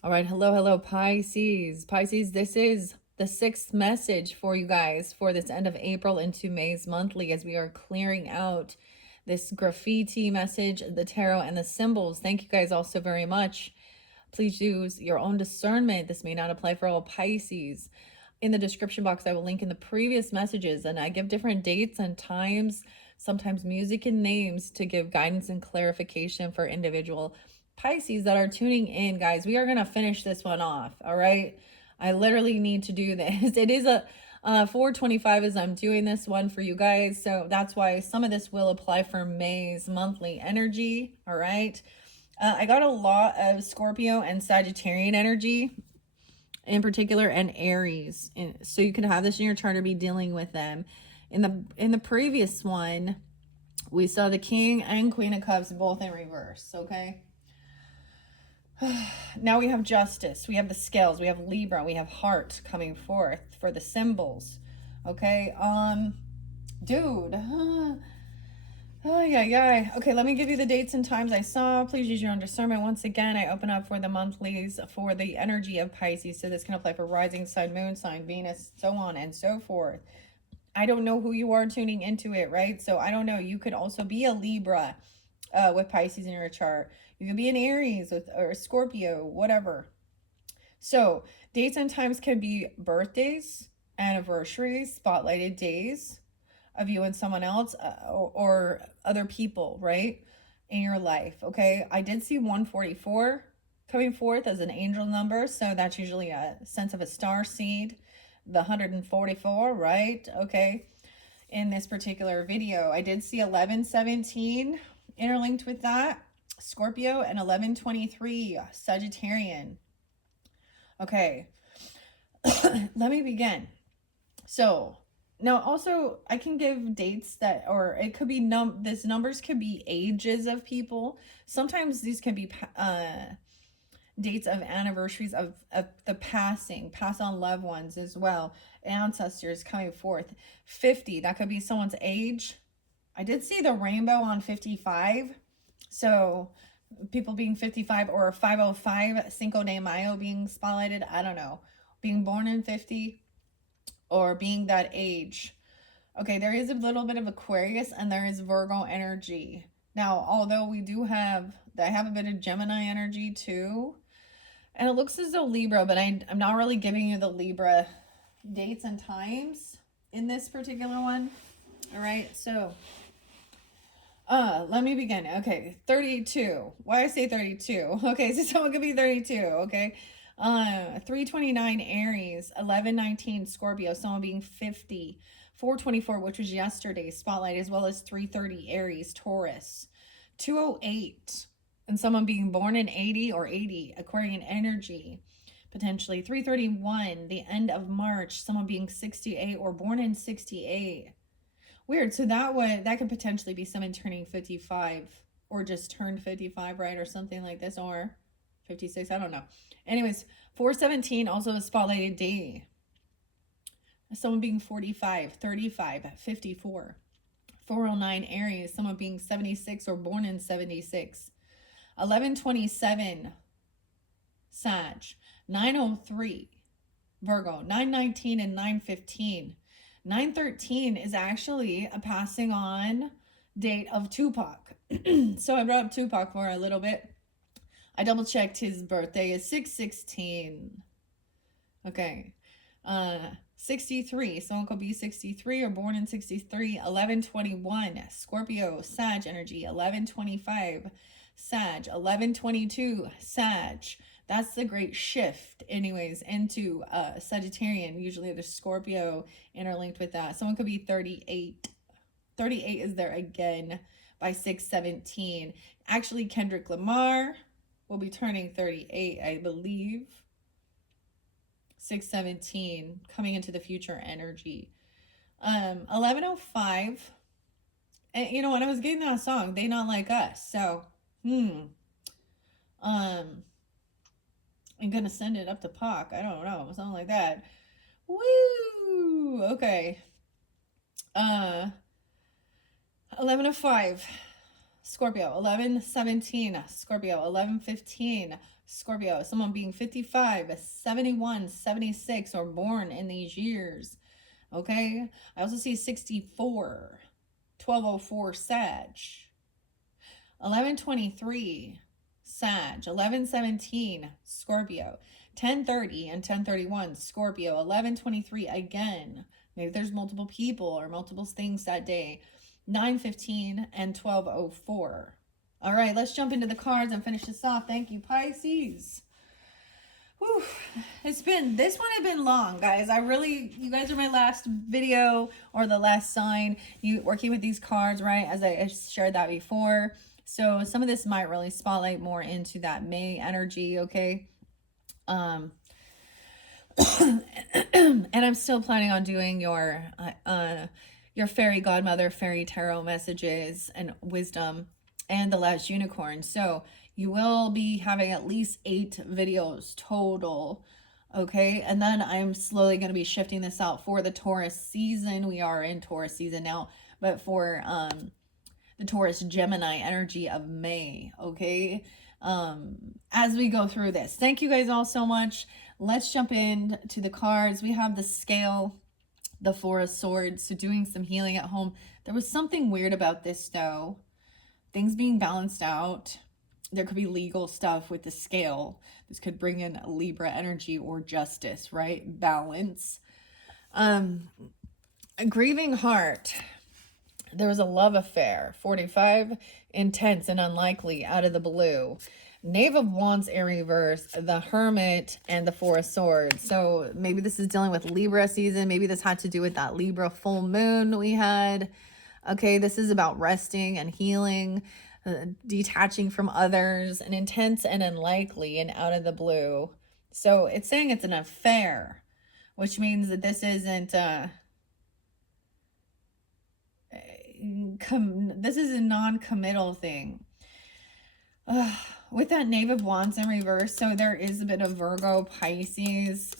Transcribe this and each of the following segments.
All right, hello, Pisces. Pisces, this is the sixth message for you guys for this end of April into May's monthly as we are clearing out this graffiti message, the tarot, and the symbols. Thank you guys all so very much. Please use your own discernment. This may not apply for all Pisces. In the description box, I will link in the previous messages, and I give different dates and times, sometimes music and names to give guidance and clarification for individual Pisces that are tuning in, guys. We are going to finish this one off. All right. I literally need to do this. It is a 425 as I'm doing this one for you guys. So that's why some of this will apply for May's monthly energy. All right. I got a lot of Scorpio and Sagittarian energy in particular, and Aries. And so you can have this in your chart or be dealing with them. In the previous one, we saw the King and Queen of Cups both in reverse. Okay. Now we have Justice, we have the Scales, we have Libra, we have Heart coming forth for the symbols. Okay, dude. Oh, yeah. Okay, let me give you the dates and times I saw. Please use your own discernment. Once again, I open up for the monthlies for the energy of Pisces. So this can apply for rising sign, moon sign, Venus, so on and so forth. I don't know who you are tuning into it, right? So I don't know. You could also be a Libra with Pisces in your chart. You could be an Aries with, or Scorpio, whatever. So dates and times can be birthdays, anniversaries, spotlighted days of you and someone else, or other people, right, in your life. Okay, I did see 144 coming forth as an angel number, so that's usually a sense of a star seed. The 144, right? Okay, in this particular video, I did see 1117 interlinked with that, Scorpio, and 1123, Sagittarian. Okay, let me begin. So now also I can give dates that, or it could be these numbers could be ages of people. Sometimes these can be dates of anniversaries of the pass on loved ones as well, ancestors coming forth. 50, that could be someone's age. I did see the rainbow on 55, so people being 55, or 505, Cinco de Mayo being spotlighted. I don't know, being born in 50 or being that age. Okay, there is a little bit of Aquarius and there is Virgo energy. Now, although I have a bit of Gemini energy too. And it looks as though Libra, but I'm not really giving you the Libra dates and times in this particular one. All right, so let me begin. Okay, 32. Why I say 32? Okay, so someone could be 32, okay? 329 Aries, 1119 Scorpio, someone being 50. 424, which was yesterday's spotlight, as well as 330 Aries, Taurus. 208, and someone being born in 80 or 80, Aquarian energy. Potentially 331, the end of March, someone being 68 or born in 68. Weird. So that could potentially be someone turning 55 or just turned 55, right? Or something like this, or 56. I don't know. Anyways, 417, also a spotlighted day. Someone being 45, 35, 54. 409 Aries, someone being 76 or born in 76. 1127 Sag. 903 Virgo. 919 and 915. 913 is actually a passing on date of Tupac. So I brought up Tupac for a little bit. I double checked his birthday is 6/16. Okay. 63. Someone could be 63 or born in 63. 1121 Scorpio, Sag energy. 1125 Sag. 1122 Sag. That's the great shift, anyways, into Sagittarian. Usually there's Scorpio interlinked with that. Someone could be 38. 38 is there again by 6/17. Actually, Kendrick Lamar will be turning 38, I believe. 6/17, coming into the future energy. 1105. And you know, when I was getting that song, They Not Like Us. So, I'm gonna send it up to Pac. I don't know, something like that. Woo! Okay. 1105 Scorpio. 1117 Scorpio. 1115 Scorpio, someone being 55, 71, 76, or born in these years. Okay. I also see 64, 1204 Sag, 1123 Sag, 1117 Scorpio, 1030 and 1031 Scorpio, 1123 again. Maybe there's multiple people or multiple things that day. 915 and 1204. All right, let's jump into the cards and finish this off. Thank you, Pisces. Whew. This one had been long, guys. You guys are my last video or the last sign you working with these cards, right? As I shared that before. So some of this might really spotlight more into that May energy, okay? And I'm still planning on doing your fairy godmother, fairy tarot messages and wisdom and the last unicorn. So you will be having at least 8 videos total. Okay. And then I'm slowly going to be shifting this out for the Taurus season. We are in Taurus season now, but for, the Taurus Gemini energy of May. Okay. As we go through this, thank you guys all so much. Let's jump in to the cards. We have the scale, the Four of Swords. So doing some healing at home. There was something weird about this though. Things being balanced out. There could be legal stuff with the scale. This could bring in Libra energy or justice, right? Balance. A grieving heart. There was a love affair. 45, intense and unlikely, out of the blue. Knave of Wands in reverse, the Hermit, and the Four of Swords. So maybe this is dealing with Libra season. Maybe this had to do with that Libra full moon we had. Okay, this is about resting and healing, detaching from others, and intense and unlikely and out of the blue. So it's saying it's an affair, which means that this isn't... this is a non-committal thing. With that Knave of Wands in reverse, so there is a bit of Virgo, Pisces,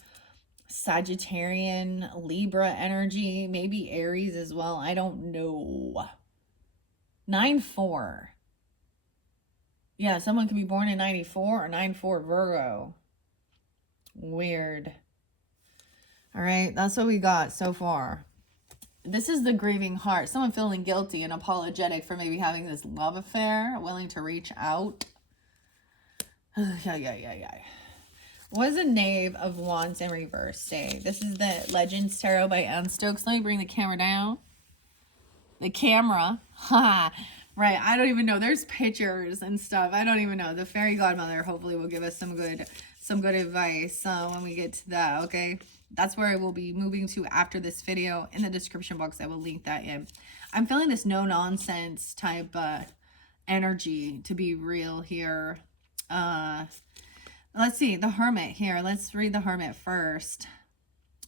Sagittarian, Libra energy, maybe Aries as well. I don't know. 9-4. Yeah, someone could be born in 94 or 9-4 Virgo. Weird. All right, that's what we got so far. This is the grieving heart. Someone feeling guilty and apologetic for maybe having this love affair, willing to reach out. Yeah. What does the Knave of Wands in reverse say? This is the Legends Tarot by Anne Stokes. Let me bring the camera down. The camera. Ha! Right, I don't even know. There's pictures and stuff. I don't even know. The fairy godmother hopefully will give us some good advice when we get to that, okay? That's where I will be moving to after this video. In the description box, I will link that in. I'm feeling this no-nonsense type energy to be real here. Let's see, the Hermit here. Let's read the Hermit first.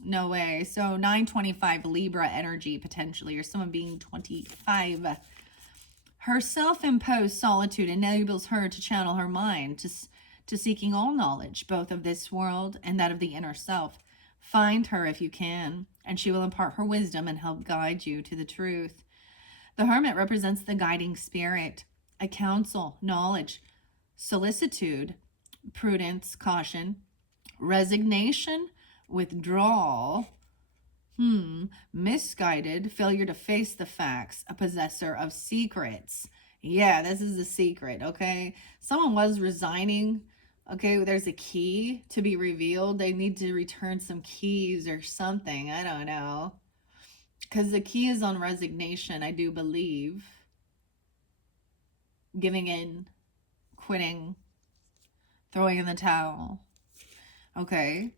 No way. So 925 Libra energy potentially, or someone being 25. Her self-imposed solitude enables her to channel her mind to seeking all knowledge, both of this world and that of the inner self. Find her if you can, and she will impart her wisdom and help guide you to the truth. The Hermit represents the guiding spirit, a counsel, knowledge, solicitude, prudence, caution, resignation, withdrawal, misguided, failure to face the facts, a possessor of secrets. Yeah, this is a secret, okay? Someone was resigning. Okay, there's a key to be revealed. They need to return some keys or something. I don't know. Because the key is on resignation, I do believe. Giving in, quitting, throwing in the towel. Okay.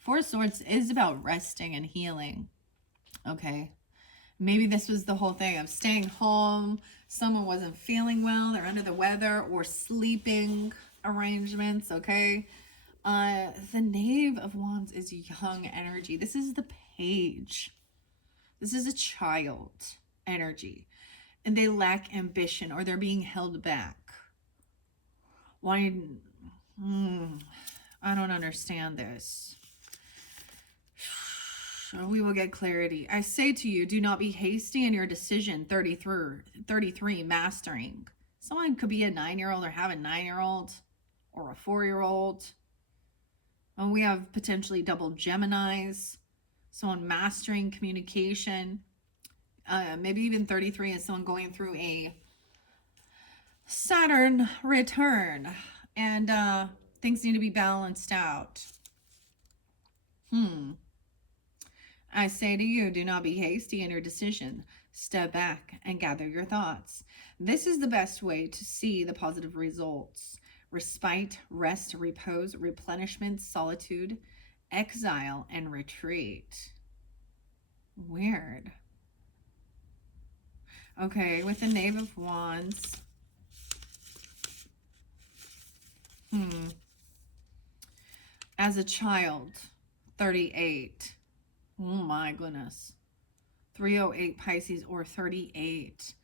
Four of Swords is about resting and healing. Okay. Maybe this was the whole thing of staying home. Someone wasn't feeling well. They're under the weather or sleeping arrangements. Okay. The Knave of Wands is young energy. This is the Page. This is a child energy. And they lack ambition or they're being held back. Why? I don't understand this. We will get clarity. I say to you, do not be hasty in your decision. 33, mastering. Someone could be a 9-year-old or have a 9-year-old or a 4-year-old. And we have potentially double Geminis. Someone mastering communication. Maybe even 33 is someone going through a Saturn return. And things need to be balanced out. I say to you, do not be hasty in your decision. Step back and gather your thoughts. This is the best way to see the positive results. Respite, rest, repose, replenishment, solitude, exile, and retreat. Weird. Okay, with the Knave of Wands. As a child, 38. Oh my goodness. 308 Pisces or 38.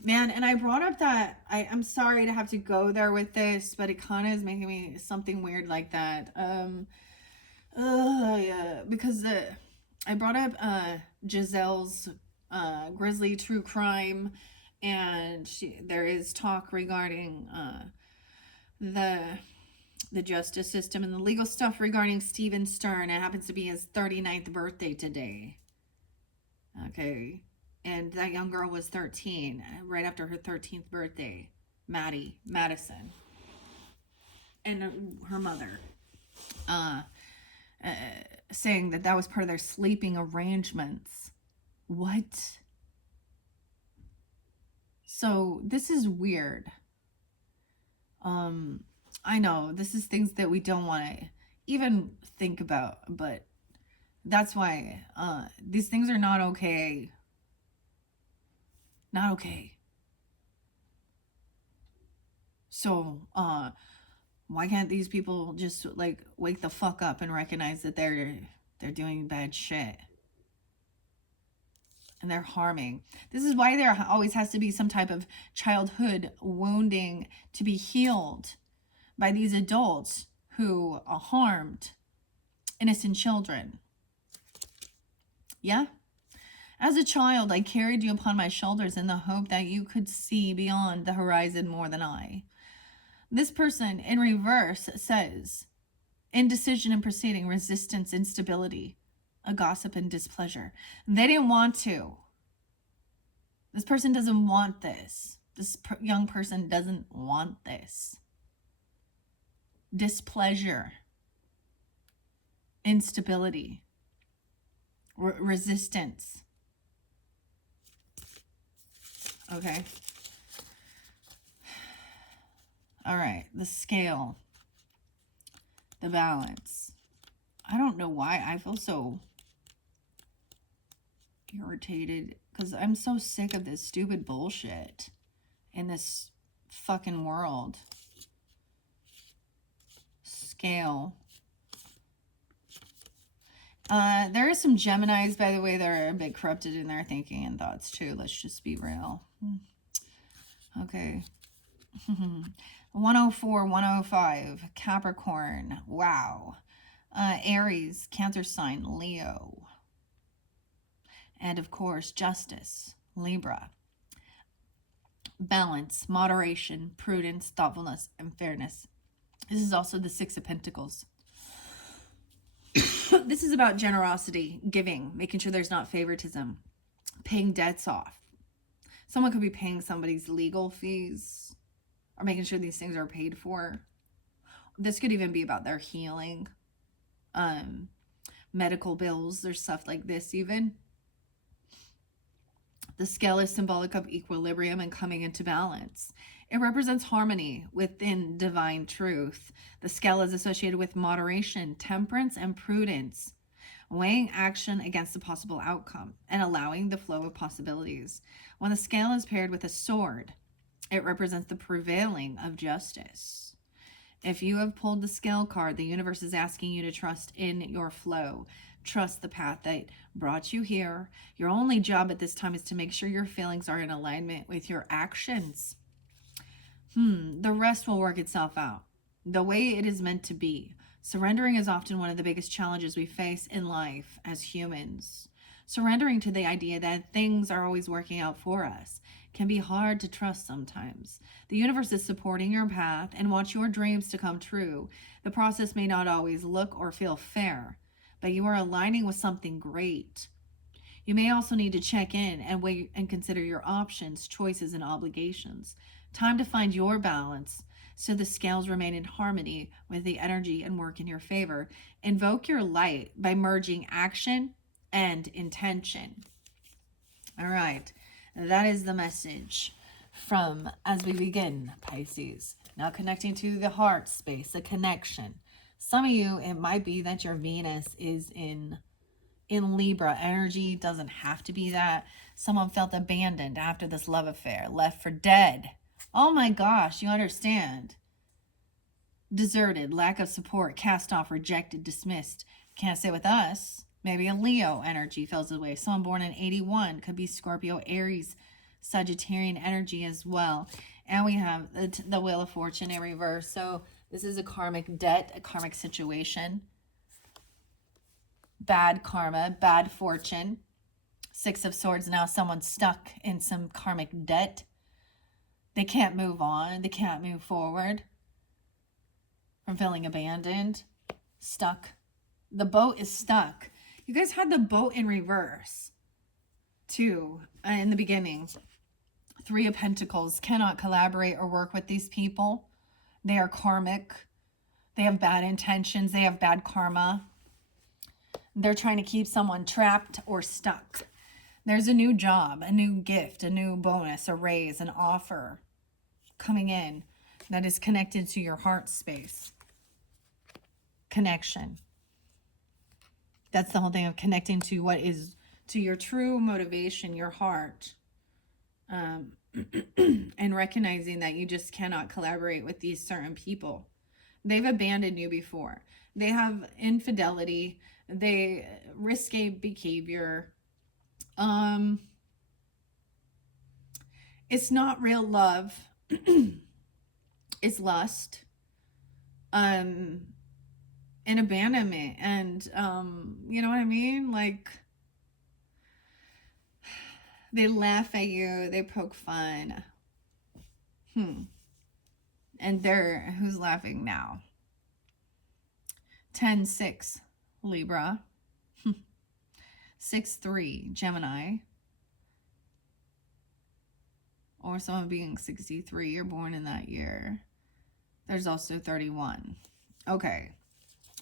Man, and I brought up that, I'm sorry to have to go there with this, but it kind of is making me something weird like that. Yeah, because I brought up Giselle's grisly true crime, and there is talk regarding the justice system and the legal stuff regarding Steven Stern. It happens to be his 39th birthday today. Okay. And that young girl was 13, right after her 13th birthday. Madison. And her mother. Saying that was part of their sleeping arrangements. What? So this is weird. I know this is things that we don't want to even think about, but that's why these things are not okay. Not okay. So why can't these people just like wake the fuck up and recognize that they're doing bad shit and they're harming? This is why there always has to be some type of childhood wounding to be healed by these adults who harmed innocent children. Yeah? As a child, I carried you upon my shoulders in the hope that you could see beyond the horizon more than I. This person in reverse says, indecision and proceeding, resistance, instability, a gossip and displeasure. They didn't want to. This person doesn't want this. This young person doesn't want this. Displeasure, instability, resistance. Okay. All right. The scale, the balance. I don't know why I feel so irritated because I'm so sick of this stupid bullshit in this fucking world. Scale. There are some Geminis, by the way, that are a bit corrupted in their thinking and thoughts too. Let's just be real. Okay. 104, 105, Capricorn. Wow. Aries, Cancer sign, Leo. And of course, Justice, Libra. Balance, moderation, prudence, thoughtfulness, and fairness. This is also the Six of Pentacles. This is about generosity, giving, making sure there's not favoritism, paying debts off. Someone could be paying somebody's legal fees or making sure these things are paid for. This could even be about their healing, medical bills. There's stuff like this even. The scale is symbolic of equilibrium and coming into balance. It represents harmony within divine truth. The scale is associated with moderation, temperance, and prudence, weighing action against the possible outcome and allowing the flow of possibilities. When the scale is paired with a sword, it represents the prevailing of justice. If you have pulled the scale card, the universe is asking you to trust in your flow. Trust the path that brought you here. Your only job at this time is to make sure your feelings are in alignment with your actions. The rest will work itself out the way it is meant to be. Surrendering is often one of the biggest challenges we face in life as humans. Surrendering to the idea that things are always working out for us can be hard to trust sometimes. The universe is supporting your path and wants your dreams to come true. The process may not always look or feel fair, but you are aligning with something great. You may also need to check in and weigh and consider your options, choices, and obligations. Time to find your balance so the scales remain in harmony with the energy and work in your favor. Invoke your light by merging action and intention. All right, that is the message from as we begin, Pisces. Now connecting to the heart space, the connection. Some of you, it might be that your Venus is in Libra energy. Doesn't have to be that. Someone felt abandoned after this love affair, left for dead. Oh my gosh, you understand. Deserted, lack of support, cast off, rejected, dismissed. Can't say with us. Maybe a Leo energy feels away. Someone born in 81, could be Scorpio, Aries, Sagittarian energy as well. And we have the Wheel of Fortune in reverse. So this is a karmic debt, a karmic situation. Bad karma, bad fortune. Six of Swords, now someone's stuck in some karmic debt. They can't move on. They can't move forward from feeling abandoned, stuck. The boat is stuck. You guys had the boat in reverse too in the beginning. Three of Pentacles, cannot collaborate or work with these people. They are karmic. They have bad intentions. They have bad karma. They're trying to keep someone trapped or stuck. There's a new job, a new gift, a new bonus, a raise, an offer coming in that is connected to your heart space. Connection. That's the whole thing of connecting to what is, to your true motivation, your heart. And recognizing that you just cannot collaborate with these certain people. They've abandoned you before. They have infidelity. They risque behavior. It's not real love. It's lust. And abandonment. And, you know what I mean? Like, they laugh at you. They poke fun. And who's laughing now? 10-6, Libra. 6-3, Gemini. Or someone being 63, you're born in that year. There's also 31. Okay.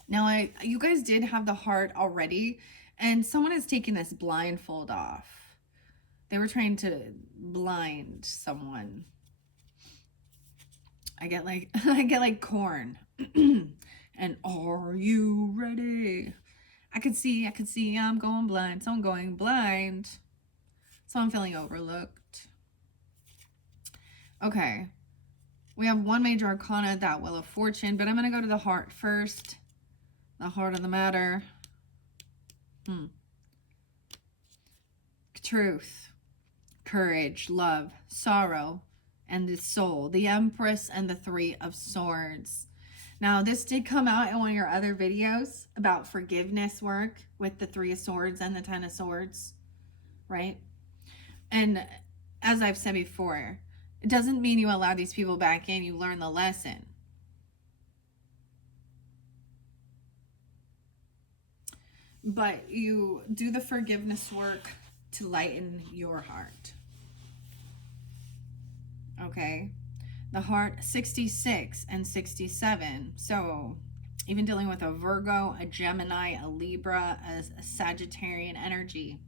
Now, you guys did have the heart already, and someone is taking this blindfold off. They were trying to blind someone. I get like corn. And are you ready? I could see I'm going blind. So I'm going blind. So I'm feeling overlooked. Okay. We have one major arcana, that Wheel of Fortune, but I'm going to go to the heart first. The heart of the matter. Truth, courage, love, sorrow, and the soul. The Empress and the Three of Swords. Now, this did come out in one of your other videos about forgiveness work with the Three of Swords and the Ten of Swords, right? And as I've said before, it doesn't mean you allow these people back in. You learn the lesson. But you do the forgiveness work to lighten your heart. Okay? The heart, 66 and 67. So even dealing with a Virgo, a Gemini, a Libra, a Sagittarian energy.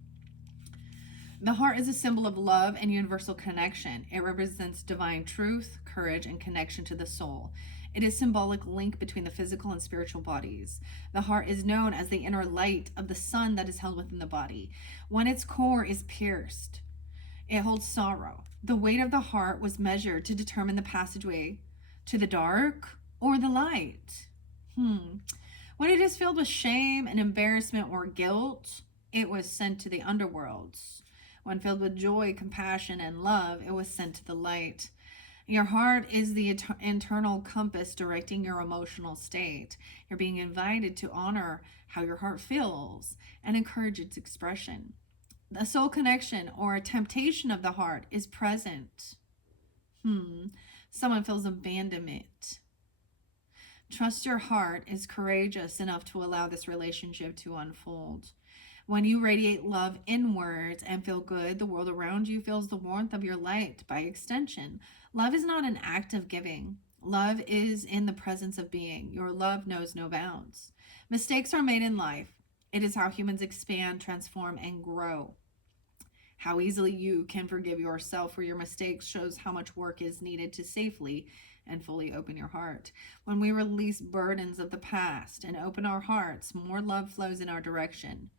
The heart is a symbol of love and universal connection. It represents divine truth, courage, and connection to the soul. It is a symbolic link between the physical and spiritual bodies. The heart is known as the inner light of the sun that is held within the body. When its core is pierced, it holds sorrow. The weight of the heart was measured to determine the passageway to the dark or the light. When it is filled with shame and embarrassment or guilt, it was sent to the underworlds. When filled with joy, compassion, and love, it was sent to the light. Your heart is the internal compass directing your emotional state. You're being invited to honor how your heart feels and encourage its expression. A soul connection or a temptation of the heart is present. Someone feels abandonment. Trust your heart is courageous enough to allow this relationship to unfold. When you radiate love inwards and feel good, the world around you feels the warmth of your light by extension. Love is not an act of giving. Love is in the presence of being. Your love knows no bounds. Mistakes are made in life. It is how humans expand, transform, and grow. How easily you can forgive yourself for your mistakes shows how much work is needed to safely and fully open your heart. When we release burdens of the past and open our hearts, more love flows in our direction.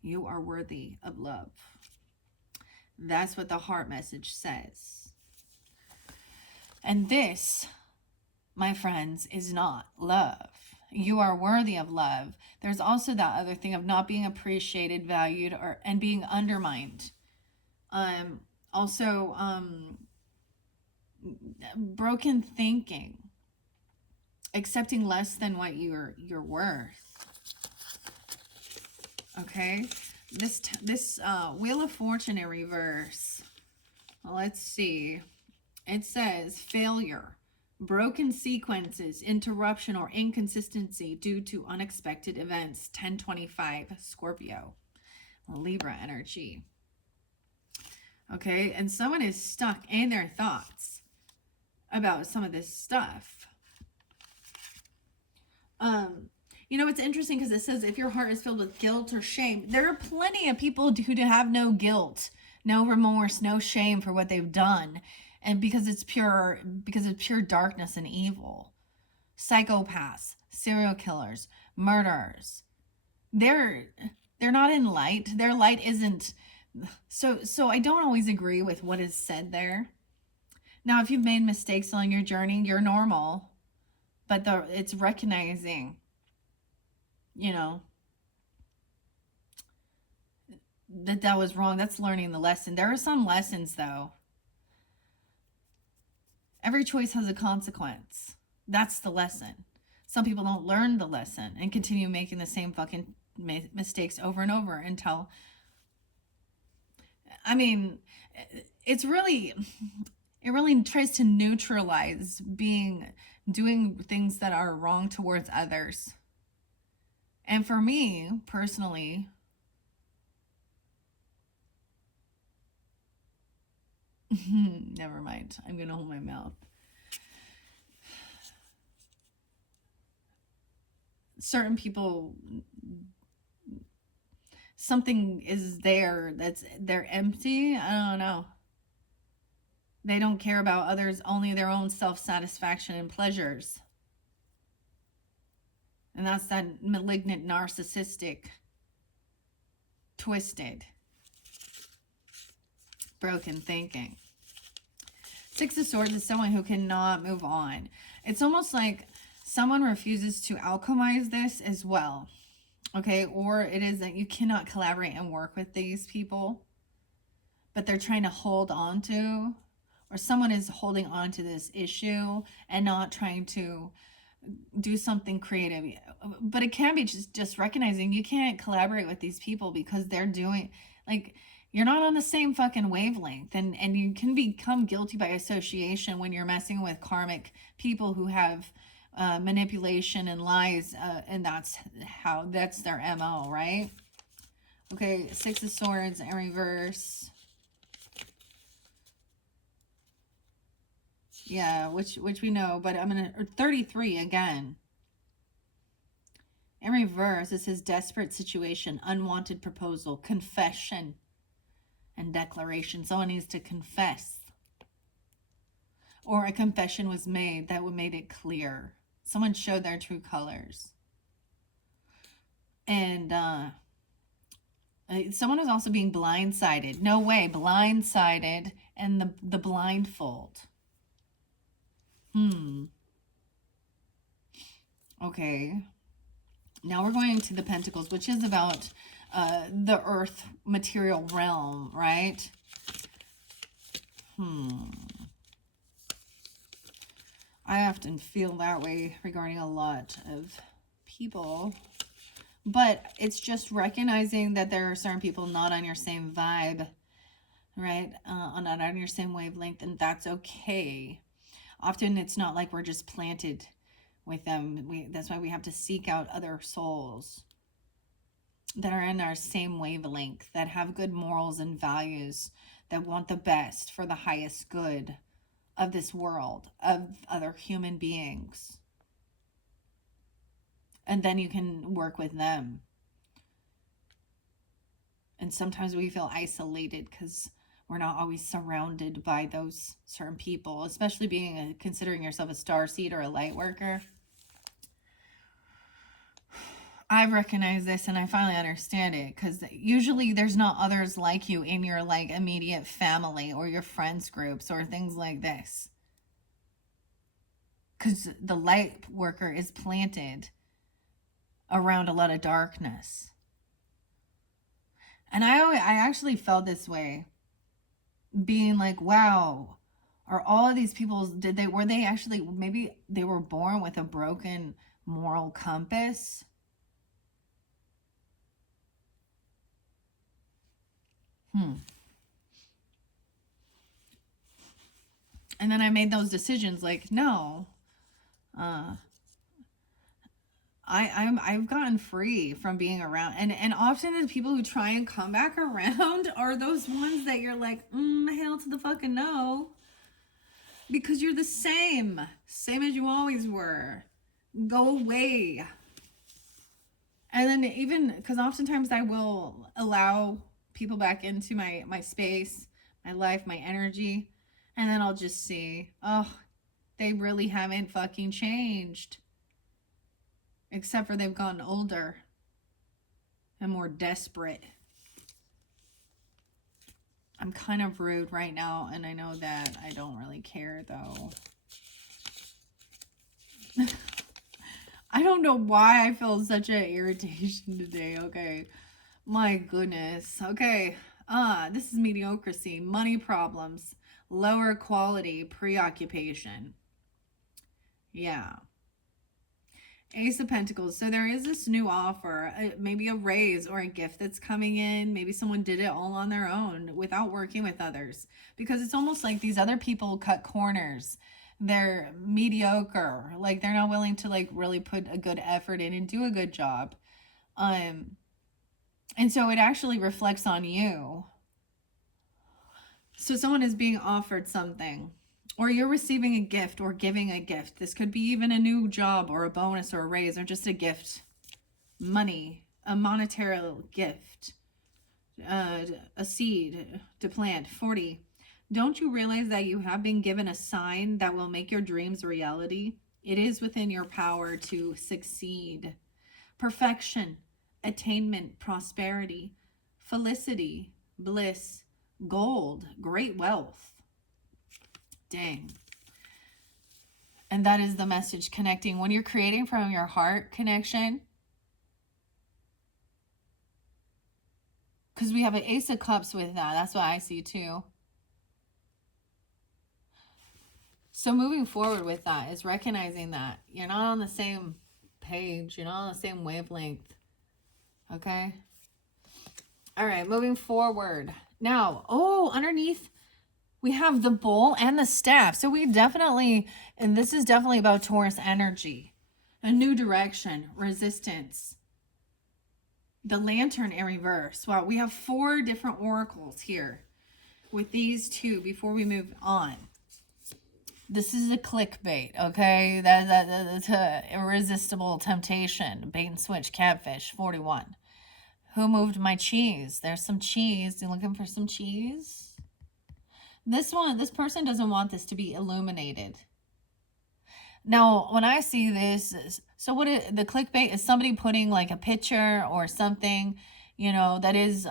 You are worthy of love. That's what the heart message says. And this, my friends, is not love. You are worthy of love. There's also that other thing of not being appreciated, valued, and being undermined. Also, broken thinking, accepting less than what you're worth. Okay, this Wheel of Fortune in reverse. Let's see. It says failure, broken sequences, interruption, or inconsistency due to unexpected events. 1025 Scorpio, Libra energy. Okay, and someone is stuck in their thoughts about some of this stuff. You know, it's interesting because it says if your heart is filled with guilt or shame, there are plenty of people who have no guilt, no remorse, no shame for what they've done, and because it's pure darkness and evil. Psychopaths, serial killers, murderers, they're not in light. Their light isn't. So I don't always agree with what is said there. Now, if you've made mistakes along your journey, you're normal, but it's recognizing, you know, that was wrong. That's learning the lesson. There are some lessons, though. Every choice has a consequence. That's the lesson. Some people don't learn the lesson and continue making the same fucking mistakes over and over until, I mean, it really tries to neutralize doing things that are wrong towards others. And for me, personally, never mind. I'm going to hold my mouth. Certain people, something is there they're empty. I don't know. They don't care about others, only their own self-satisfaction and pleasures. And that's that malignant, narcissistic, twisted, broken thinking. Six of Swords is someone who cannot move on. It's almost like someone refuses to alchemize this as well. Okay, or it is that you cannot collaborate and work with these people, but they're trying to hold on to, or someone is holding on to this issue and not trying to do something creative. But it can be just recognizing you can't collaborate with these people because they're doing, like, you're not on the same fucking wavelength, and you can become guilty by association when you're messing with karmic people who have manipulation and lies, and that's their MO, right? Okay, Six of Swords in reverse. Yeah, which we know, but I'm gonna 33 again. In reverse, it says desperate situation, unwanted proposal, confession, and declaration. Someone needs to confess, or a confession was made that made it clear. Someone showed their true colors, and someone was also being blindsided. No way, blindsided, and the blindfold. Okay. Now we're going to the Pentacles, which is about the earth material realm, right? I often feel that way regarding a lot of people. But it's just recognizing that there are certain people not on your same vibe, right? Not on your same wavelength, and that's okay. Often it's not like we're just planted with them. That's why we have to seek out other souls that are in our same wavelength, that have good morals and values, that want the best for the highest good of this world, of other human beings. And then you can work with them. And sometimes we feel isolated because we're not always surrounded by those certain people, especially considering yourself a star seed or a light worker. I recognize this and I finally understand it, because usually there's not others like you in your like immediate family or your friends groups or things like this. Because the light worker is planted around a lot of darkness. And I actually felt this way, being like, wow, are all of these people, were they actually, maybe they were born with a broken moral compass? And then I made those decisions like, no, I've gotten free from being around, and often the people who try and come back around are those ones that you're like, hell to the fucking no, because you're the same as you always were. Go away. And then even because oftentimes I will allow people back into my space, my life, my energy, and then I'll just see, oh, they really haven't fucking changed. Except for they've gotten older and more desperate. I'm kind of rude right now, and I know that I don't really care, though. I don't know why I feel such an irritation today, okay? My goodness. Okay. This is mediocrity, money problems, lower quality, preoccupation. Yeah. Ace of Pentacles. So there is this new offer, maybe a raise or a gift that's coming in. Maybe someone did it all on their own without working with others, because it's almost like these other people cut corners. They're mediocre. Like they're not willing to like really put a good effort in and do a good job. And so it actually reflects on you. So someone is being offered something, or you're receiving a gift or giving a gift. This could be even a new job or a bonus or a raise or just a gift. Money, a monetary gift, a seed to plant. 40. Don't you realize that you have been given a sign that will make your dreams reality? It is within your power to succeed. Perfection, attainment, prosperity, felicity, bliss, gold, great wealth. Dang. And that is the message, connecting. When you're creating from your heart connection, because we have an Ace of Cups with that. That's what I see too. So moving forward with that is recognizing that you're not on the same page. You're not on the same wavelength. Okay? All right, moving forward. Now, underneath we have the bull and the staff. So we definitely, and this is definitely about Taurus energy, a new direction, resistance. The lantern in reverse. Wow, we have 4 different oracles here with these 2 before we move on. This is a clickbait, okay? That's a irresistible temptation. Bait and switch, catfish, 41. Who moved my cheese? There's some cheese. You looking for some cheese? This person doesn't want this to be illuminated. Now, when I see this, so the clickbait is somebody putting like a picture or something, that is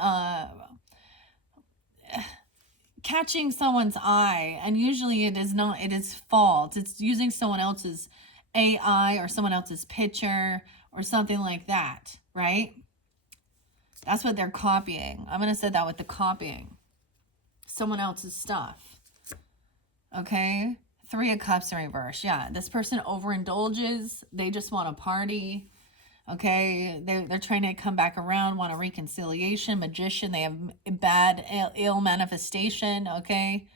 catching someone's eye, and usually it is not, it is false. It's using someone else's AI or someone else's picture or something like that, right? That's what they're copying. I'm going to say that with the copying. Someone else's stuff. Okay? 3 of Cups in reverse. Yeah, this person overindulges. They just want to party. Okay, they're trying to come back around, want a reconciliation. Magician, they have bad, ill manifestation. Okay,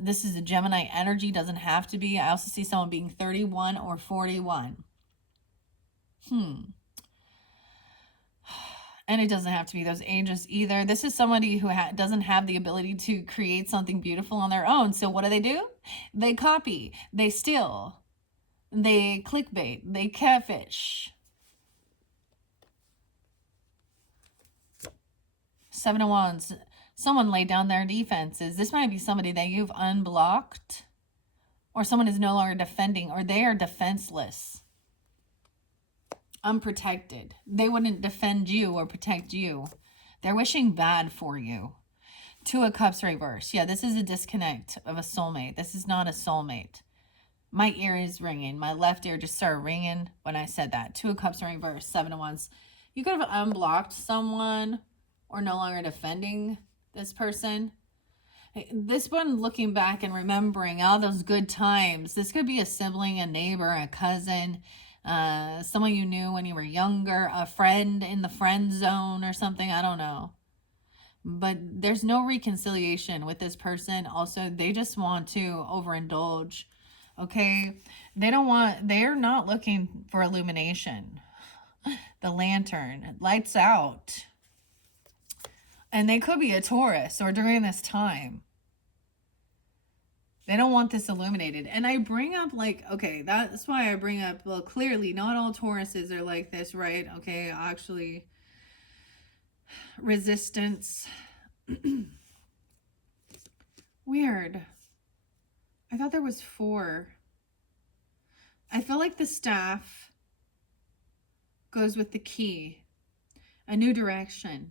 this is a Gemini energy, doesn't have to be. I also see someone being 31 or 41. And it doesn't have to be those ages either. This is somebody who doesn't have the ability to create something beautiful on their own. So what do? They copy, they steal, they clickbait, they catfish. 7 of Wands. Someone laid down their defenses. This might be somebody that you've unblocked, or someone is no longer defending, or they are defenseless, unprotected. They wouldn't defend you or protect you. They're wishing bad for you. 2 of Cups reverse. Yeah, this is a disconnect of a soulmate. This is not a soulmate. My ear is ringing. My left ear just started ringing when I said that. 2 of Cups reverse. 7 of Wands. You could have unblocked someone or no longer defending this person. This one, looking back and remembering all those good times. This could be a sibling, a neighbor, a cousin, someone you knew when you were younger, a friend in the friend zone or something. I don't know. But there's no reconciliation with this person. Also, they just want to overindulge. Okay? They're not looking for illumination. The lantern, lights out. And they could be a Taurus, or during this time. They don't want this illuminated. And I bring up, like, okay, that's why I bring up, well, clearly not all Tauruses are like this, right? Okay, actually, resistance. Weird. I thought there was 4. I feel like the staff goes with the key. A new direction.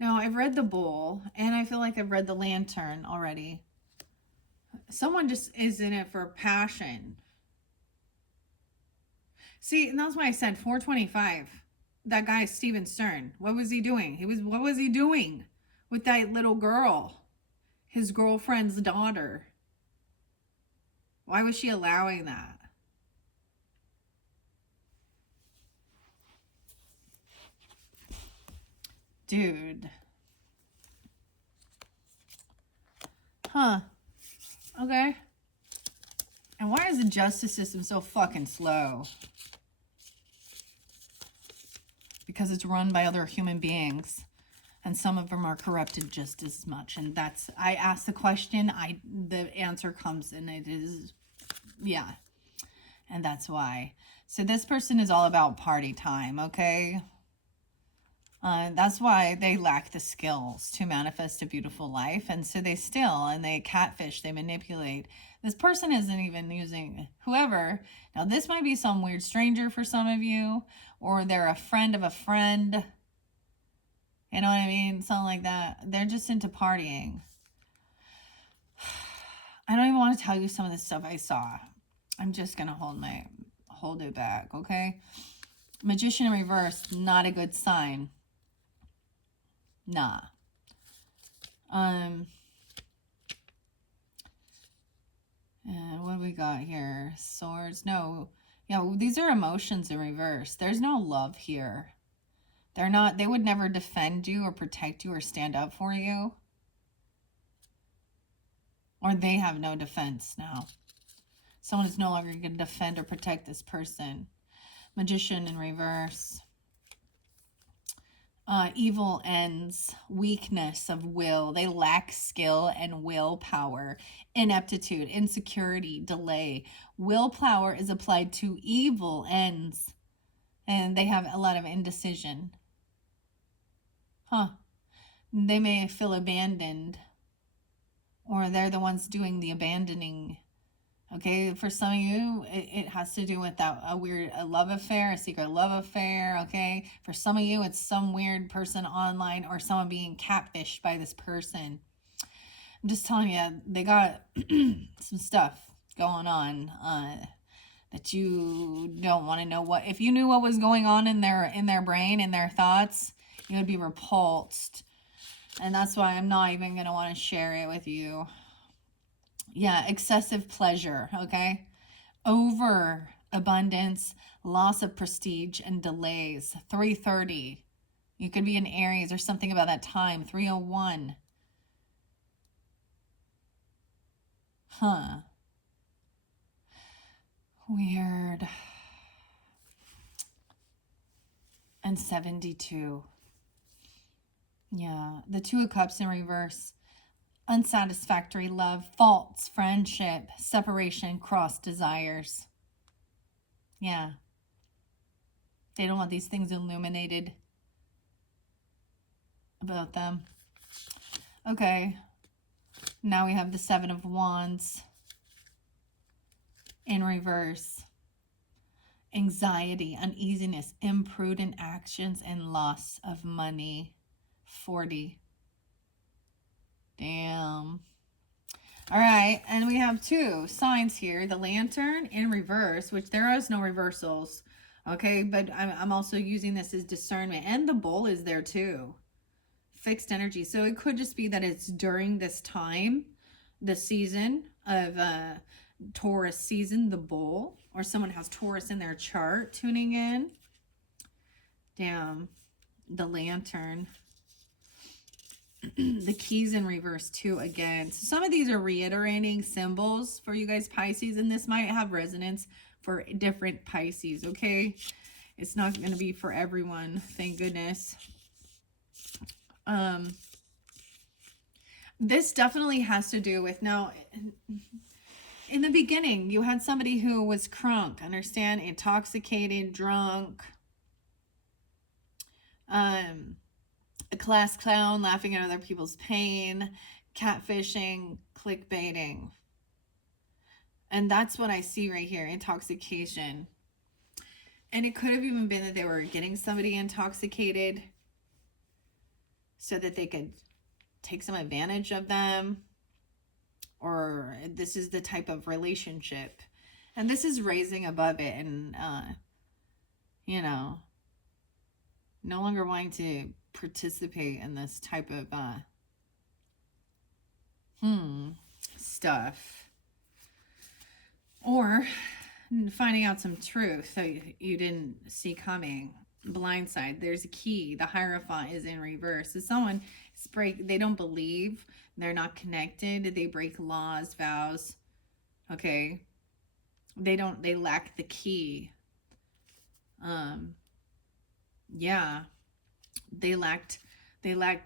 Now, I've read the Bull, and I feel like I've read the Lantern already. Someone just is in it for passion. See, and that's why I said 425. That guy, Steven Stern. What was he doing? What was he doing with that little girl? His girlfriend's daughter. Why was she allowing that? Dude. Huh. Okay. And why is the justice system so fucking slow? Because it's run by other human beings. And some of them are corrupted just as much. And that's, I ask the question, the answer comes, and it is, yeah. And that's why. So this person is all about party time, okay? That's why they lack the skills to manifest a beautiful life. And so they steal and they catfish, they manipulate. This person isn't even using whoever. Now, this might be some weird stranger for some of you, or they're a friend of a friend. You know what I mean? Something like that. They're just into partying. I don't even want to tell you some of the stuff I saw. I'm just going to hold it back, okay? Magician in reverse, not a good sign. Nah. What do we got here? Swords. No. Yeah, these are emotions in reverse. There's no love here. They would never defend you or protect you or stand up for you. Or they have no defense now. Someone is no longer going to defend or protect this person. Magician in reverse. Evil ends, weakness of will. They lack skill and willpower, ineptitude, insecurity, delay. Willpower is applied to evil ends, and they have a lot of indecision. Huh. They may feel abandoned, or they're the ones doing the abandoning. Okay, for some of you, it has to do with a love affair, a secret love affair, okay? For some of you, it's some weird person online or someone being catfished by this person. I'm just telling you, they got some stuff going on that you don't want to know. If you knew what was going on in their brain, in their thoughts, you would be repulsed. And that's why I'm not even going to want to share it with you. Yeah, excessive pleasure, okay? Overabundance, loss of prestige and delays. 3:30. You could be in Aries or something about that time. 3:01. Huh. Weird. And 72. Yeah. The Two of Cups in reverse. Unsatisfactory love, faults, friendship, separation, cross desires. Yeah. They don't want these things illuminated about them. Okay. Now we have the Seven of Wands in reverse. Anxiety, uneasiness, imprudent actions, and loss of money. 40. Damn. All right, and we have two signs here. The Lantern in reverse, which there is no reversals. Okay, but I'm also using this as discernment. And the Bull is there too. Fixed energy. So it could just be that it's during this time, the season of Taurus season, the Bull, or someone has Taurus in their chart tuning in. Damn. The Lantern. The Keys in reverse too again. So some of these are reiterating symbols for you guys Pisces, and this might have resonance for different Pisces, okay? It's not going to be for everyone, thank goodness. This definitely has to do with, now, in the beginning, you had somebody who was crunk, understand? Intoxicated, drunk, a class clown, laughing at other people's pain, catfishing, clickbaiting. And that's what I see right here, intoxication. And it could have even been that they were getting somebody intoxicated so that they could take some advantage of them. Or this is the type of relationship. And this is raising above it and, you know, no longer wanting to participate in this type of stuff, or finding out some truth that you didn't see coming. Blindside. There's a key. The Hierophant is in reverse. So someone they don't believe, they're not connected, they break laws, vows. Okay, they lack the key. Yeah, they lacked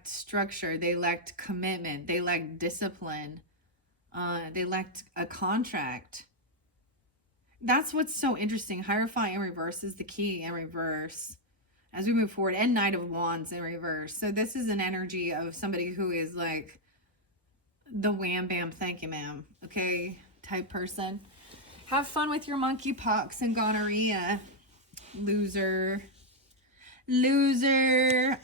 structure, they lacked commitment, they lacked discipline, they lacked a contract. That's what's so interesting. Hierophant in reverse is the key in reverse as we move forward, and Knight of Wands in reverse. So this is an energy of somebody who is like the wham bam thank you ma'am, okay, type person. Have fun with your monkeypox and gonorrhea, loser.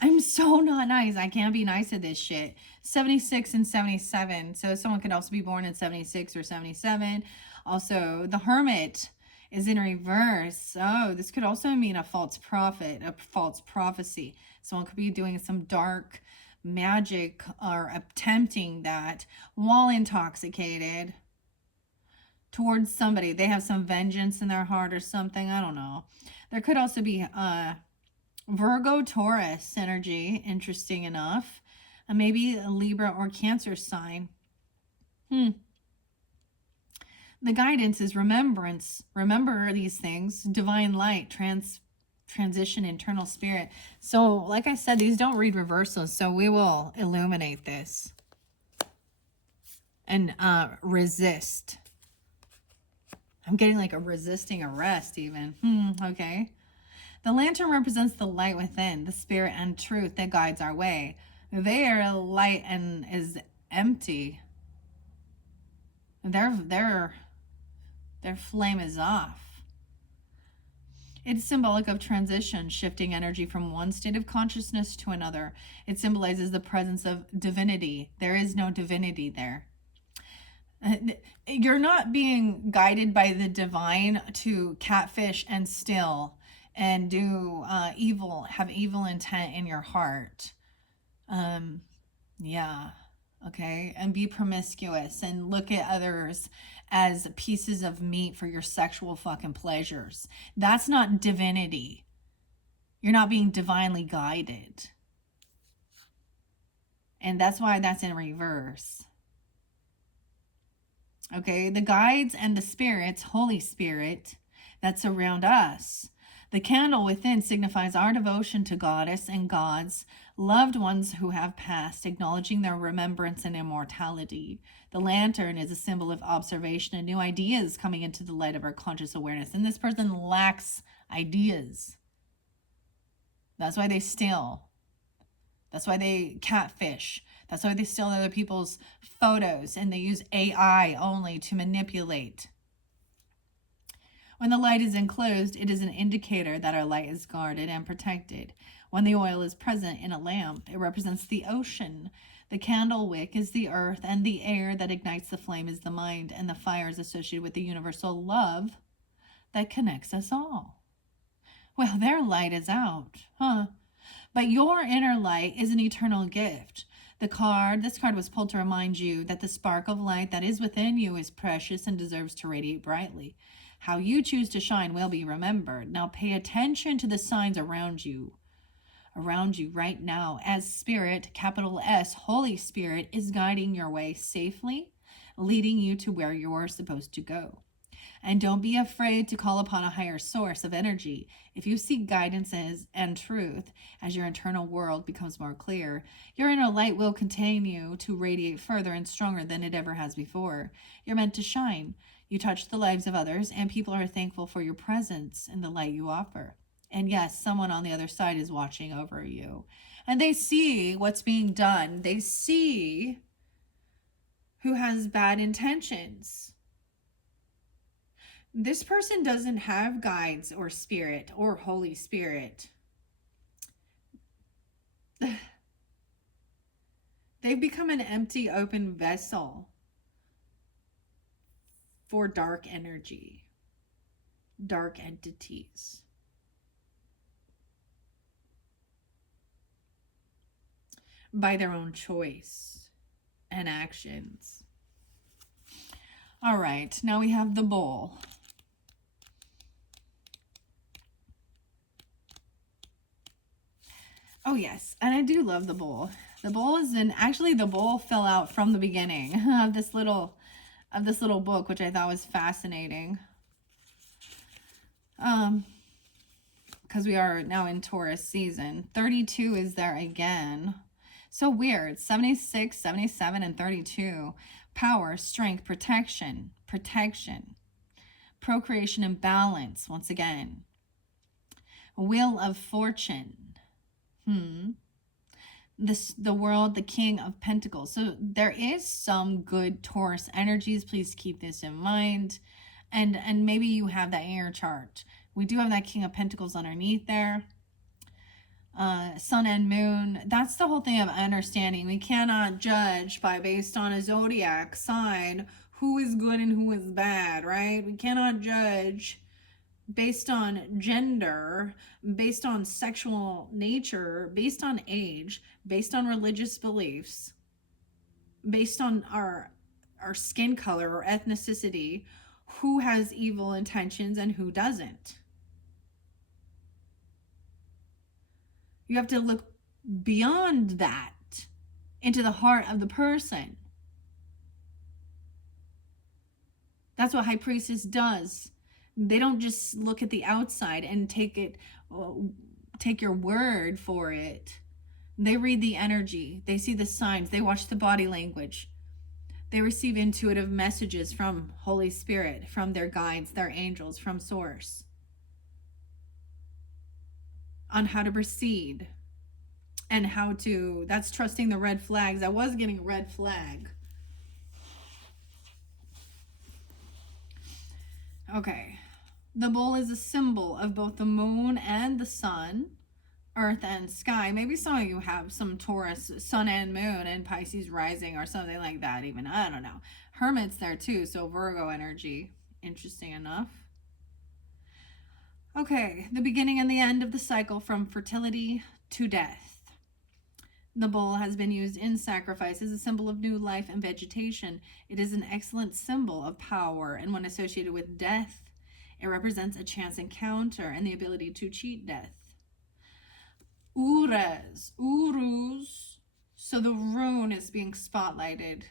I'm so not nice. I can't be nice to this shit. 76 and 77. So someone could also be born in 76 or 77. Also, the Hermit is in reverse. Oh, this could also mean a false prophet, a false prophecy. Someone could be doing some dark magic or attempting that while intoxicated towards somebody. They have some vengeance in their heart or something. I don't know. There could also be Virgo, Taurus energy, interesting enough. Maybe a Libra or Cancer sign. The guidance is remembrance. Remember these things. Divine light, transition, internal spirit. So, like I said, these don't read reversals. So we will illuminate this. And resist. I'm getting like a resisting arrest even. Okay. The Lantern represents the light within, the spirit and truth that guides our way. Their light and is empty. Their flame is off. It's symbolic of transition, shifting energy from one state of consciousness to another. It symbolizes the presence of divinity. There is no divinity there. You're not being guided by the divine to catfish and steal and do evil, have evil intent in your heart. Yeah. okay? And be promiscuous and look at others as pieces of meat for your sexual fucking pleasures. That's not divinity. You're not being divinely guided. And that's why that's in reverse. Okay, the guides and the spirits, Holy Spirit, that surround us. The candle within signifies our devotion to Goddess and gods, loved ones who have passed, acknowledging their remembrance and immortality. The lantern is a symbol of observation and new ideas coming into the light of our conscious awareness. And this person lacks ideas. That's why they steal. That's why they catfish. That's why they steal other people's photos and they use AI only to manipulate. When the light is enclosed, it is an indicator that our light is guarded and protected. When the oil is present in a lamp, it represents the ocean. The candle wick is the earth, and the air that ignites the flame is the mind, and the fire is associated with the universal love that connects us all. Well, their light is out, huh? But your inner light is an eternal gift. This card was pulled to remind you that the spark of light that is within you is precious and deserves to radiate brightly. How you choose to shine will be remembered. Now pay attention to the signs around you right now, as Spirit, capital S, Holy Spirit, is guiding your way safely, leading you to where you're supposed to go. And don't be afraid to call upon a higher source of energy. If you seek guidances and truth as your internal world becomes more clear, your inner light will continue to radiate further and stronger than it ever has before. You're meant to shine. You touch the lives of others, and people are thankful for your presence and the light you offer. And yes, someone on the other side is watching over you. And they see what's being done. They see who has bad intentions. This person doesn't have guides or spirit or Holy Spirit. They've become an empty, open vessel for dark energy, dark entities. By their own choice and actions. All right, now we have the Bull. Oh yes, and I do love the Bull. The Bull is actually the Bull fell out from the beginning of this little book, which I thought was fascinating. Because we are now in Taurus season. 32 is there again. So weird. 76, 77, and 32. Power, strength, protection, procreation and balance, once again. Wheel of fortune. The world, the King of Pentacles. So there is some good Taurus energies. Please keep this in mind. And maybe you have that in your chart. We do have that King of Pentacles underneath there. Sun and moon. That's the whole thing of understanding. We cannot judge based on a zodiac sign who is good and who is bad, right? We cannot judge based on gender, based on sexual nature, based on age, based on religious beliefs, based on our skin color or ethnicity, who has evil intentions and who doesn't. You have to look beyond that into the heart of the person. That's what High Priestess does. They don't just look at the outside and take your word for it. They read the energy. They see the signs. They watch the body language. They receive intuitive messages from Holy Spirit, from their guides, their angels, from Source, on how to proceed and how to, that's trusting the red flags. I was getting a red flag. Okay. The bull is a symbol of both the moon and the sun, earth and sky. Maybe some of you have some Taurus sun and moon and Pisces rising or something like that even. I don't know. Hermit's there too, so Virgo energy. Interesting enough. Okay, the beginning and the end of the cycle from fertility to death. The bull has been used in sacrifice as a symbol of new life and vegetation. It is an excellent symbol of power, and when associated with death, it represents a chance encounter and the ability to cheat death. Ures, Urus. So the rune is being spotlighted.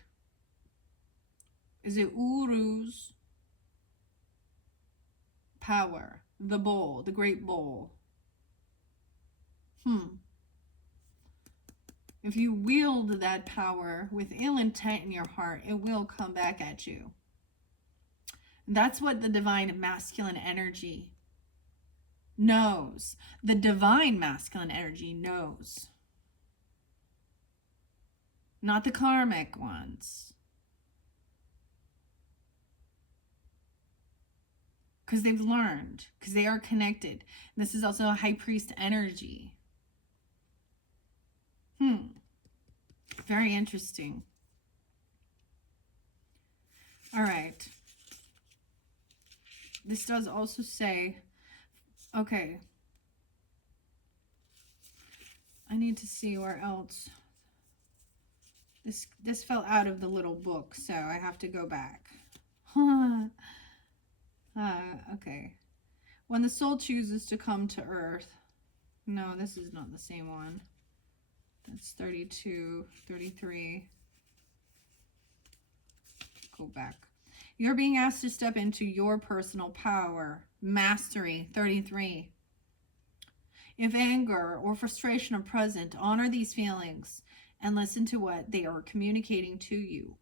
Is it Urus? Power. The bowl, the great bowl. If you wield that power with ill intent in your heart, it will come back at you. That's what the divine masculine energy knows. The divine masculine energy knows. Not the karmic ones. Because they've learned, because they are connected. This is also a high priest energy. Very interesting. All right. This does also say, okay, I need to see where else. This fell out of the little book, so I have to go back. Okay. When the soul chooses to come to earth. No, this is not the same one. That's 32, 33. Go back. You're being asked to step into your personal power. Mastery, 33. If anger or frustration are present, honor these feelings and listen to what they are communicating to you.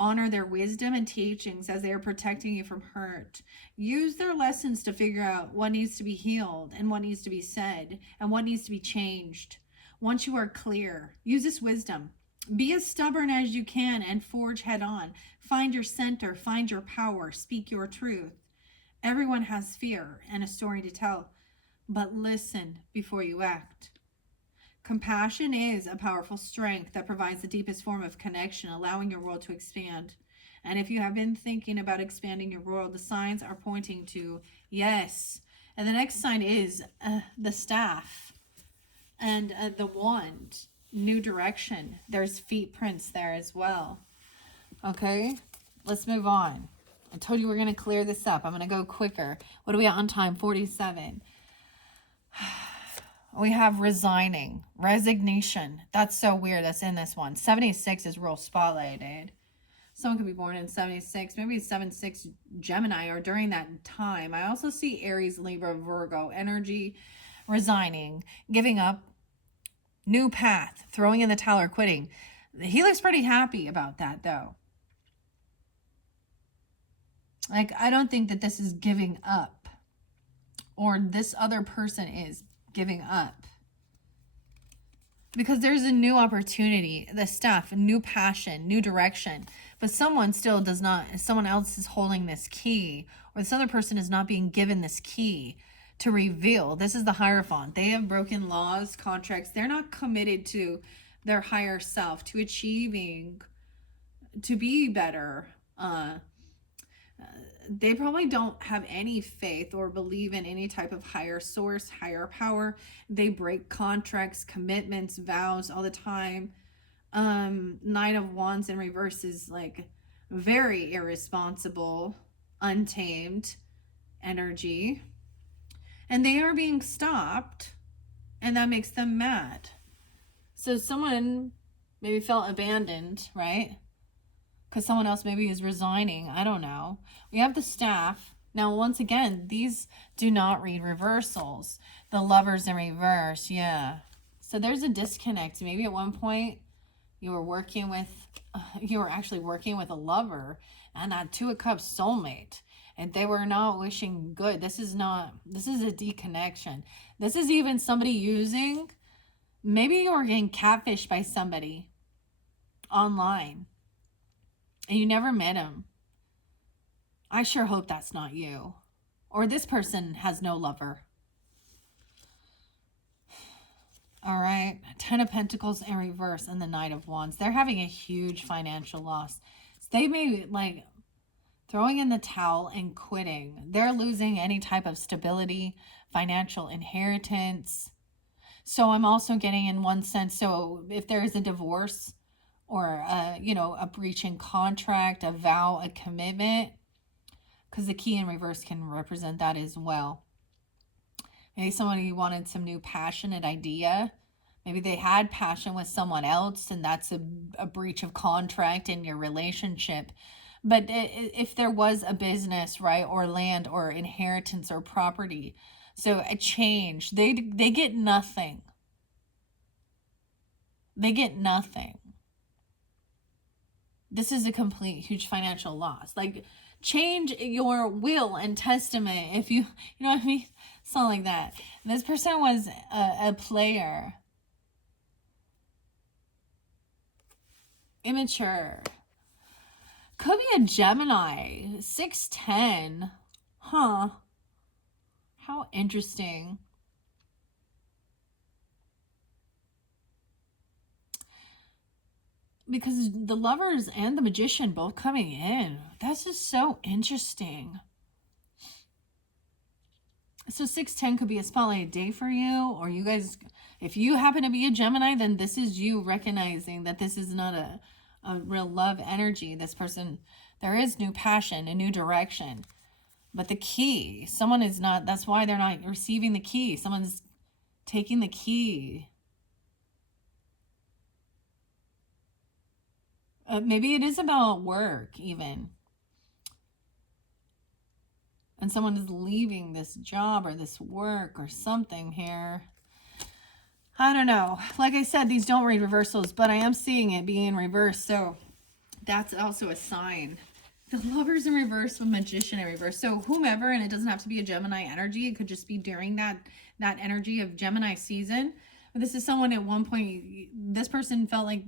Honor their wisdom and teachings as they are protecting you from hurt. Use their lessons to figure out what needs to be healed and what needs to be said and what needs to be changed. Once you are clear, use this wisdom. Be as stubborn as you can and forge head on. Find your center, find your power, speak your truth. Everyone has fear and a story to tell, but listen before you act. Compassion is a powerful strength that provides the deepest form of connection, allowing your world to expand. And if you have been thinking about expanding your world, the signs are pointing to yes. And the next sign is the staff and the wand, new direction. There's feet prints there as well. Okay, let's move on. I told you we're going to clear this up. I'm going to go quicker. What are we at on time? 47. We have resigning, resignation. That's so weird. That's in this one. 76 is real spotlighted. Someone could be born in 76, maybe 76 Gemini or during that time. I also see Aries, Libra, Virgo energy, resigning, giving up, new path, throwing in the towel or quitting. He looks pretty happy about that though. Like, I don't think that this is giving up or this other person is giving up, because there's a new opportunity, the stuff, new passion, new direction, but someone still does not, someone else is holding this key, or this other person is not being given this key to reveal. This is the Hierophant. They have broken laws, contracts. They're not committed to their higher self, to achieving, to be better. They probably don't have any faith or believe in any type of higher source, higher power. They break contracts, commitments, vows all the time. Nine of Wands in reverse is like very irresponsible, untamed energy. And they are being stopped, and that makes them mad. So someone maybe felt abandoned, right? Because someone else maybe is resigning. I don't know. We have the staff. Now, once again, these do not read reversals. The Lovers in reverse, yeah. So there's a disconnect. Maybe at one point you were actually working with a lover and that Two of Cups soulmate. And they were not wishing good. This is a deconnection. This is even somebody using, maybe you were getting catfished by somebody online. And you never met him. I sure hope that's not you. Or this person has no lover. All right. 10 of Pentacles in reverse and the Knight of Wands. They're having a huge financial loss. So they may like throwing in the towel and quitting. They're losing any type of stability, financial inheritance. So I'm also getting in one sense, so if there is a divorce or a breach in contract, a vow, a commitment, because the key in reverse can represent that as well. Maybe somebody wanted some new passionate idea. Maybe they had passion with someone else, and that's a breach of contract in your relationship. But if there was a business, right, or land or inheritance or property, so a change, they get nothing. They get nothing. This is a complete huge financial loss. Like, change your will and testament if you know what I mean? Something like that. This person was a player. Immature. Could be a Gemini. 610. Huh. How interesting. Because the Lovers and the Magician both coming in. That's just so interesting. So 610 could be a spotlight day for you, or you guys, if you happen to be a Gemini, then this is you recognizing that this is not a real love energy. This person, there is new passion, a new direction. But the key, someone is not, that's why they're not receiving the key. Someone's taking the key. Maybe it is about work even. And someone is leaving this job or this work or something here. I don't know. Like I said, these don't read reversals, but I am seeing it being reversed. So that's also a sign. The Lovers in reverse with Magician in reverse. So whomever, and it doesn't have to be a Gemini energy. It could just be during that energy of Gemini season. But this is someone at one point, this person felt like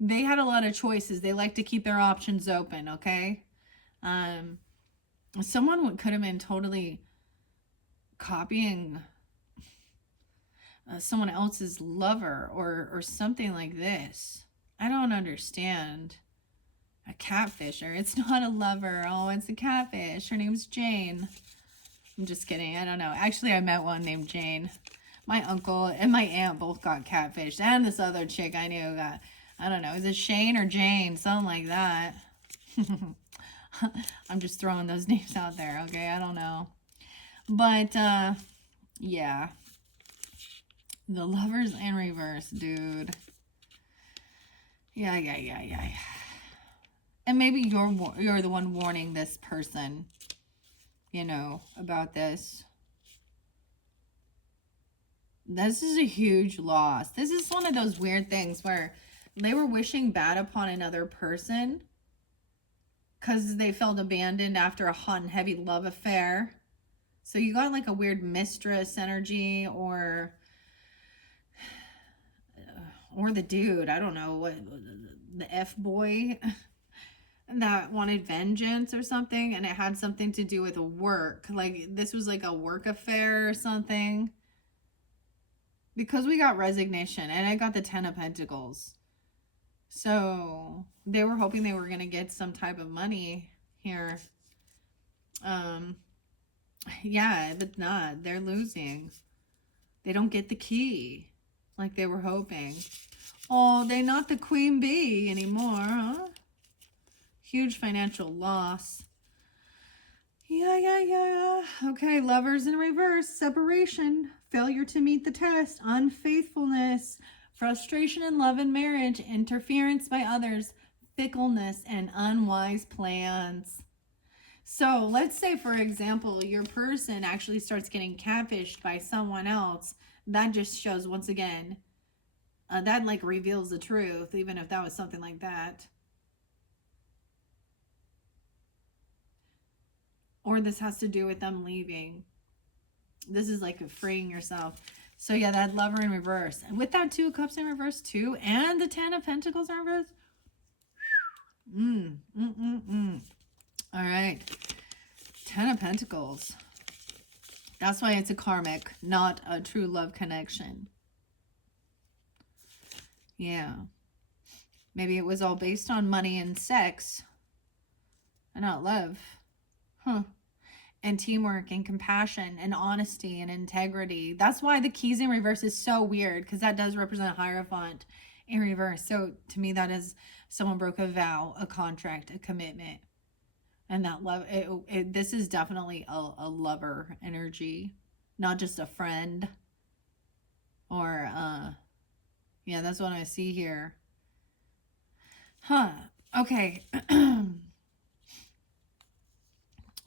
they had a lot of choices. They like to keep their options open, okay? Someone could have been totally copying someone else's lover or something like this. I don't understand. A catfisher. It's not a lover. Oh, it's a catfish. Her name's Jane. I'm just kidding. I don't know. Actually, I met one named Jane. My uncle and my aunt both got catfished. And this other chick I knew got, I don't know, is it Shane or Jane? Something like that. I'm just throwing those names out there, okay? I don't know. But, yeah. The Lovers in reverse, dude. Yeah. And maybe you're the one warning this person, about this. This is a huge loss. This is one of those weird things where they were wishing bad upon another person because they felt abandoned after a hot and heavy love affair. So you got like a weird mistress energy or the dude, I don't know, what the F-boy that wanted vengeance or something, and it had something to do with work. Like this was like a work affair or something. Because we got resignation and I got the 10 of Pentacles. So they were hoping they were going to get some type of money here. Yeah, but not. They're losing. They don't get the key like they were hoping. Oh, they're not the queen bee anymore, huh? Huge financial loss. Yeah. Okay, Lovers in reverse. Separation. Failure to meet the test. Unfaithfulness. Frustration in love and marriage. Interference by others. Fickleness and unwise plans. So let's say, for example, your person actually starts getting catfished by someone else. That just shows, once again, that like reveals the truth, even if that was something like that. Or this has to do with them leaving. This is like freeing yourself. So yeah, that Lover in reverse. And with that 2 of Cups in reverse too, and the 10 of Pentacles in reverse. All right. 10 of Pentacles. That's why it's a karmic, not a true love connection. Yeah. Maybe it was all based on money and sex and not love. Huh. and teamwork and compassion and honesty and integrity. That's why the keys in reverse is so weird, because that does represent a Hierophant in reverse. So to me, that is someone broke a vow, a contract, a commitment. And that love, this is definitely a lover energy, not just a friend. Or, yeah, that's what I see here. Huh. Okay.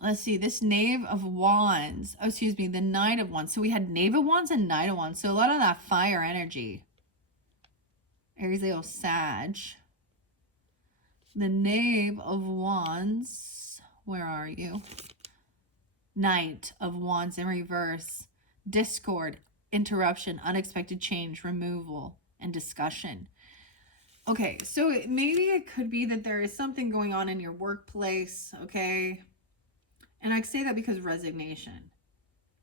Let's see, this Knave of Wands. Oh, excuse me, the Knight of Wands. So we had Knave of Wands and Knight of Wands. So a lot of that fire energy. Aries, Leo, Sag. The Knave of Wands. Where are you? Knight of Wands in reverse. Discord, interruption, unexpected change, removal, and discussion. Okay, so maybe it could be that there is something going on in your workplace, okay? And I say that because resignation,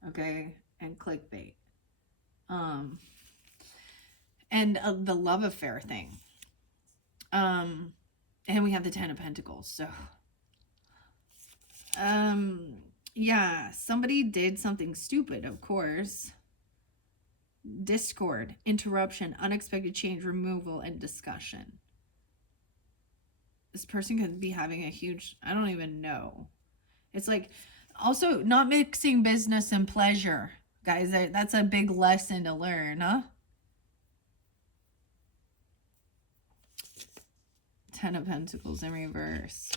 okay, and clickbait, and the love affair thing, and we have the Ten of Pentacles. So, yeah, somebody did something stupid, of course. Discord, interruption, unexpected change, removal, and discussion. This person could be having a huge, I don't even know. It's like, also not mixing business and pleasure. Guys, that's a big lesson to learn, huh? Ten of Pentacles in reverse.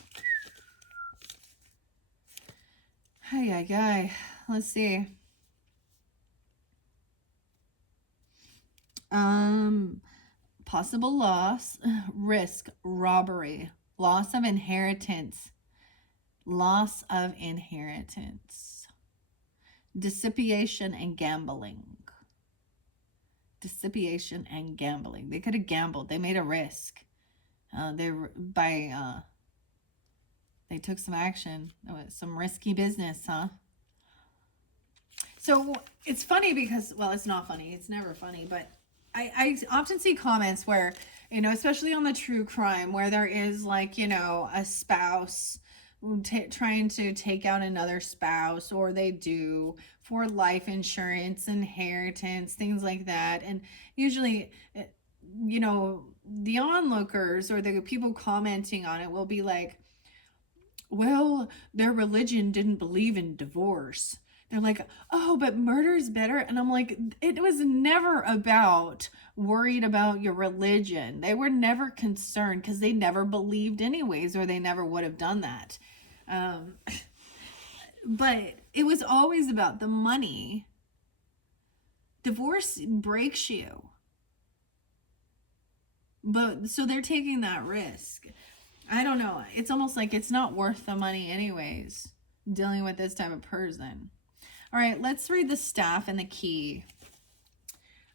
Hi. Let's see. Possible loss, risk, robbery, loss of inheritance, dissipation and gambling. They could have gambled. They made a risk. They took some action. Some risky business, huh? So it's funny because, well, it's not funny. It's never funny, but I often see comments where, you know, especially on the true crime, where there is like, you know, a spouse trying to take out another spouse, or they do, for life insurance, inheritance, things like that. And usually, you know, the onlookers or the people commenting on it will be like, well, their religion didn't believe in divorce. They're like, oh, but murder is better. And I'm like, it was never about worried about your religion. They were never concerned because they never believed anyways, or they never would have done that. But it was always about the money. Divorce breaks you. But so they're taking that risk. I don't know. It's almost like it's not worth the money anyways, dealing with this type of person. All right, let's read the staff and the key.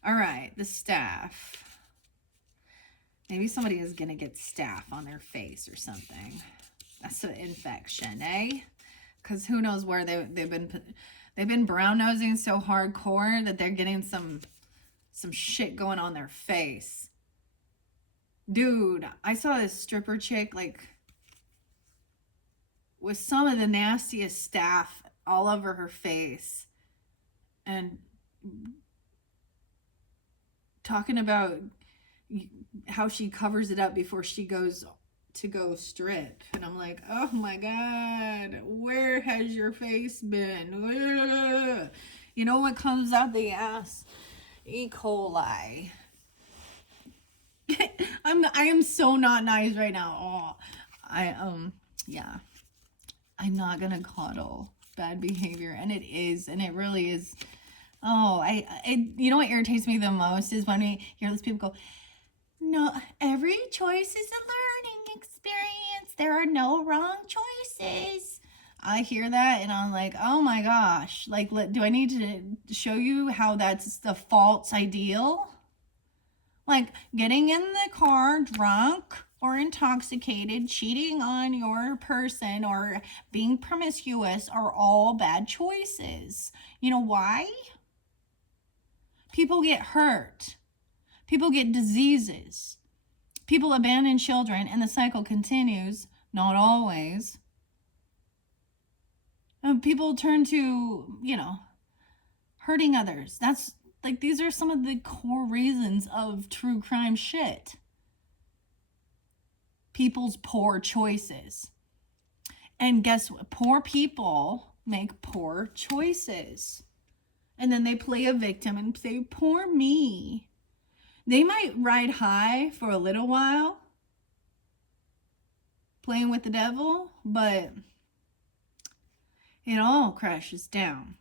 All right, the staff. Maybe somebody is going to get staph on their face or something. That's an infection, eh? Because who knows where they've been brown nosing so hardcore that they're getting some shit going on their face. Dude, I saw this stripper chick like with some of the nastiest staph all over her face, and talking about how she covers it up before she goes to go strip. And I'm like, oh my God, where has your face been? You know what comes out the ass? E. coli. I am so not nice right now. Oh, yeah. I'm not gonna coddle bad behavior, and it really is. Oh, you know what irritates me the most is when we hear those people go, no, every choice is a learning experience. There are no wrong choices. I hear that and I'm like, oh my gosh, like, do I need to show you how that's the false ideal? Like getting in the car drunk or intoxicated, cheating on your person, or being promiscuous are all bad choices. You know why? People get hurt. People get diseases. People abandon children, and the cycle continues. Not always. People turn to, hurting others. That's like, these are some of the core reasons of true crime shit. People's poor choices. And guess what? Poor people make poor choices. And then they play a victim and say, poor me. They might ride high for a little while, playing with the devil, but it all crashes down.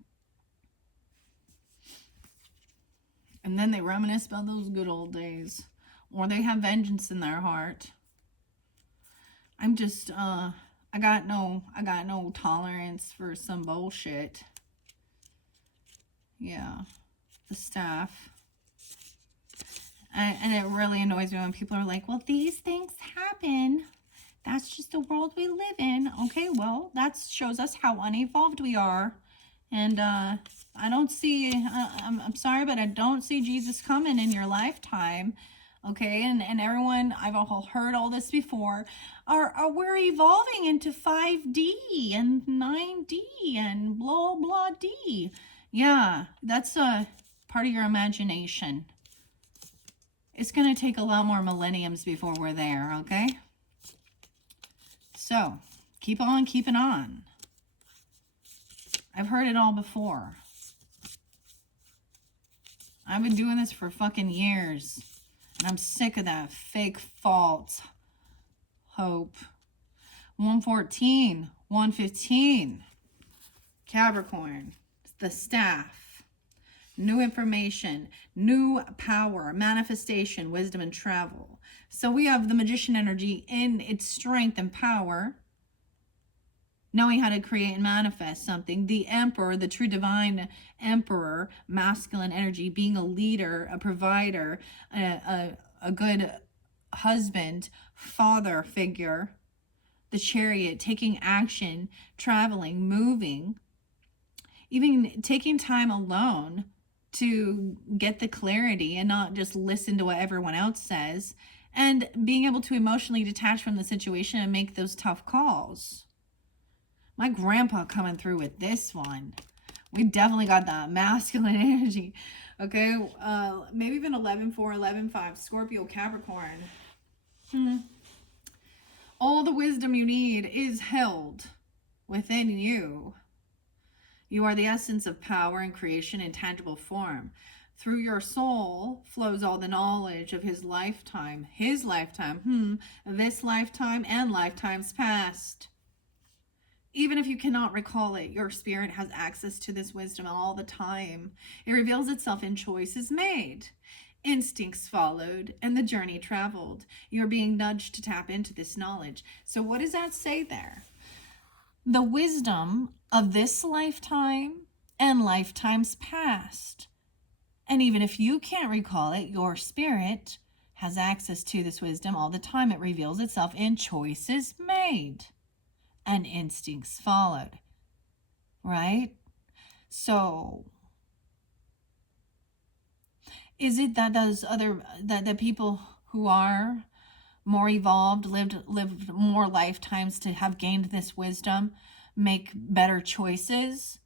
And then they reminisce about those good old days. Or they have vengeance in their heart. I'm just, I got no tolerance for some bullshit. Yeah. The staff. And it really annoys me when people are like, well, these things happen. That's just the world we live in. Okay, well, that shows us how unevolved we are. And I don't see, I'm sorry, but I don't see Jesus coming in your lifetime. Okay, and everyone, I've all heard all this before, we're evolving into 5D and 9D and blah, blah, D. Yeah, that's a part of your imagination. It's going to take a lot more millenniums before we're there, okay? So, keep on keeping on. I've heard it all before. I've been doing this for fucking years. And I'm sick of that fake false hope. 114, 115. Capricorn, the staff. New information, new power, manifestation, wisdom, and travel. So we have the magician energy in its strength and power, knowing how to create and manifest something. The emperor, the true divine emperor, masculine energy, being a leader, a provider, a good husband, father figure. The chariot, taking action, traveling, moving, even taking time alone to get the clarity and not just listen to what everyone else says, and being able to emotionally detach from the situation and make those tough calls. My grandpa coming through with this one. We definitely got that masculine energy. Okay, maybe even 11-4, 11-5, Scorpio, Capricorn. All the wisdom you need is held within you. You are the essence of power and creation in tangible form. Through your soul flows all the knowledge of his lifetime, this lifetime, and lifetimes past. Even if you cannot recall it, your spirit has access to this wisdom all the time. It reveals itself in choices made, instincts followed, and the journey traveled. You're being nudged to tap into this knowledge. So what does that say there? The wisdom of this lifetime and lifetimes past. And even if you can't recall it, your spirit has access to this wisdom all the time. It reveals itself in choices made and instincts followed. Right? So, is it that those other, that the people who are more evolved, lived more lifetimes to have gained this wisdom, make better choices,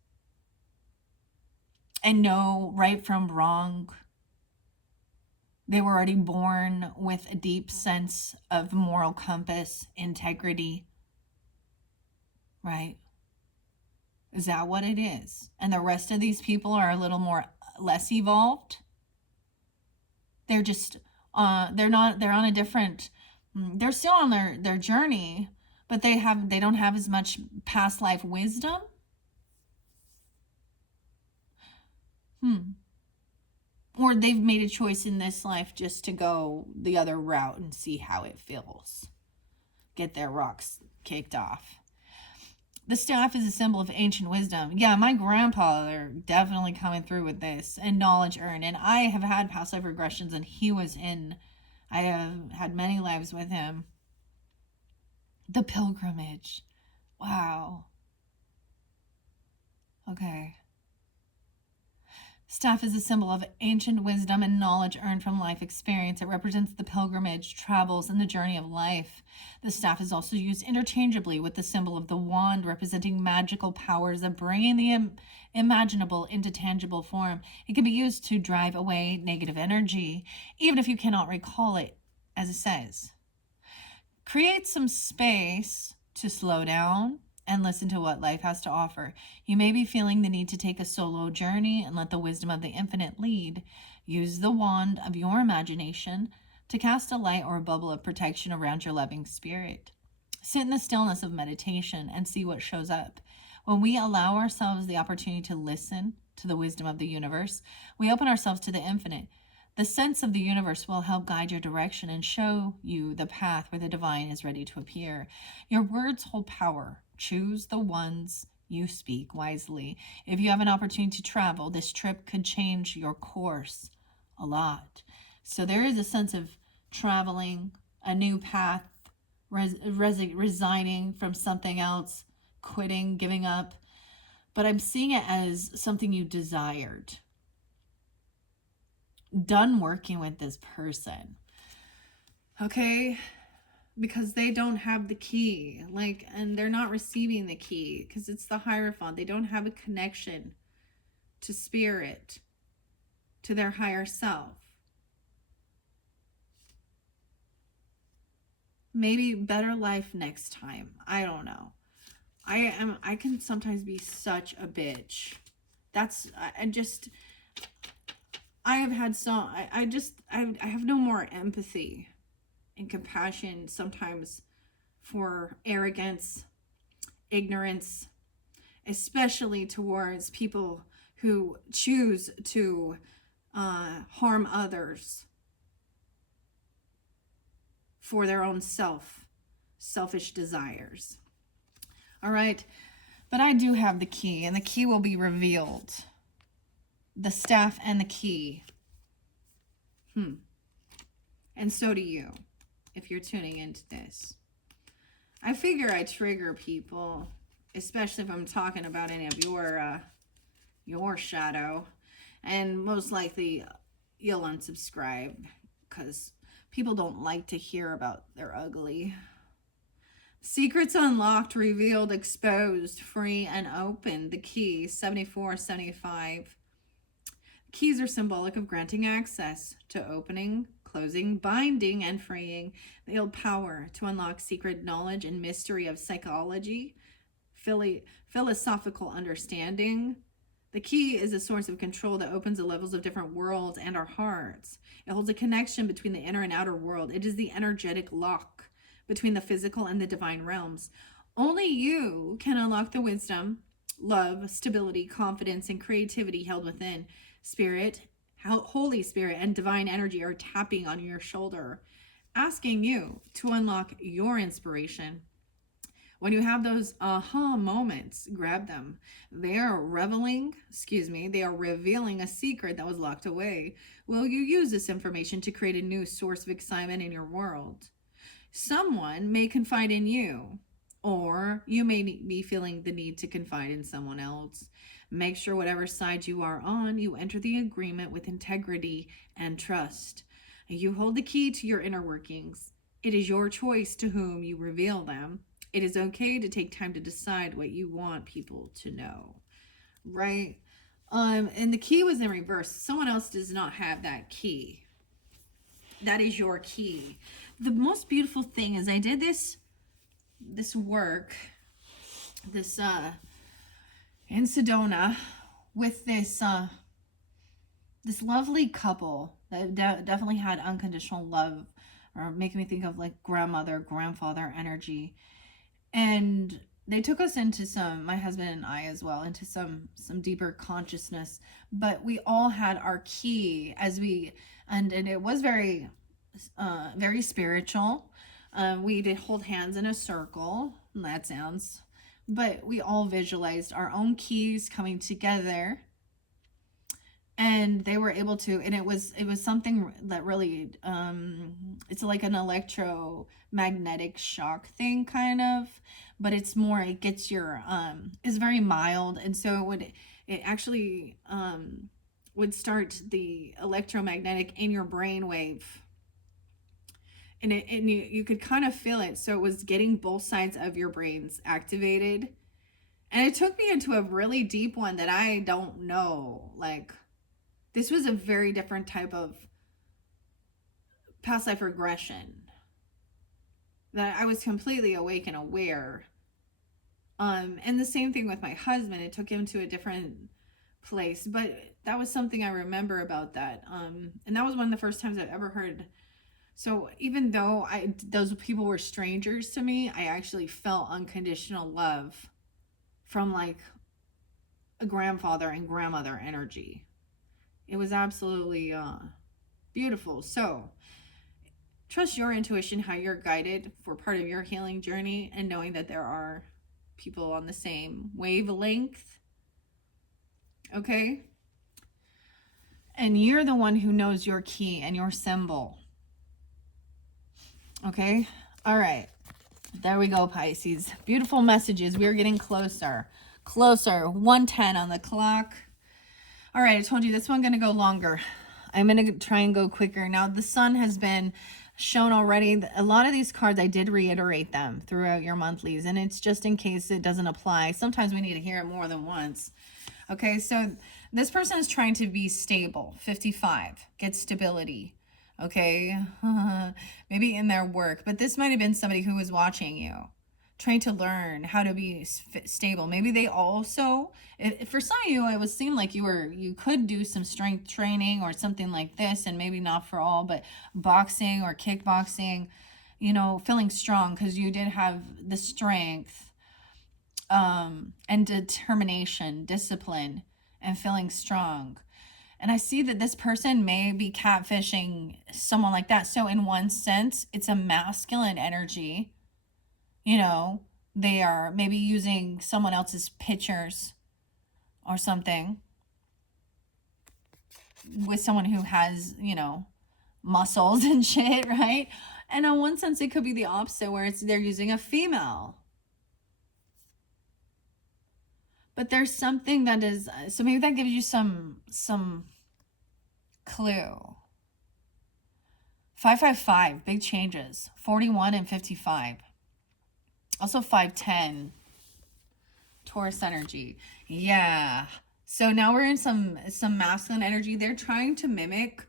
and know right from wrong? They were already born with a deep sense of moral compass, integrity, right? Is that what it is? And the rest of these people are a little more less evolved. They're just, they're on a different, they're still on their journey, but they don't have as much past life wisdom. Or they've made a choice in this life just to go the other route and see how it feels. Get their rocks kicked off. The staff is a symbol of ancient wisdom. Yeah, my grandpa, they're definitely coming through with this, and knowledge earned. And I have had past life regressions, and I have had many lives with him. The pilgrimage. Wow. Okay. Staff is a symbol of ancient wisdom and knowledge earned from life experience. It represents the pilgrimage, travels, and the journey of life. The staff is also used interchangeably with the symbol of the wand, representing magical powers of bringing the imaginable into tangible form. It can be used to drive away negative energy, even if you cannot recall it, as it says. Create some space to slow down and listen to what life has to offer. You may be feeling the need to take a solo journey and let the wisdom of the infinite lead. Use the wand of your imagination to cast a light or a bubble of protection around your loving spirit. Sit in the stillness of meditation and see what shows up. When we allow ourselves the opportunity to listen to the wisdom of the universe, we open ourselves to the infinite. The sense of the universe will help guide your direction and show you the path where the divine is ready to appear. Your words hold power. Choose the ones you speak wisely. If you have an opportunity to travel, this trip could change your course a lot. So there is a sense of traveling, a new path, resigning from something else, quitting, giving up. But I'm seeing it as something you desired. Done working with this person, okay, because they don't have the key, and they're not receiving the key because it's the Hierophant. They don't have a connection to spirit, to their higher self. Maybe better life next time. I don't know. I can sometimes be such a bitch. I have had I have no more empathy and compassion sometimes for arrogance, ignorance, especially towards people who choose to harm others for their own selfish desires. All right, but I do have the key, and the key will be revealed. The staff and the key. And so do you, if you're tuning into this. I figure I trigger people, especially if I'm talking about any of your shadow, and most likely you'll unsubscribe because people don't like to hear about their ugly. Secrets unlocked, revealed, exposed, free, and open. The key, 7475. Keys are symbolic of granting access to opening, closing, binding, and freeing. They hold power to unlock secret knowledge and mystery of psychology, philosophical understanding. The key is a source of control that opens the levels of different worlds and our hearts. It holds a connection between the inner and outer world. It is the energetic lock between the physical and the divine realms. Only you can unlock the wisdom, love, stability, confidence, and creativity held within. Spirit, Holy Spirit, and divine energy are tapping on your shoulder, asking you to unlock your inspiration. When you have those aha moments, grab them. They are revealing a secret that was locked away. Will you use this information to create a new source of excitement in your world? Someone may confide in you, or you may be feeling the need to confide in someone else. Make sure whatever side you are on, you enter the agreement with integrity and trust. You hold the key to your inner workings. It is your choice to whom you reveal them. It is okay to take time to decide what you want people to know, right? And the key was in reverse. Someone else does not have that key. That is your key. The most beautiful thing is I did this work, in Sedona with this lovely couple that definitely had unconditional love, or making me think of like grandmother, grandfather energy. And they took us into my husband and I as well, into some deeper consciousness. But we all had our key and it was very, very spiritual. We did hold hands in a circle. But we all visualized our own keys coming together, and they were able to, and it was something that really, it's like an electromagnetic shock thing kind of, but it's more, it gets your, it's very mild. And so it actually, would start the electromagnetic in your brain wave. And you could kind of feel it. So it was getting both sides of your brains activated. And it took me into a really deep one that I don't know. Like, this was a very different type of past life regression that I was completely awake and aware. And the same thing with my husband. It took him to a different place, but that was something I remember about that. And that was one of the first times I've ever heard. So even though those people were strangers to me, I actually felt unconditional love from like a grandfather and grandmother energy. It was absolutely beautiful. So trust your intuition, how you're guided for part of your healing journey, and knowing that there are people on the same wavelength. Okay? And you're the one who knows your key and your symbol. Okay? All right. There we go, Pisces. Beautiful messages. We're getting closer. Closer. 1:10 on the clock. All right, I told you this one's going to go longer. I'm going to try and go quicker. Now, the sun has been shown already. A lot of these cards, I did reiterate them throughout your monthlies, and it's just in case it doesn't apply. Sometimes we need to hear it more than once. Okay, so this person is trying to be stable. 55, get stability. Okay, maybe in their work, but this might have been somebody who was watching you, trying to learn how to be stable. Maybe they also, for some of you, it would seem like you could do some strength training or something like this, and maybe not for all, but boxing or kickboxing, you know, feeling strong because you did have the strength and determination, discipline, and feeling strong. And I see that this person may be catfishing someone like that. So in one sense, it's a masculine energy. You know, they are maybe using someone else's pictures or something with someone who has, you know, muscles and shit, right? And in one sense, it could be the opposite, where they're using a female. But there's something that is, so maybe that gives you some clue. 555, big changes. 41 and 55. Also 510, Taurus energy. Yeah. So now we're in some masculine energy. They're trying to mimic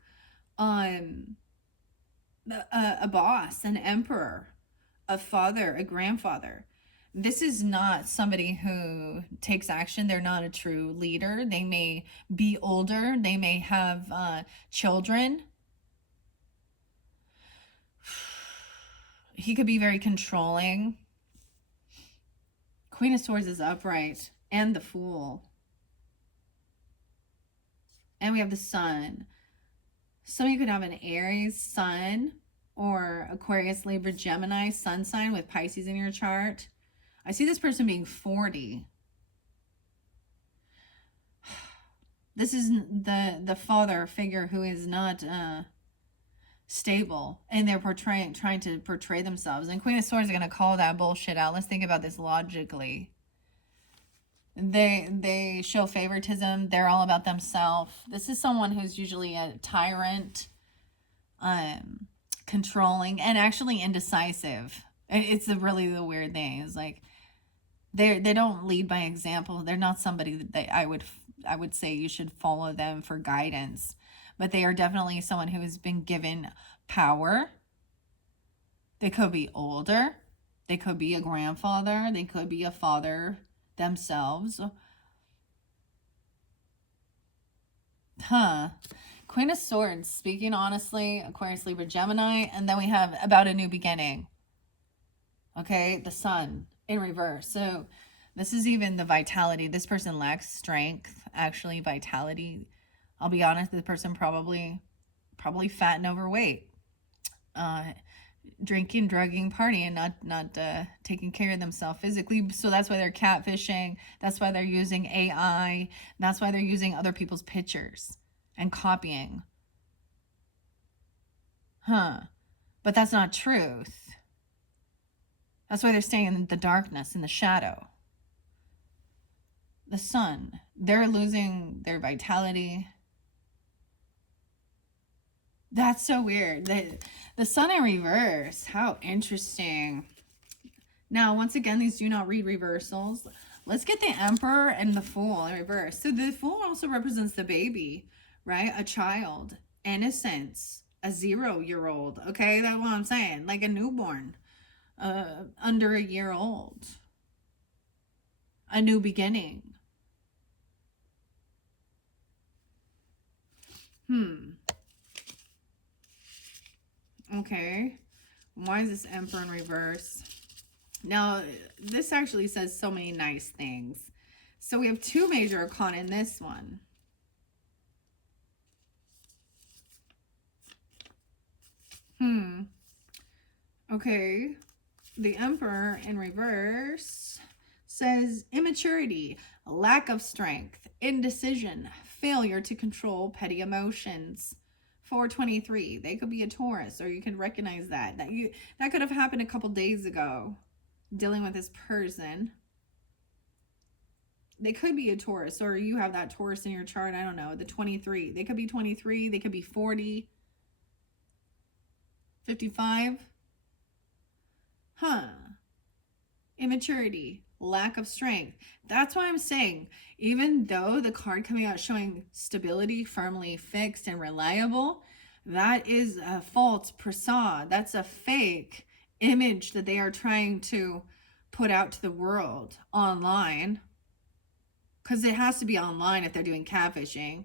a boss, an emperor, a father, a grandfather. This is not somebody who takes action. They're not a true leader. They may be older. They may have children. He could be very controlling. Queen of Swords is upright, and the Fool. And we have the Sun. So you could have an Aries Sun or Aquarius, Libra, Gemini Sun sign with Pisces in your chart. I see this person being 40. This is the father figure who is not stable, and they're trying to portray themselves. And Queen of Swords are going to call that bullshit out. Let's think about this logically. They show favoritism. They're all about themselves. This is someone who's usually a tyrant, controlling, and actually indecisive. It's really the weird thing. Is like they don't lead by example. They're not somebody that I would say you should follow them for guidance. But they are definitely someone who has been given power. They could be older. They could be a grandfather. They could be a father themselves. Queen of Swords, speaking honestly, Aquarius, Libra, Gemini. And then we have about a new beginning. Okay, the Sun in reverse. So this is even the vitality. This person lacks strength, actually vitality. I'll be honest, this person probably fat and overweight, drinking, drugging, partying, not taking care of themselves physically. So that's why they're catfishing. That's why they're using AI. That's why they're using other people's pictures and copying. But that's not truth. That's why they're staying in the darkness, in the shadow. The Sun, they're losing their vitality. That's so weird. The sun in reverse. How interesting. Now, once again, these do not read reversals. Let's get the Emperor and the Fool in reverse. So the Fool also represents the baby, right? A child, innocence, a 0-year-old. Okay, that's what I'm saying. Like a newborn, under a year old, a new beginning. Okay. Why is this Emperor in reverse? Now, this actually says so many nice things. So we have 2 major arcana in this one. Okay. The Emperor in reverse says immaturity, lack of strength, indecision, failure to control petty emotions. 423. They could be a Taurus, or you can recognize that could have happened a couple days ago. Dealing with this person. They could be a Taurus, or you have that Taurus in your chart. I don't know. The 23. They could be 23. They could be 40. 55. Huh. Immaturity, lack of strength. That's why I'm saying, even though the card coming out showing stability, firmly fixed and reliable, that is a false facade. That's a fake image that they are trying to put out to the world online. Because it has to be online if they're doing catfishing.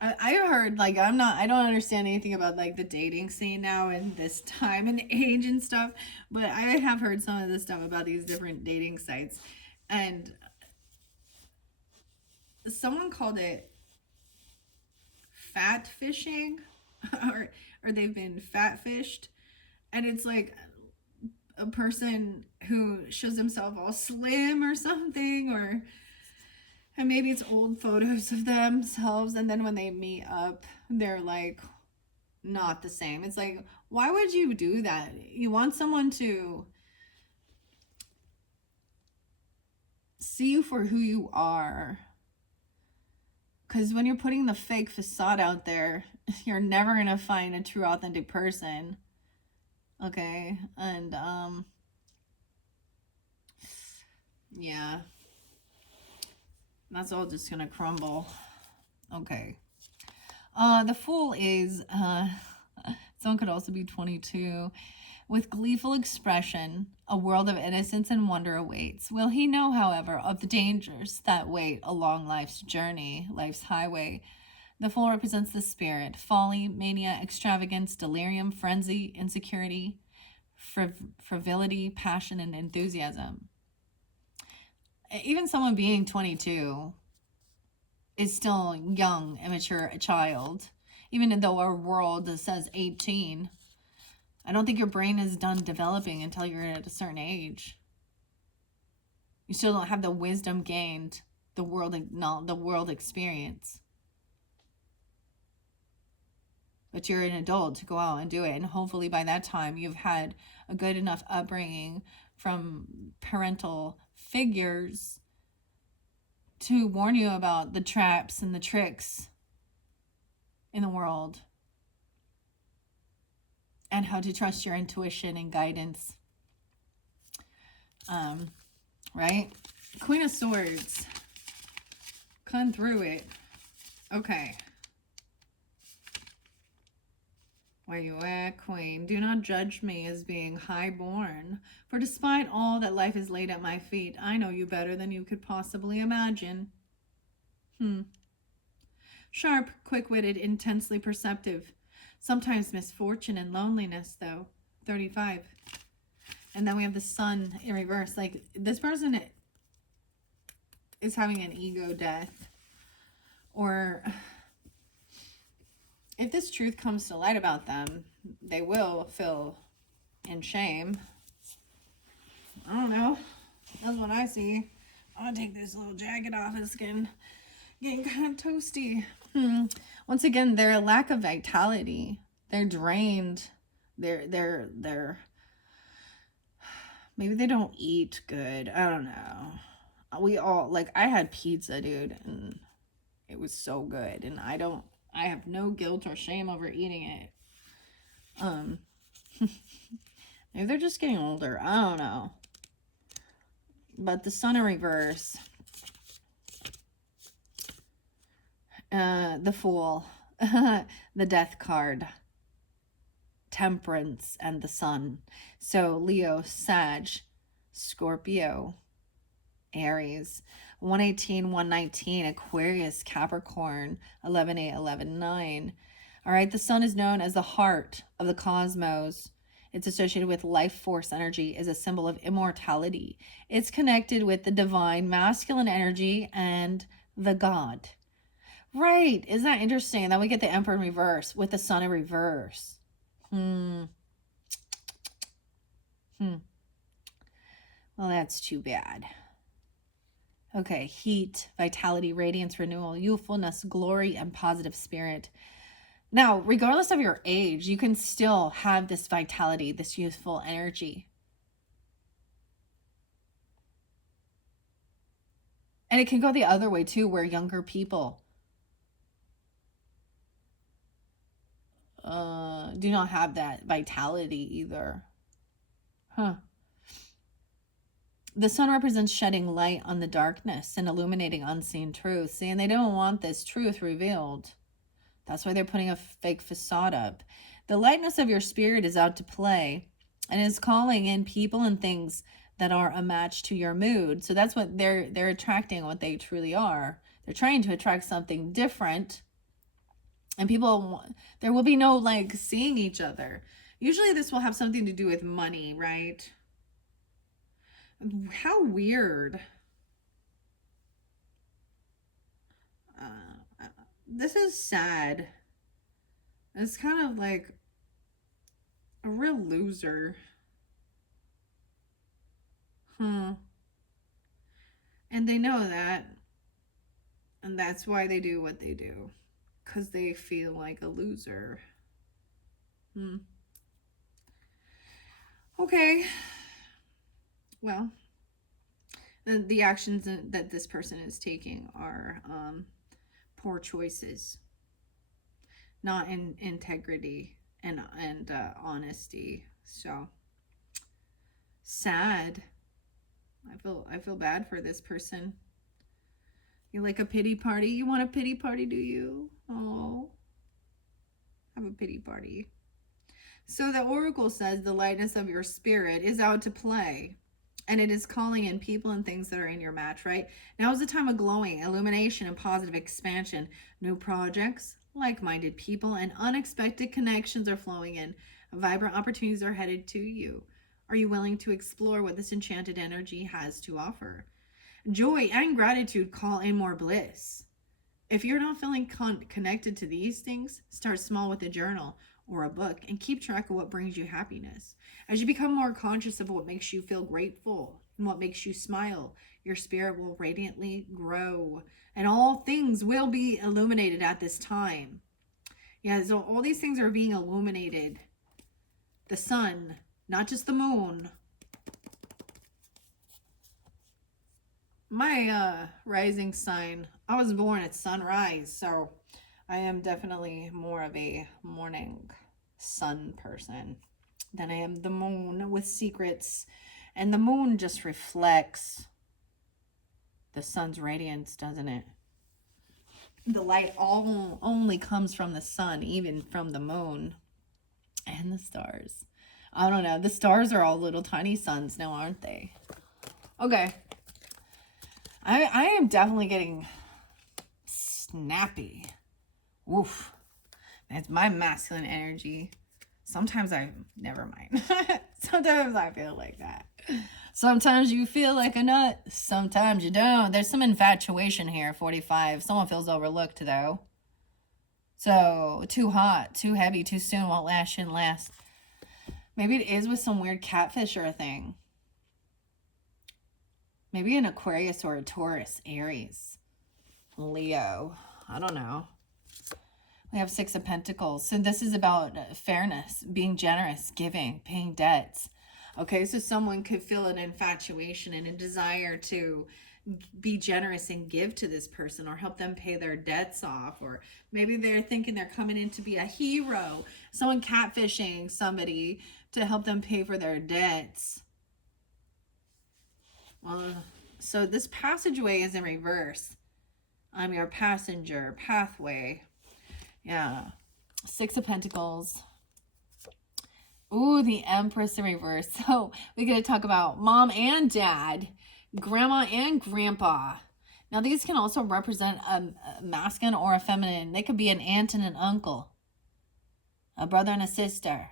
I heard, like, I don't understand anything about, like, the dating scene now and this time and age and stuff, but I have heard some of this stuff about these different dating sites, and someone called it fat fishing, or they've been fat fished, and it's like a person who shows himself all slim or something, or and maybe it's old photos of themselves, and then when they meet up, they're like not the same. It's like, why would you do that? You want someone to see you for who you are. Because when you're putting the fake facade out there, you're never going to find a true, authentic person. Okay? And, yeah. That's all just going to crumble. Okay. The Fool is, someone could also be 22. With gleeful expression, a world of innocence and wonder awaits. Will he know, however, of the dangers that wait along life's journey, life's highway? The Fool represents the spirit, folly, mania, extravagance, delirium, frenzy, insecurity, frivolity, passion, and enthusiasm. Even someone being 22 is still young, immature, a child. Even though our world says 18, I don't think your brain is done developing until you're at a certain age. You still don't have the wisdom gained, the world experience. But you're an adult to go out and do it, and hopefully by that time you've had a good enough upbringing from parental figures to warn you about the traps and the tricks in the world, and how to trust your intuition and guidance. Right? Queen of Swords. Come through it. Okay. Where you at, Queen? Do not judge me as being high-born, for despite all that life has laid at my feet, I know you better than you could possibly imagine. Sharp, quick-witted, intensely perceptive. Sometimes misfortune and loneliness, though. 35. And then we have the Sun in reverse. Like, this person is having an ego death. Or if this truth comes to light about them, they will feel in shame. I don't know. That's what I see. I'm gonna take this little jacket off. It's getting kind of toasty. Once again, their lack of vitality. They're drained. They're maybe they don't eat good. I don't know. We all, like, I had pizza, dude, and It was so good. And I have no guilt or shame over eating it. Maybe they're just getting older. I don't know. But the sun in reverse. The Fool. The Death card. Temperance and the Sun. So Leo, Sag, Scorpio, Aries, 118, 119, Aquarius, Capricorn, 11-8, 11-9. All right, the sun is known as the heart of the cosmos. It's associated with life force energy, is a symbol of immortality. It's connected with the divine masculine energy and the god. Right, isn't that interesting? And then we get the Emperor in reverse with the sun in reverse. Well, that's too bad. Okay, heat, vitality, radiance, renewal, youthfulness, glory, and positive spirit. Now, regardless of your age, you can still have this vitality, this youthful energy. And it can go the other way too, where younger people do not have that vitality either. The sun represents shedding light on the darkness and illuminating unseen truths. See, and they don't want this truth revealed. That's why they're putting a fake facade up. The lightness of your spirit is out to play and is calling in people and things that are a match to your mood. So that's what they're attracting, what they truly are. They're trying to attract something different. And people, there will be no like seeing each other. Usually this will have something to do with money, right? How weird. This is sad. It's kind of like a real loser. And they know that. And that's why they do what they do. Because they feel like a loser. Okay. Well, the actions that this person is taking are poor choices, not in integrity and honesty. So sad. I feel bad for this person. You like a pity party? You want a pity party, do you? Oh, have a pity party. So the oracle says the lightness of your spirit is out to play. And it is calling in people and things that are in your match, right? Now is the time of glowing, illumination, and positive expansion. New projects, like-minded people, and unexpected connections are flowing in. Vibrant opportunities are headed to you. Are you willing to explore what this enchanted energy has to offer? Joy and gratitude call in more bliss. If you're not feeling connected to these things, start small with a journal or a book and keep track of what brings you happiness. As you become more conscious of what makes you feel grateful and what makes you smile, your spirit will radiantly grow and all things will be illuminated at this time. Yeah, so all these things are being illuminated. The sun, not just the moon. My rising sign, I was born at sunrise, so I am definitely more of a morning sun person than I am the moon with secrets. And the moon just reflects the sun's radiance, doesn't it? The light only comes from the sun, even from the moon and the stars. I don't know. The stars are all little tiny suns now, aren't they? Okay. I am definitely getting snappy. Woof. That's my masculine energy. Sometimes never mind. Sometimes I feel like that. Sometimes you feel like a nut. Sometimes you don't. There's some infatuation here, 45. Someone feels overlooked, though. So, too hot, too heavy, too soon, won't last, shouldn't last. Maybe it is with some weird catfish or a thing. Maybe an Aquarius or a Taurus, Aries, Leo. I don't know. We have 6 of Pentacles. So this is about fairness, being generous, giving, paying debts. Okay, so someone could feel an infatuation and a desire to be generous and give to this person or help them pay their debts off. Or maybe they're thinking they're coming in to be a hero, someone catfishing somebody to help them pay for their debts. So this passageway is in reverse. I'm your passenger, pathway. Yeah. Six of Pentacles. Ooh, the Empress in reverse. So we're going to talk about mom and dad, grandma and grandpa. Now these can also represent a masculine or a feminine. They could be an aunt and an uncle, a brother and a sister.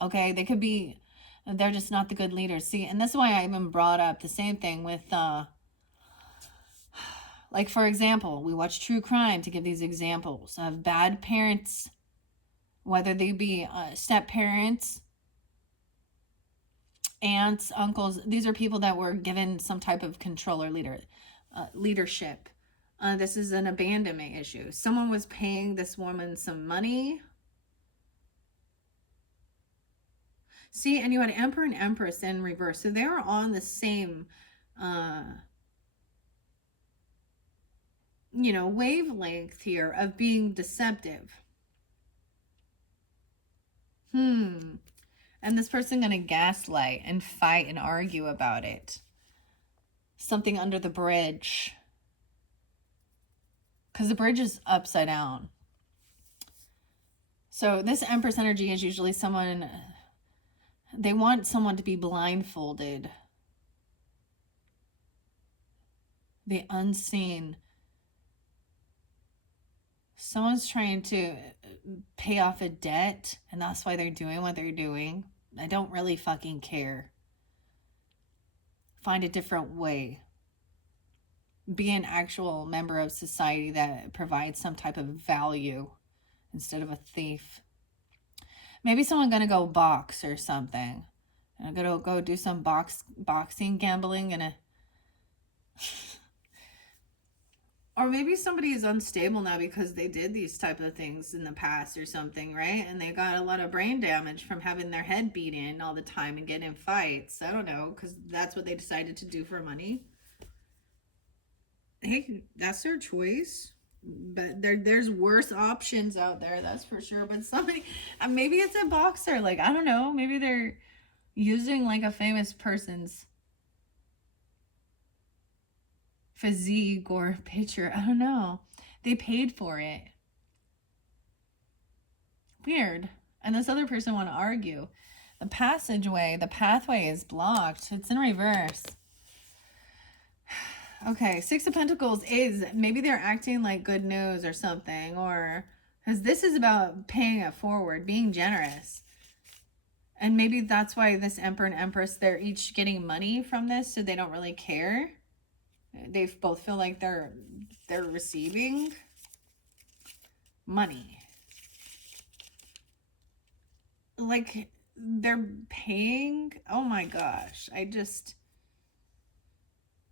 Okay, they could be, they're just not the good leaders. See, and this is why I even brought up the same thing with, like, for example, we watch true crime to give these examples of bad parents, whether they be step parents, aunts, uncles. These are people that were given some type of control or leadership. This is an abandonment issue. Someone was paying this woman some money. See, and you had Emperor and Empress in reverse. So they were on the same, wavelength here of being deceptive. And this person going to gaslight and fight and argue about it. Something under the bridge. Because the bridge is upside down. So this Empress energy is usually someone, they want someone to be blindfolded. The unseen. Someone's trying to pay off a debt, and that's why they're doing what they're doing. I don't really fucking care. Find a different way. Be an actual member of society that provides some type of value instead of a thief. Maybe someone gonna go box or something. I'm gonna go do some boxing, gambling, and or maybe somebody is unstable now because they did these type of things in the past or something, right? And they got a lot of brain damage from having their head beat in all the time and getting in fights. I don't know, because that's what they decided to do for money. Hey, that's their choice. But there's worse options out there, that's for sure. But somebody, maybe it's a boxer. Like, I don't know. Maybe they're using like a famous person's physique or picture. I don't know. They paid for it. Weird. And this other person want to argue. The passageway, the pathway is blocked. It's in reverse. Okay, Six of Pentacles is, maybe they're acting like good news or something, or, because this is about paying it forward, being generous. And maybe that's why this Emperor and Empress, they're each getting money from this, so they don't really care. They both feel like they're receiving money. Like, they're paying, oh my gosh,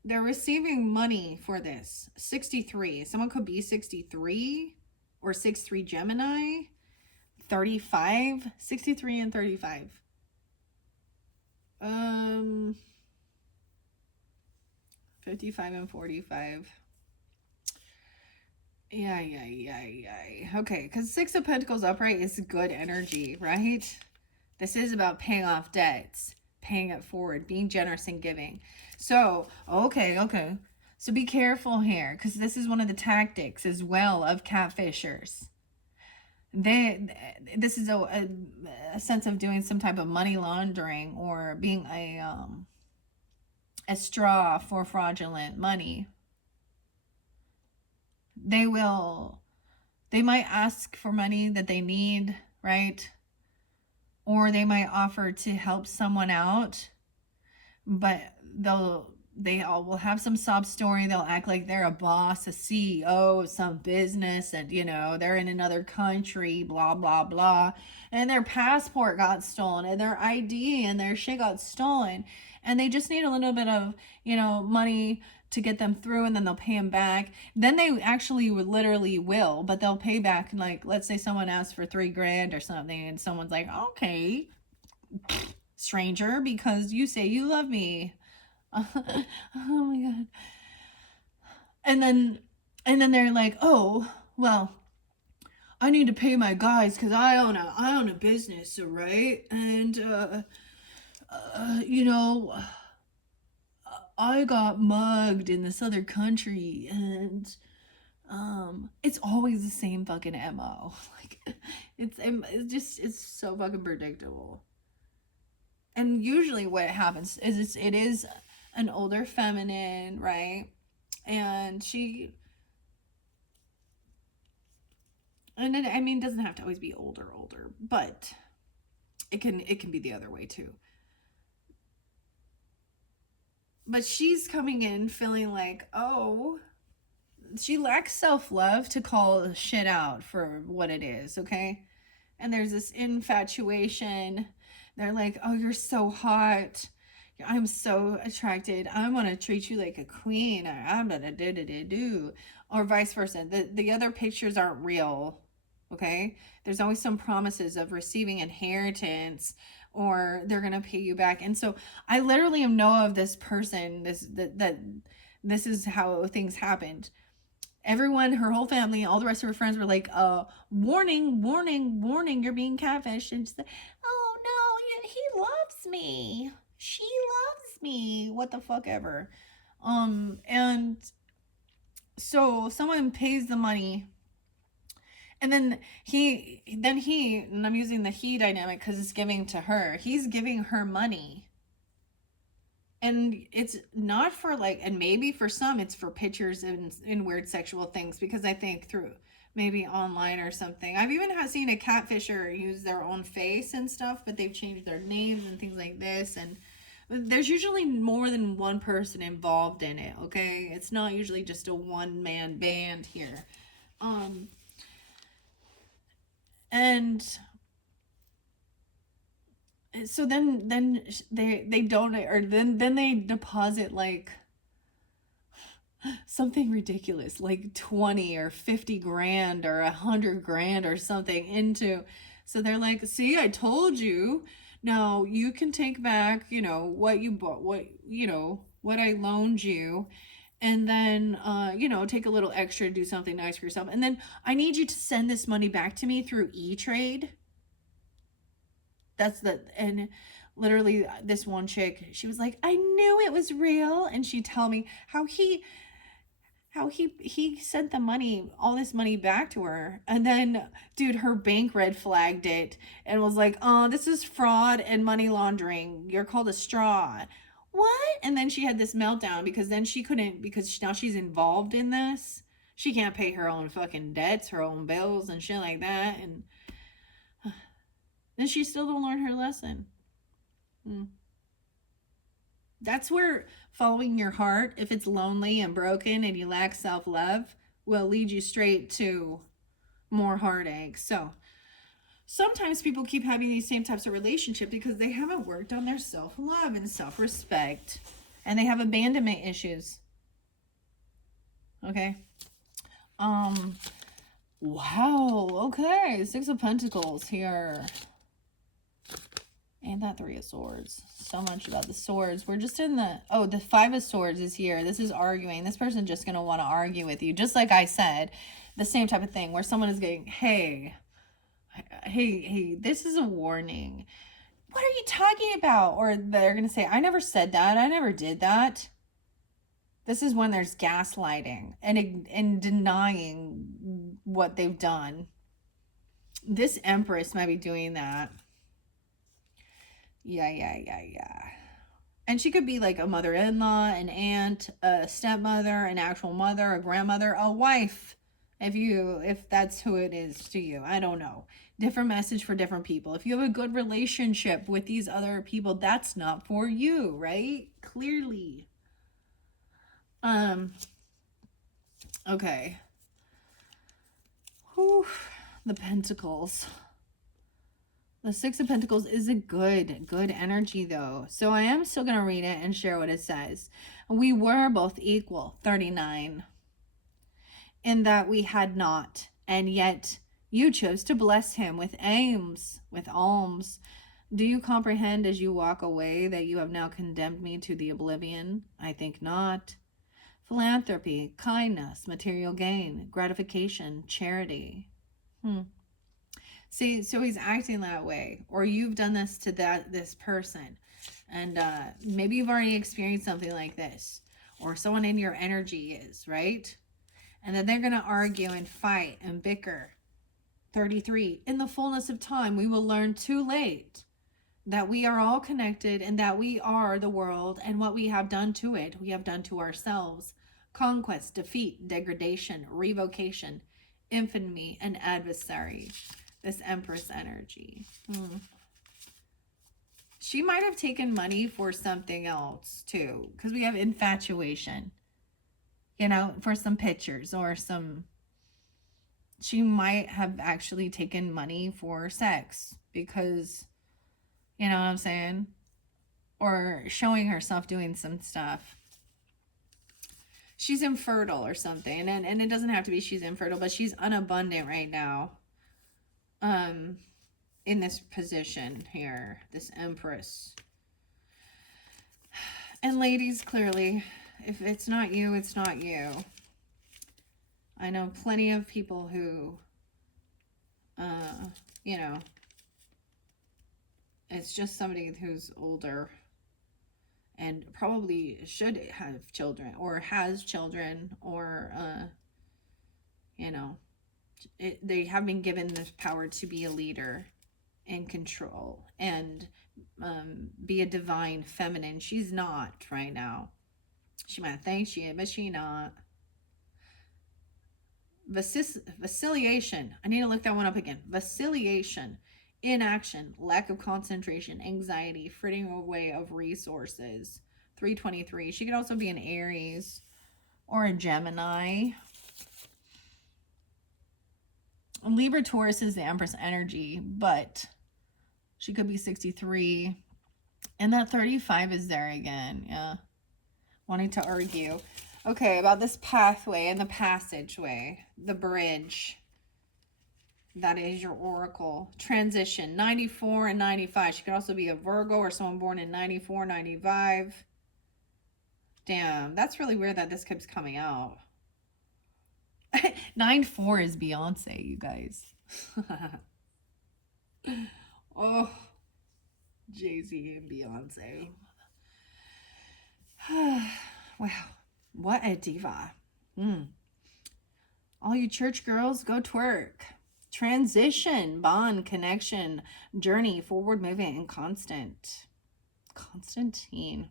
they're receiving money for this. 63. Someone could be 63 or 6'3 Gemini. 35. 63 and 35. 55 and 45. Yeah. Okay, because Six of Pentacles upright is good energy, right? This is about paying off debts, paying it forward, being generous and giving. So, okay. So be careful here, because this is one of the tactics as well of catfishers. This is a sense of doing some type of money laundering or being a straw for fraudulent money. They might ask for money that they need, right? Or they might offer to help someone out, but they all will have some sob story. They'll act like they're a boss, a CEO of some business, and they're in another country, blah blah blah, and their passport got stolen and their ID and their shit got stolen, and they just need a little bit of money to get them through, and then they'll pay them back. Then they actually literally will, but they'll pay back, like, let's say someone asks for $3,000 or something, and someone's like, okay, stranger, because you say you love me, Oh my God. And then, and then they're like, oh, well, I need to pay my guys because I own a business, right? And you know, I got mugged in this other country, and it's always the same fucking mo. Like, it's just it's so fucking predictable. And usually, what happens is it is an older feminine, right? And she, and it, I mean, doesn't have to always be older, but it can be the other way too. But she's coming in feeling like, oh, she lacks self-love to call shit out for what it is, okay? And there's this infatuation. They're like, oh, you're so hot, I'm so attracted, I want to treat you like a queen, or I'm gonna do, or vice versa. The other pictures aren't real, okay? There's always some promises of receiving inheritance, or they're gonna pay you back. And so I literally know of this person, that this is how things happened. Everyone, her whole family, all the rest of her friends were like, warning, warning, warning, you're being catfished. And she's like, oh no, he loves me, she loves me, what the fuck ever. And so someone pays the money, and then and I'm using the he dynamic because it's giving to her, he's giving her money. And it's not for like, and maybe for some it's for pictures and weird sexual things, because I think through maybe online or something. I've even seen a catfisher use their own face and stuff, but they've changed their names and things like this. And there's usually more than one person involved in it, okay? It's not usually just a one-man band here. And so then they donate, or then they deposit like something ridiculous, like 20 or 50 grand or 100 grand or something into. So they're like, see, I told you, now you can take back, what you bought, what I loaned you, and then take a little extra, do something nice for yourself, and then I need you to send this money back to me through E-Trade. And literally this one chick, she was like, I knew it was real. And she'd tell me how he sent the money, all this money back to her. And then, dude, her bank red flagged it and was like, oh, this is fraud and money laundering, you're called a straw. What? And then she had this meltdown because then she couldn't, because now she's involved in this, she can't pay her own fucking debts, her own bills and shit like that. And then she still don't learn her lesson. That's where following your heart, if it's lonely and broken and you lack self-love, will lead you straight to more heartache. So sometimes people keep having these same types of relationships because they haven't worked on their self-love and self-respect, and they have abandonment issues. Okay. Wow. Okay. Six of Pentacles here. And that Three of Swords. So much about the swords. We're just in the... Oh, the Five of Swords is here. This is arguing. This person's just going to want to argue with you. Just like I said, the same type of thing where someone is getting, hey, this is a warning. What are you talking about? Or they're going to say, I never said that. I never did that. This is when there's gaslighting and denying what they've done. This Empress might be doing that. Yeah. And she could be like a mother-in-law, an aunt, a stepmother, an actual mother, a grandmother, a wife. If that's who it is to you. I don't know. Different message for different people. If you have a good relationship with these other people, that's not for you, right? Clearly. Okay. Whew. The Pentacles. The Six of Pentacles is a good energy though. So I am still going to read it and share what it says. We were both equal, 39, in that we had not, and yet you chose to bless him with alms. Do you comprehend as you walk away that you have now condemned me to the oblivion? I think not. Philanthropy, kindness, material gain, gratification, charity. See, so he's acting that way, or you've done this to this person, and maybe you've already experienced something like this, or someone in your energy is, right? And then they're going to argue and fight and bicker. 33. In the fullness of time, we will learn too late that we are all connected and that we are the world, and what we have done to it, we have done to ourselves. Conquest, defeat, degradation, revocation, infamy, and adversary. This Empress energy. She might have taken money for something else too, because we have infatuation, you know, for some pictures or some. She might have actually taken money for sex because, you know what I'm saying? Or showing herself doing some stuff. She's infertile or something. And it doesn't have to be she's infertile, but she's unabundant right now. In this position here, this Empress. And ladies, clearly, if it's not you, it's not you. I know plenty of people who, you know, it's just somebody who's older and probably should have children or has children or, you know, they have been given this power to be a leader and control and be a divine feminine. She's not right now. She might think she is, but she not. Vacillation. I need to look that one up again. Vacillation, inaction, lack of concentration, anxiety, frittering away of resources. 323. She could also be an Aries or a Gemini. Libra Taurus is the Empress energy, but she could be 63. And that 35 is there again. Yeah. Wanting to argue. Okay, about this pathway and the passageway, the bridge. That is your oracle. Transition, 94 and 95. She could also be a Virgo or someone born in 94, 95. Damn, that's really weird that this keeps coming out. 9-4 is Beyonce, you guys. Oh, Jay-Z and Beyonce. Wow, what a diva. All you church girls, go twerk. Transition, bond, connection, journey, forward moving, and constant. Constantine.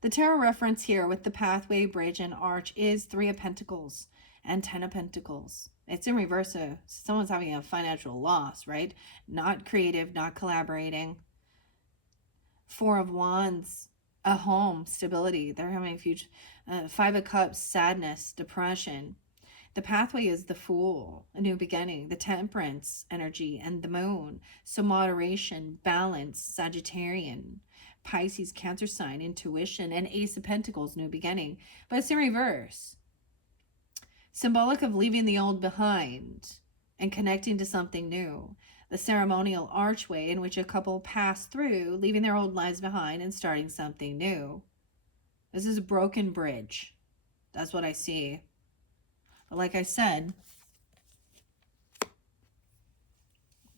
The tarot reference here with the pathway, bridge, and arch is 3 of Pentacles and 10 of Pentacles. It's in reverse, so someone's having a financial loss, right? Not creative, not collaborating. 4 of Wands, a home, stability. They're having a huge 5 of Cups, sadness, depression. The pathway is the Fool, a new beginning, the Temperance energy, and the Moon. So moderation, balance, Sagittarian, Pisces, Cancer sign, intuition, and Ace of Pentacles, new beginning. But it's in reverse. Symbolic of leaving the old behind and connecting to something new. The ceremonial archway in which a couple pass through, leaving their old lives behind and starting something new. This is a broken bridge. That's what I see. But like I said,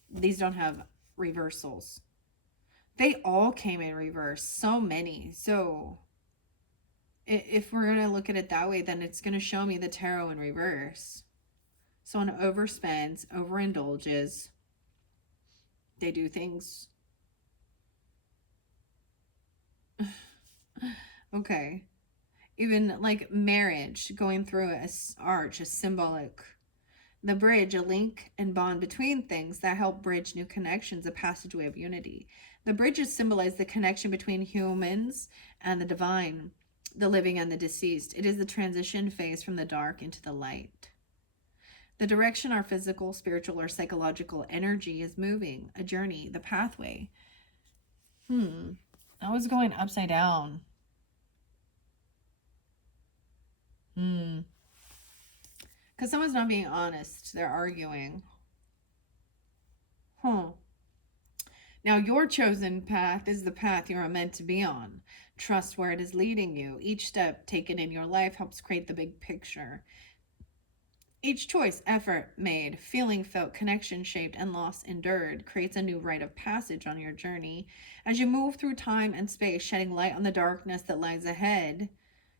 these don't have reversals. They all came in reverse. So many. So if we're going to look at it that way, then it's going to show me the tarot in reverse. Someone overspends, overindulges. They do things. Okay. Even like marriage, going through a arch, a symbolic. The bridge, a link and bond between things that help bridge new connections, a passageway of unity. The bridges symbolize the connection between humans and the divine, the living and the deceased. It is the transition phase from the dark into the light. The direction our physical, spiritual, or psychological energy is moving, a journey, the pathway. I was going upside down. Because someone's not being honest. They're arguing. Now, your chosen path is the path you are meant to be on. Trust where it is leading you. Each step taken in your life helps create the big picture. Each choice, effort made, feeling felt, connection shaped, and loss endured creates a new rite of passage on your journey. As you move through time and space, shedding light on the darkness that lies ahead,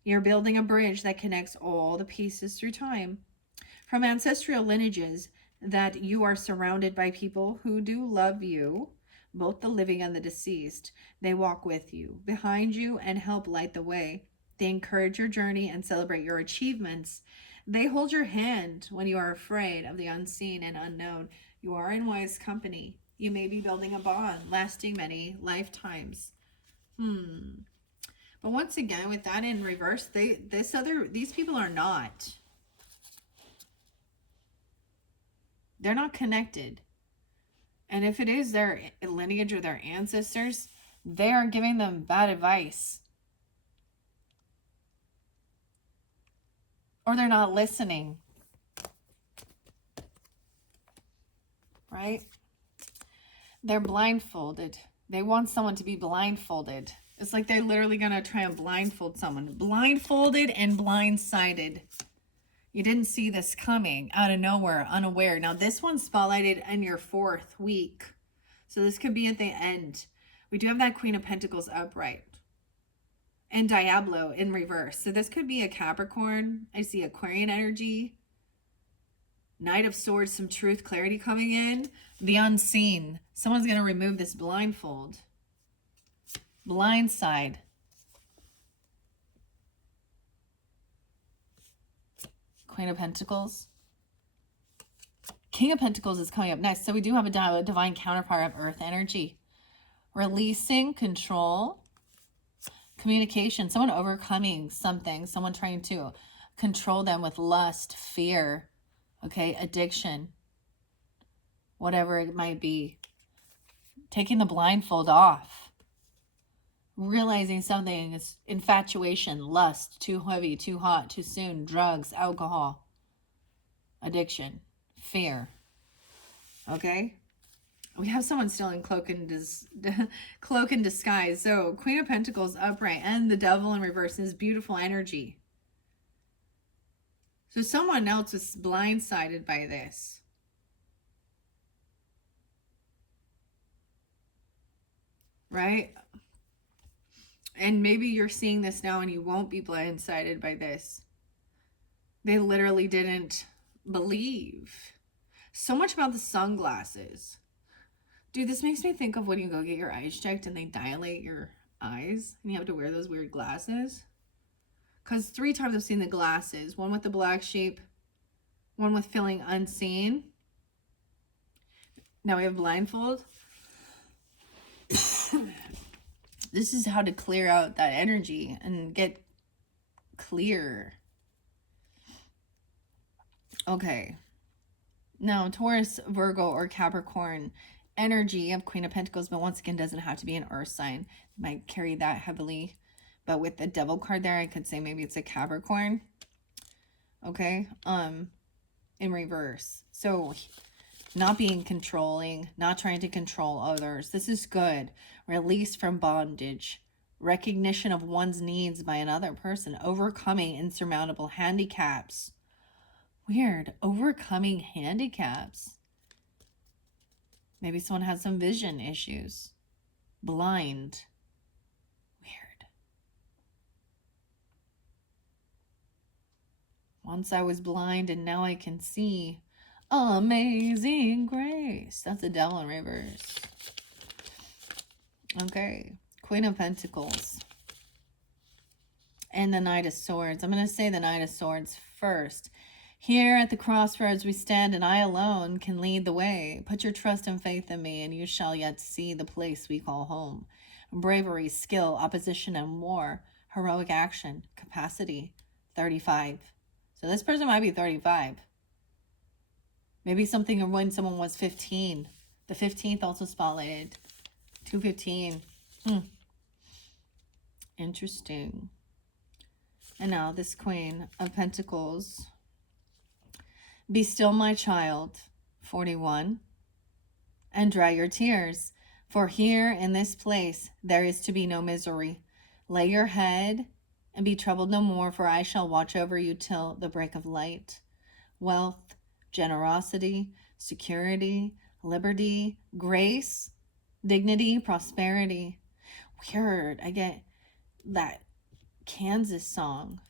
you're building a bridge that connects all the pieces through time. From ancestral lineages, that you are surrounded by people who do love you, both the living and the deceased. They walk with you, behind you, and help light the way. They encourage your journey and celebrate your achievements. They hold your hand when you are afraid of the unseen and unknown. You are in wise company. You may be building a bond lasting many lifetimes. But once again, with that in reverse, these people are not. They're not connected. And if it is their lineage or their ancestors, they are giving them bad advice. Or they're not listening. Right? They're blindfolded. They want someone to be blindfolded. It's like they're literally going to try and blindfold someone. Blindfolded and blindsided. You didn't see this coming out of nowhere, unaware. Now, this one's spotlighted in your 4th week. So this could be at the end. We do have that Queen of Pentacles upright. And Diablo in reverse. So this could be a Capricorn. I see Aquarian energy. Knight of Swords, some truth, clarity coming in. The unseen. Someone's going to remove this blindfold. Blind side. Queen of Pentacles. King of Pentacles is coming up next. So we do have a divine counterpart of Earth energy. Releasing control. Communication. Someone overcoming something. Someone trying to control them with lust, fear. Okay, addiction. Whatever it might be. Taking the blindfold off. Realizing something is infatuation, lust, too heavy, too hot, too soon, drugs, alcohol, addiction, fear. Okay? We have someone still in cloak and disguise. So Queen of Pentacles upright and the Devil in reverse is beautiful energy. So someone else was blindsided by this. Right? And maybe you're seeing this now and you won't be blindsided by this. They literally didn't believe. So much about the sunglasses. Dude, this makes me think of when you go get your eyes checked and they dilate your eyes and you have to wear those weird glasses. Because 3 times I've seen the glasses. One with the black sheep. One with feeling unseen. Now we have blindfold. This is how to clear out that energy and get clear. Okay. Now, Taurus, Virgo, or Capricorn energy of Queen of Pentacles, but once again, doesn't have to be an earth sign. Might carry that heavily. But with the Devil card there, I could say maybe it's a Capricorn. Okay. In reverse. So, not being controlling, not trying to control others. This is good. Release from bondage. Recognition of one's needs by another person. Overcoming insurmountable handicaps. Weird. Overcoming handicaps. Maybe someone has some vision issues. Blind. Weird. Once I was blind and now I can see. Amazing grace. That's the Devil in reverse. Okay. Queen of Pentacles. And the Knight of Swords. I'm going to say the Knight of Swords first. Here at the crossroads we stand, and I alone can lead the way. Put your trust and faith in me, and you shall yet see the place we call home. Bravery, skill, opposition, and war. Heroic action, capacity, 35. So this person might be 35. Maybe something when someone was 15. The 15th also spotlighted. 215. Interesting. And now this Queen of Pentacles. Be still, my child, 41, and dry your tears. For here in this place there is to be no misery. Lay your head and be troubled no more, for I shall watch over you till the break of light. Wealth, generosity, security, liberty, grace, dignity, prosperity. Weird. I get that Kansas song.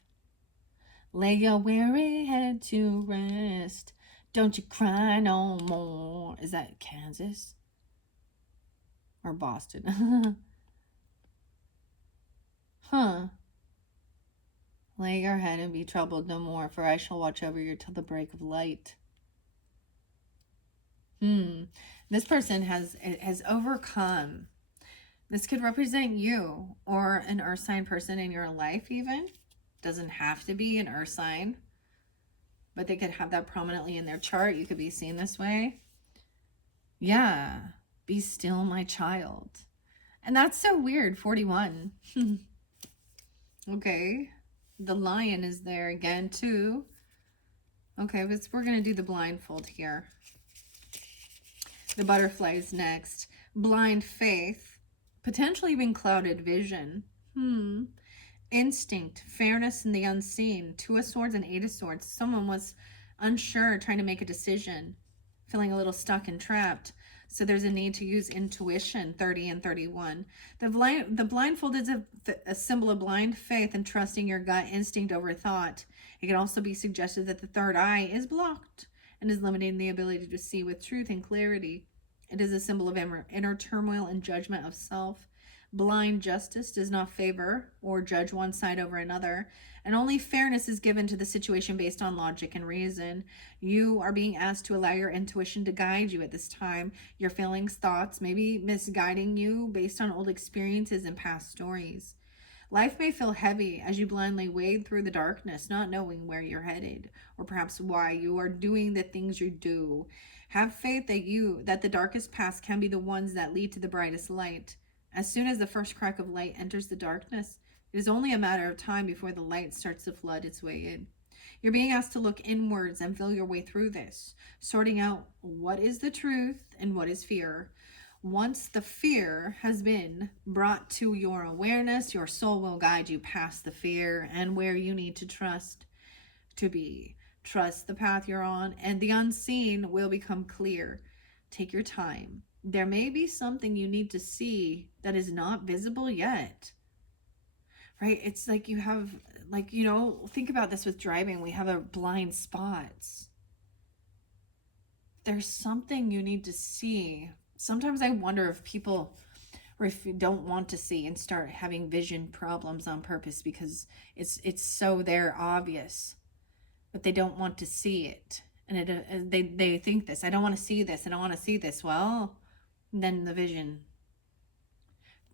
Lay your weary head to rest. Don't you cry no more. Is that Kansas? Or Boston? Huh. Lay your head and be troubled no more, for I shall watch over you till the break of light. This person has overcome. This could represent you or an earth sign person in your life even. Doesn't have to be an earth sign, but they could have that prominently in their chart. You could be seen this way. Yeah. Be still, my child. And that's so weird. 41. Okay. The lion is there again too. Okay, but we're going to do the blindfold here. The butterflies next. Blind faith. Potentially even clouded vision. Instinct. Fairness in the unseen. 2 of Swords and 8 of Swords. Someone was unsure, trying to make a decision. Feeling a little stuck and trapped. So there's a need to use intuition, 30 and 31. The blindfold is a symbol of blind faith and trusting your gut instinct over thought. It can also be suggested that the third eye is blocked and is limiting the ability to see with truth and clarity. It is a symbol of inner turmoil and judgment of self. Blind justice does not favor or judge one side over another, and only fairness is given to the situation based on logic and reason. You are being asked to allow your intuition to guide you at this time. Your feelings, thoughts may be misguiding you based on old experiences and past stories. Life may feel heavy as you blindly wade through the darkness, not knowing where you're headed, or perhaps why you are doing the things you do. Have faith that the darkest paths can be the ones that lead to the brightest light. As soon as the first crack of light enters the darkness, it is only a matter of time before the light starts to flood its way in. You're being asked to look inwards and feel your way through this, sorting out what is the truth and what is fear. Once the fear has been brought to your awareness, your soul will guide you past the fear and where you need to trust to be. Trust the path you're on, and the unseen will become clear. Take your time. There may be something you need to see that is not visible yet. Right? It's like you have, think about this with driving. We have our blind spots. There's something you need to see. Sometimes I wonder if people, or if you don't want to see and start having vision problems on purpose because it's so there obvious, but they don't want to see it. And they think this, I don't want to see this. I don't want to see this. Well, then the vision.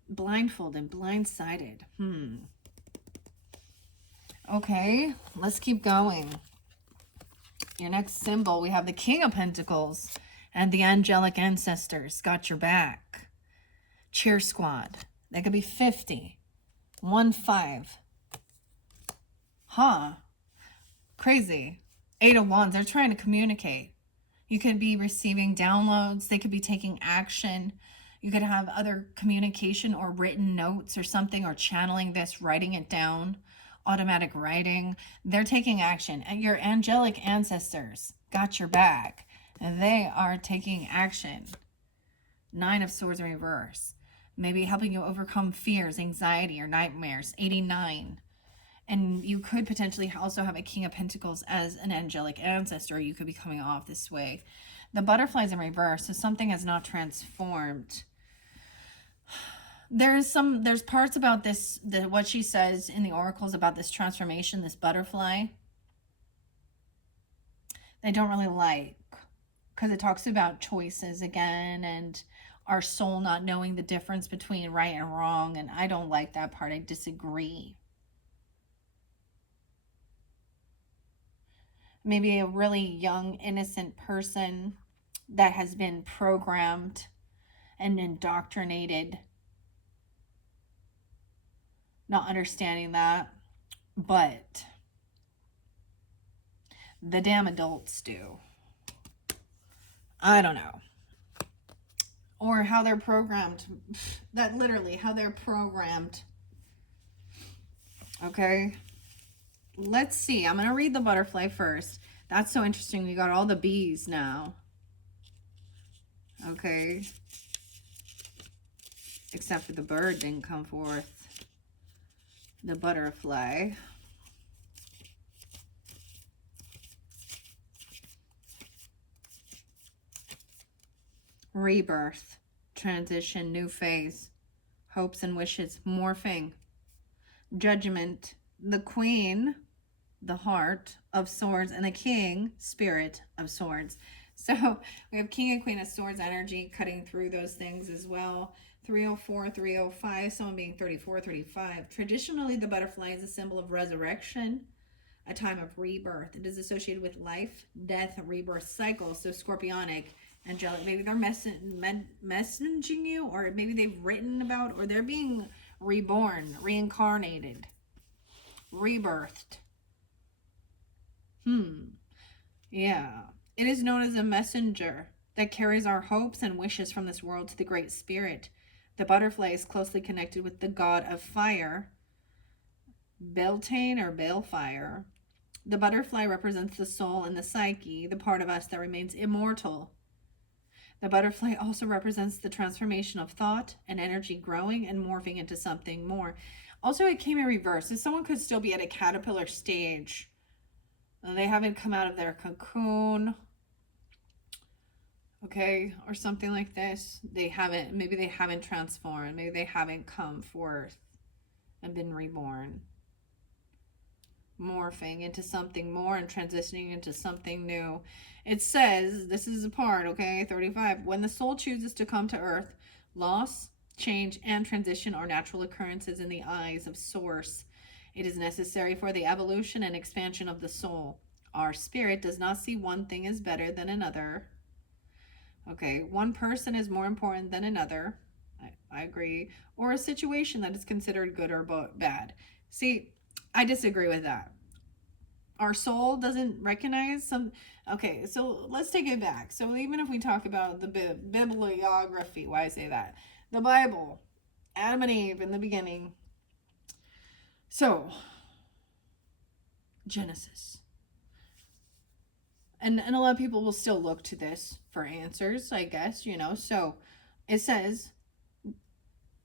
Blindfolded, blindsided. Okay, let's keep going. Your next symbol, we have the King of Pentacles and the angelic ancestors. Got your back. Cheer squad. That could be 50. 1-5. Huh. Crazy. 8 of Wands. They're trying to communicate. You could be receiving downloads. They could be taking action. You could have other communication or written notes or something, or channeling this, writing it down, automatic writing. They're taking action. And your angelic ancestors got your back. And they are taking action. 9 of Swords in reverse. Maybe helping you overcome fears, anxiety, or nightmares. 89. And you could potentially also have a King of Pentacles as an angelic ancestor. You could be coming off this way. The butterflies in reverse, so something has not transformed. There's parts about this, what she says in the oracles about this transformation, this butterfly, they don't really like, because it talks about choices again and our soul not knowing the difference between right and wrong. And I don't like that part. I disagree. Maybe a really young, innocent person that has been programmed and indoctrinated, not understanding that, but the damn adults do. I don't know. or how they're programmed. That literally, how they're programmed. Okay. Let's see. I'm going to read the butterfly first. That's so interesting. We got all the bees now. Okay. Except for the bird didn't come forth. The butterfly. Rebirth. Transition. New phase. Hopes and wishes. Morphing. Judgment. The queen. The heart of swords. And the king. Spirit of swords. So we have king and queen of swords energy cutting through those things as well. 304, 305, someone being 34, 35. Traditionally, the butterfly is a symbol of resurrection, a time of rebirth. It is associated with life, death, rebirth cycles. So scorpionic, angelic. Maybe they're messaging you, or maybe they've written about, or they're being reborn, reincarnated, rebirthed. Yeah. It is known as a messenger that carries our hopes and wishes from this world to the Great Spirit. The butterfly is closely connected with the god of fire, Beltane or Balefire. The butterfly represents the soul and the psyche, the part of us that remains immortal. The butterfly also represents the transformation of thought and energy growing and morphing into something more. Also, it came in reverse. So someone could still be at a caterpillar stage. They haven't come out of their cocoon. Okay, or something like this. Maybe they haven't transformed. Maybe they haven't come forth and been reborn. Morphing into something more and transitioning into something new. It says, this is a part, okay, 35. When the soul chooses to come to earth, loss, change, and transition are natural occurrences in the eyes of Source. It is necessary for the evolution and expansion of the soul. Our spirit does not see one thing as better than another. Okay, one person is more important than another. I agree. Or a situation that is considered good or bad. See, I disagree with that. Our soul doesn't recognize some. Okay, so let's take it back. So even if we talk about the bibliography, why I say that? The Bible, Adam and Eve in the beginning. So, Genesis. And a lot of people will still look to this for answers, I guess, you know. So it says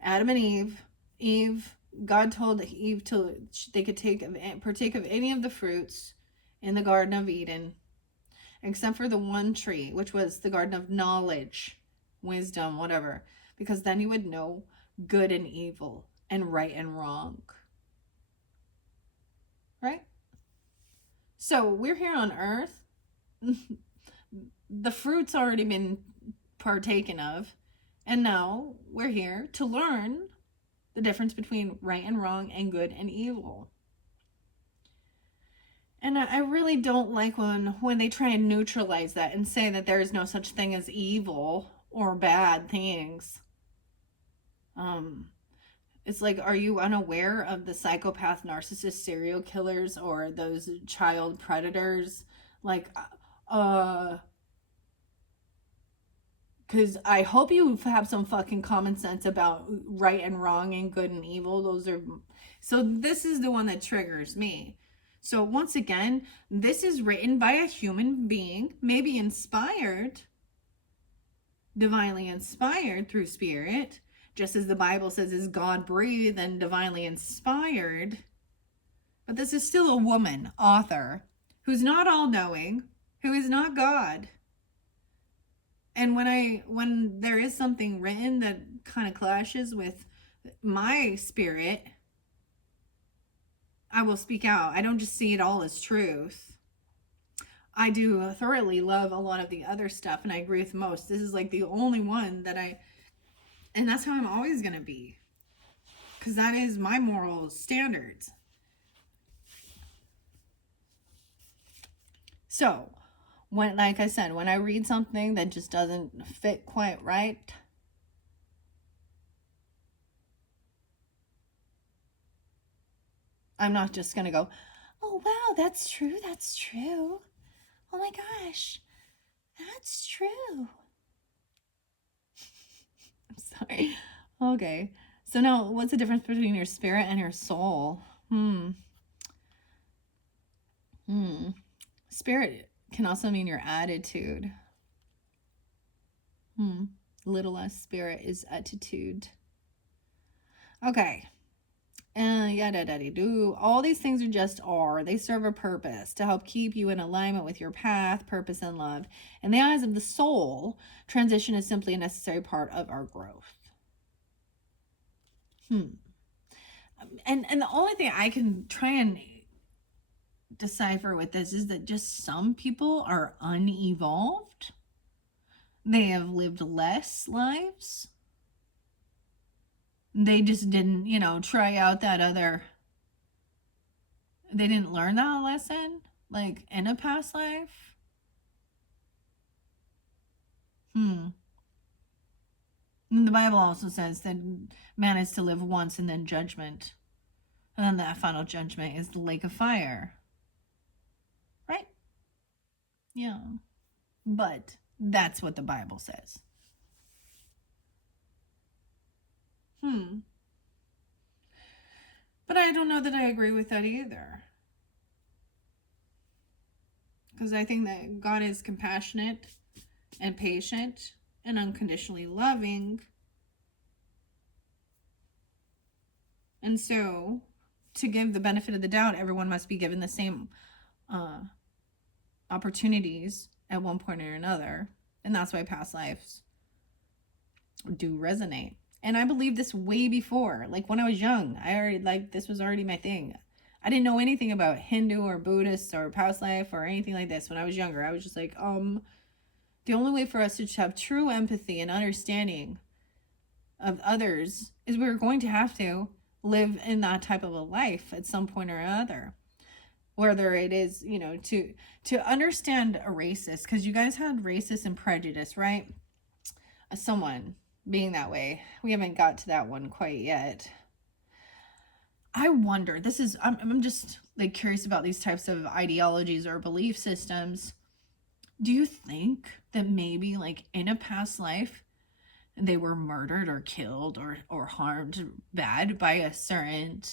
Adam and Eve, God told Eve they could partake of any of the fruits in the Garden of Eden, except for the one tree, which was the Garden of Knowledge, wisdom, whatever, because then you would know good and evil and right and wrong. Right? So we're here on earth. The fruit's already been partaken of, and now we're here to learn the difference between right and wrong and good and evil. And I really don't like when they try and neutralize that and say that there is no such thing as evil or bad things. It's like, are you unaware of the psychopath, narcissist, serial killers, or those child predators? Like, because I hope you have some fucking common sense about right and wrong and good and evil. So this is the one that triggers me. So once again, this is written by a human being, maybe inspired, divinely inspired through spirit, just as the Bible says is God breathed and divinely inspired. But this is still a woman, author, who's not all-knowing, who is not God. And when there is something written that kind of clashes with my spirit, I will speak out. I don't just see it all as truth. I do thoroughly love a lot of the other stuff, and I agree with most. This is like the only one that and that's how I'm always going to be, because that is my moral standards. So, like I said, when I read something that just doesn't fit quite right, I'm not just going to go, oh, wow, that's true. That's true. Oh my gosh, that's true. I'm sorry. Okay. So now, what's the difference between your spirit and your soul? Spirit can also mean your attitude. Little s spirit is attitude. Okay. Yada yada do. All these things are just are. They serve a purpose to help keep you in alignment with your path, purpose, and love. In the eyes of the soul, transition is simply a necessary part of our growth. And the only thing I can try and decipher with this is that just some people are unevolved. They have lived less lives. They just didn't, try out that other. They didn't learn that lesson, like in a past life. And the Bible also says that man is to live once and then judgment. And then that final judgment is the lake of fire. Right? Yeah. But that's what the Bible says. But I don't know that I agree with that either. Because I think that God is compassionate and patient and unconditionally loving. And so, to give the benefit of the doubt, everyone must be given the same opportunities at one point or another. And that's why past lives do resonate. And I believed this way before. Like when I was young, this was already my thing. I didn't know anything about Hindu or Buddhist or past life or anything like this when I was younger. I was just like, the only way for us to have true empathy and understanding of others is we're going to have to live in that type of a life at some point or other. Whether it is, to understand a racist, because you guys had racist and prejudice, right? Someone being that way. We haven't got to that one quite yet. I wonder, I'm just like curious about these types of ideologies or belief systems. Do you think that maybe like in a past life they were murdered or killed or harmed bad by a certain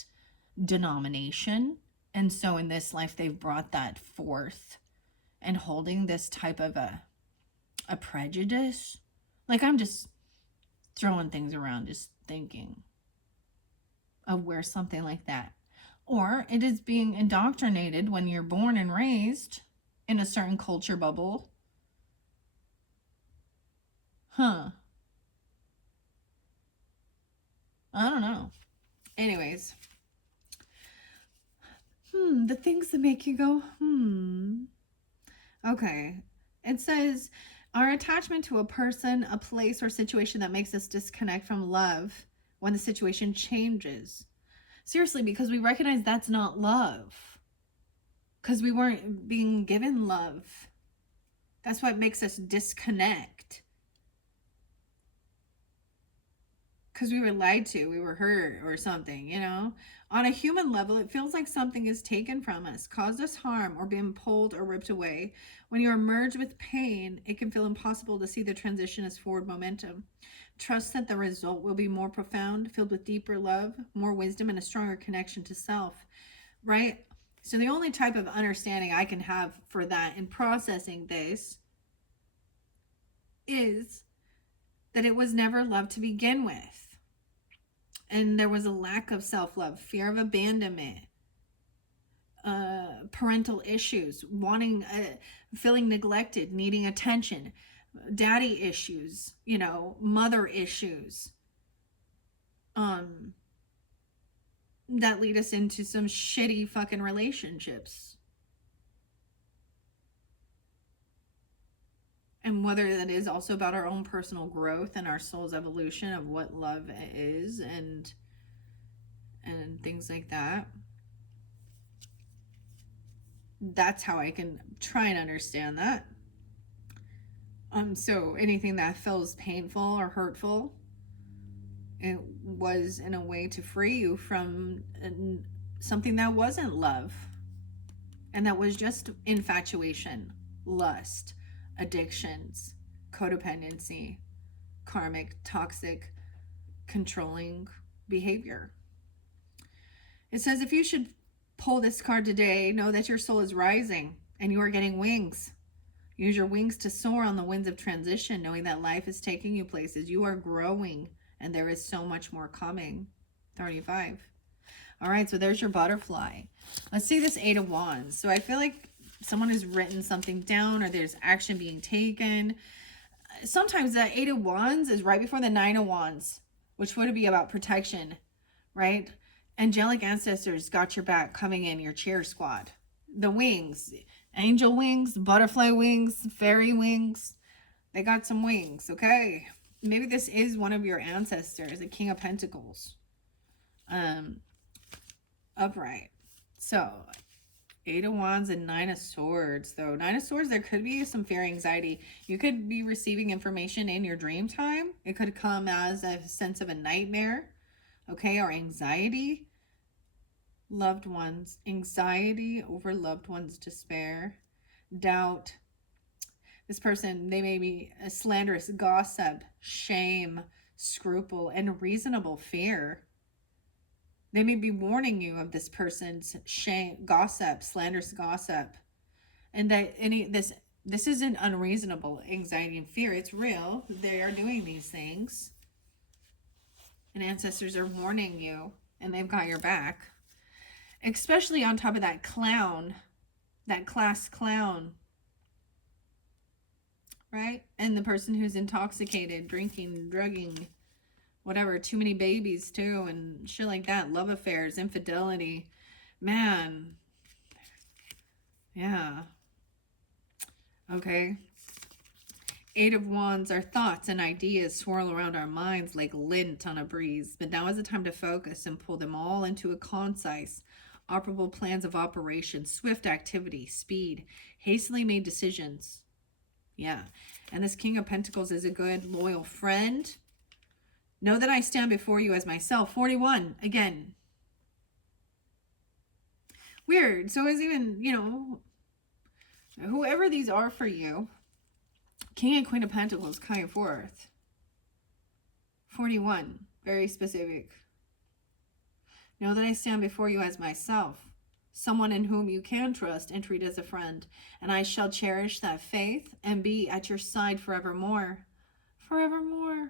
denomination, and so in this life they've brought that forth and holding this type of a prejudice? Like, I'm just throwing things around, just thinking of where something like that, or it is being indoctrinated when you're born and raised in a certain culture bubble. I don't know. Anyways, the things that make you go, Okay. It says, our attachment to a person, a place, or situation that makes us disconnect from love when the situation changes. Seriously, because we recognize that's not love. Because we weren't being given love. That's what makes us disconnect. Because we were lied to, we were hurt or something, On a human level, it feels like something is taken from us, caused us harm, or been pulled or ripped away. When you're merged with pain, it can feel impossible to see the transition as forward momentum. Trust that the result will be more profound, filled with deeper love, more wisdom, and a stronger connection to self, right? So the only type of understanding I can have for that in processing this is that it was never love to begin with. And there was a lack of self-love, fear of abandonment, parental issues, feeling neglected, needing attention, daddy issues, mother issues, that lead us into some shitty fucking relationships. And whether that is also about our own personal growth and our soul's evolution of what love is and things like that. That's how I can try and understand that. So anything that feels painful or hurtful, it was in a way to free you from something that wasn't love. And that was just infatuation, lust, addictions, codependency, karmic, toxic, controlling behavior. It says if you should pull this card today, know that your soul is rising and you are getting wings. Use your wings to soar on the winds of transition, knowing that life is taking you places. You are growing and there is so much more coming. 35. All right, so there's your butterfly. Let's see this 8 of Wands. So I feel like someone has written something down or there's action being taken. Sometimes that 8 of Wands is right before the 9 of Wands, which would be about protection, right? Angelic ancestors got your back coming in your cheer squad. The wings, angel wings, butterfly wings, fairy wings. They got some wings, okay? Maybe this is one of your ancestors, a King of Pentacles. Upright. So, 8 of Wands and 9 of Swords, though. 9 of Swords, there could be some fear, anxiety. You could be receiving information in your dream time. It could come as a sense of a nightmare, okay, or anxiety. Loved ones, anxiety over loved ones, despair, doubt. This person, they may be a slanderous gossip, shame, scruple, and reasonable fear. They may be warning you of this person's shame, gossip, slanderous gossip, and that this isn't unreasonable anxiety and fear. It's real. They are doing these things, and ancestors are warning you, and they've got your back. Especially on top of that clown, that class clown, right? And the person who's intoxicated, drinking, drugging, whatever, too many babies too, and shit like that, love affairs, infidelity. Man. Yeah. Okay. 8 of Wands, our thoughts and ideas swirl around our minds like lint on a breeze. But now is the time to focus and pull them all into a concise, operable plans of operation, swift activity, speed, hastily made decisions. Yeah. And this King of Pentacles is a good, loyal friend. Know that I stand before you as myself. 41. Again. Weird. So is even, you know, whoever these are for you, King and Queen of Pentacles coming forth. 41. Very specific. Know that I stand before you as myself, someone in whom you can trust and treat as a friend, and I shall cherish that faith and be at your side forevermore. Forevermore.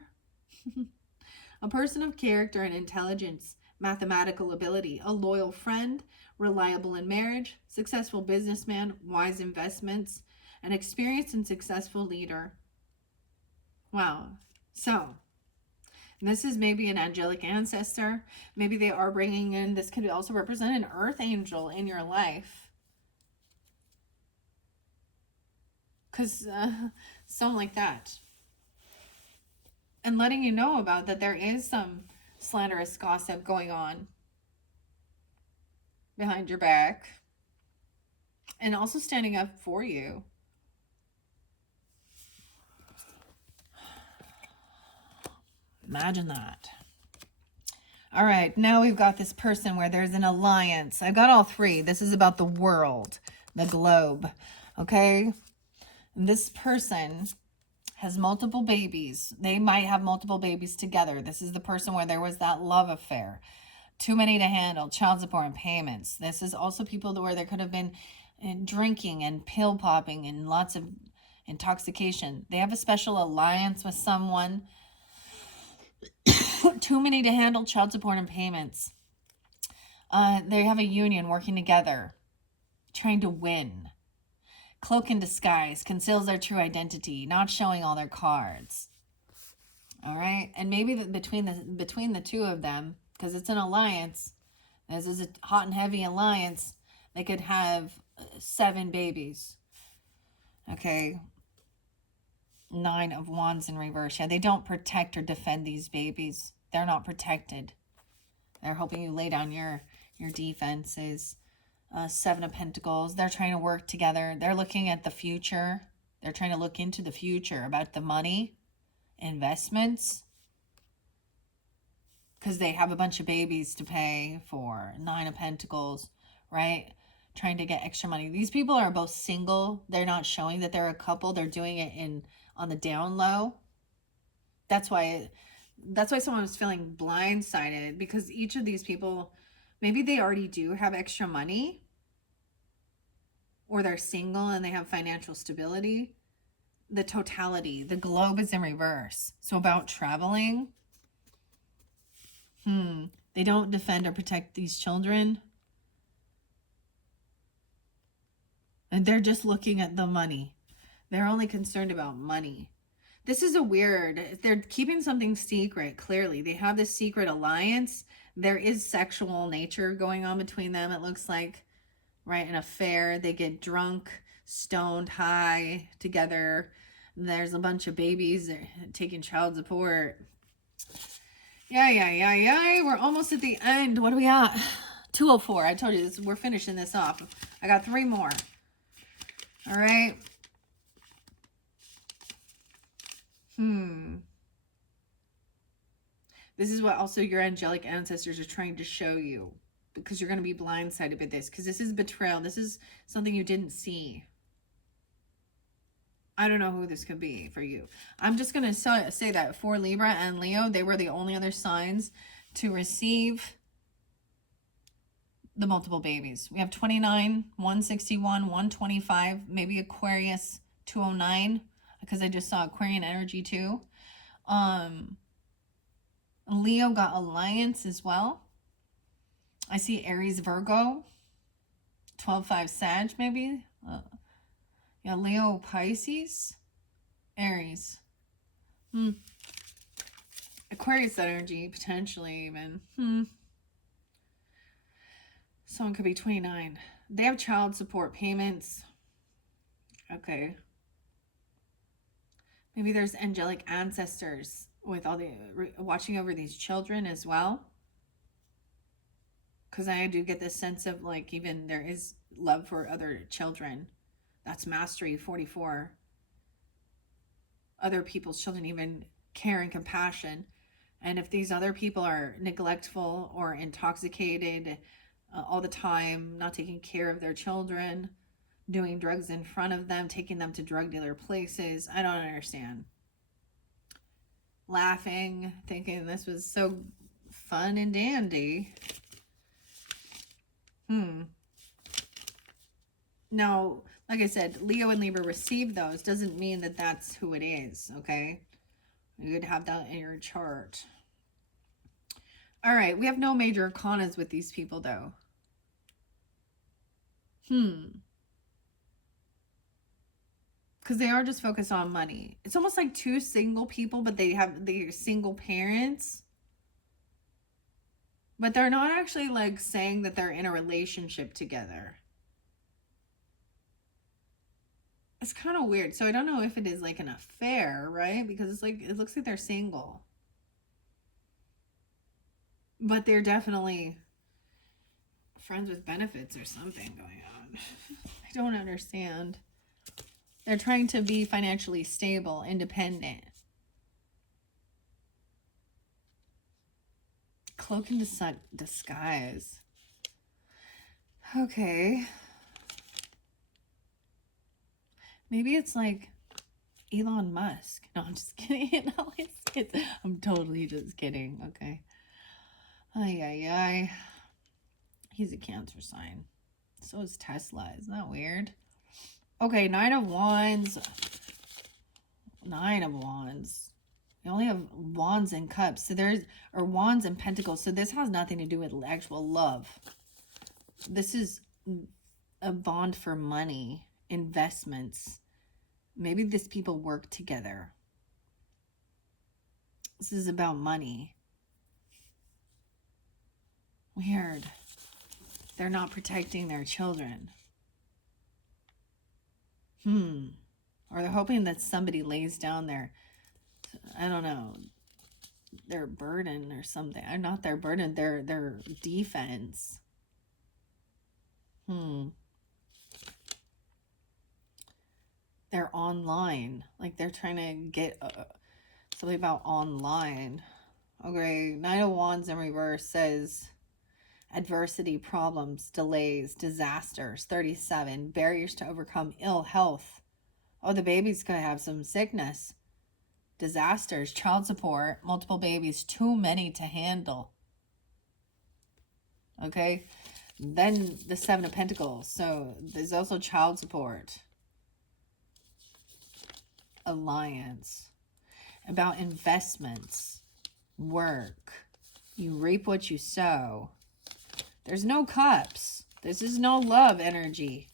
A person of character and intelligence, mathematical ability, a loyal friend, reliable in marriage, successful businessman, wise investments, an experienced and successful leader. Wow. So, this is maybe an angelic ancestor. Maybe they are bringing in, this could also represent an earth angel in your life. Because something like that. And letting you know about that there is some slanderous gossip going on behind your back. And also standing up for you. Imagine that. All right, now we've got this person where there's an alliance. I've got all three. This is about the world, the globe, okay? And this person has multiple babies. They might have multiple babies together. This is the person where there was that love affair. Too many to handle, child support and payments. This is also people where there could have been drinking and pill popping and lots of intoxication. They have a special alliance with someone. Too many to handle, child support and payments. They have a union working together, trying to win. Cloak in disguise, conceals their true identity, not showing all their cards. All right, and maybe between the two of them, because it's an alliance, this is a hot and heavy alliance, they could have 7 babies. Okay. 9 of Wands in reverse. Yeah, they don't protect or defend these babies. They're not protected. They're hoping you lay down your defenses. 7 of Pentacles. They're trying to work together. They're looking at the future. They're trying to look into the future about the money, investments, because they have a bunch of babies to pay for. 9 of Pentacles, right? Trying to get extra money. These people are both single. They're not showing that they're a couple. They're doing it on the down low. That's why someone was feeling blindsided, because each of these people, maybe they already do have extra money, or they're single and they have financial stability. The totality, the globe is in reverse. So about traveling, they don't defend or protect these children. And they're just looking at the money. They're only concerned about money. This is a weird, they're keeping something secret, clearly. They have this secret alliance. There is sexual nature going on between them, it looks like, right? An affair. They get drunk, stoned, high together. There's a bunch of babies. They're taking child support. Yeah. We're almost at the end. What do we got? 204. I told you this. We're finishing this off. I got 3 more. All right. This is what also your angelic ancestors are trying to show you, because you're going to be blindsided by this, because this is betrayal. This is something you didn't see. I don't know who this could be for you. I'm just going to say that for Libra and Leo, they were the only other signs to receive the multiple babies. We have 29, 161, 125, maybe Aquarius 209, because I just saw Aquarian energy too. Leo got alliance as well. I see Aries, Virgo, 12-5 Sag maybe. Yeah, Leo, Pisces, Aries. Aquarius energy, potentially even. Someone could be 29. They have child support payments. Okay. Maybe there's angelic ancestors with all the watching over these children as well. Because I do get this sense of, like, even there is love for other children. That's mastery, 44. Other people's children, even care and compassion. And if these other people are neglectful or intoxicated all the time, not taking care of their children, doing drugs in front of them, taking them to drug dealer places, I don't understand. Laughing, thinking this was so fun and dandy. Now, like I said, Leo and Libra receive those. Doesn't mean that that's who it is, okay? You could have that in your chart. All right, we have no major arcanas with these people, though. Because they are just focused on money. It's almost like 2 single people, but they're single parents. But they're not actually, like, saying that they're in a relationship together. It's kind of weird. So I don't know if it is like an affair, right? Because it's like, it looks like they're single. But they're definitely friends with benefits or something going on. I don't understand. They're trying to be financially stable, independent. Cloak and disguise. Okay. Maybe it's like Elon Musk. No, I'm just kidding. No, I'm totally just kidding. Okay. Ay. He's a Cancer sign. So is Tesla. Isn't that weird? Okay, 9 of Wands. 9 of Wands. You only have Wands and Cups. So or Wands and Pentacles. So this has nothing to do with actual love. This is a bond for money, investments. Maybe these people work together. This is about money. Weird. They're not protecting their children. Or they're hoping that somebody lays down their, I don't know, their burden or something. Not their burden, their defense. They're online. Like they're trying to get something about online. Okay, 9 of Wands in reverse says adversity, problems, delays, disasters. 37, barriers to overcome, ill health. Oh, the baby's going to have some sickness. disasters, child support, multiple babies, too many to handle. Okay, then the Seven of Pentacles. So there's also child support, alliance, about investments, work. You reap what you sow. There's no cups. This is no love energy.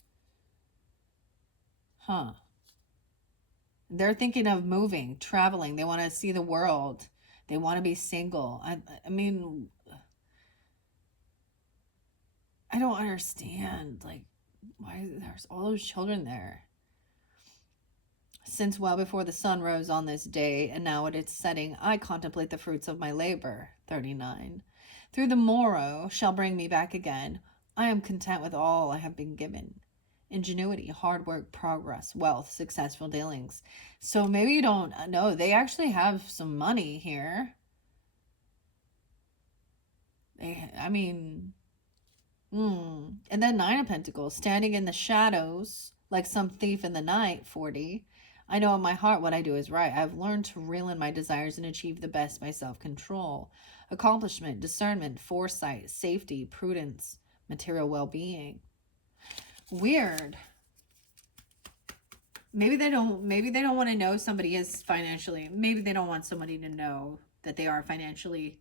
Huh. They're thinking of moving, traveling. They want to see the world. They want to be single. I mean, I don't understand. Like, why there's all those children there? Since well before the sun rose on this day, and now at its setting, I contemplate the fruits of my labor. 39. Through the morrow shall bring me back again. I am content with all I have been given. Ingenuity, hard work, progress, wealth, successful dealings. So maybe you don't know. They actually have some money here. I mean, and then Nine of Pentacles, standing in the shadows like some thief in the night. 40. I know in my heart what I do is right. I've learned to reel in my desires and achieve the best by self-control. Accomplishment, discernment, foresight, safety, prudence, material well-being. Weird. Maybe they don't want to know somebody is financially, maybe they don't want somebody to know that they are financially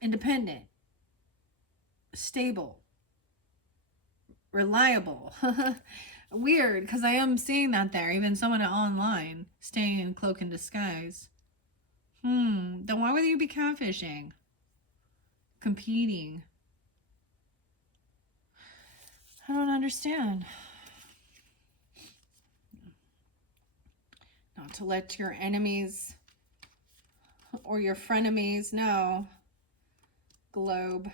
independent, stable, reliable. Weird, because I am seeing that there. Even someone online staying in cloak and disguise. Then why would you be catfishing? Competing? I don't understand. Not to let your enemies or your frenemies know. Globe.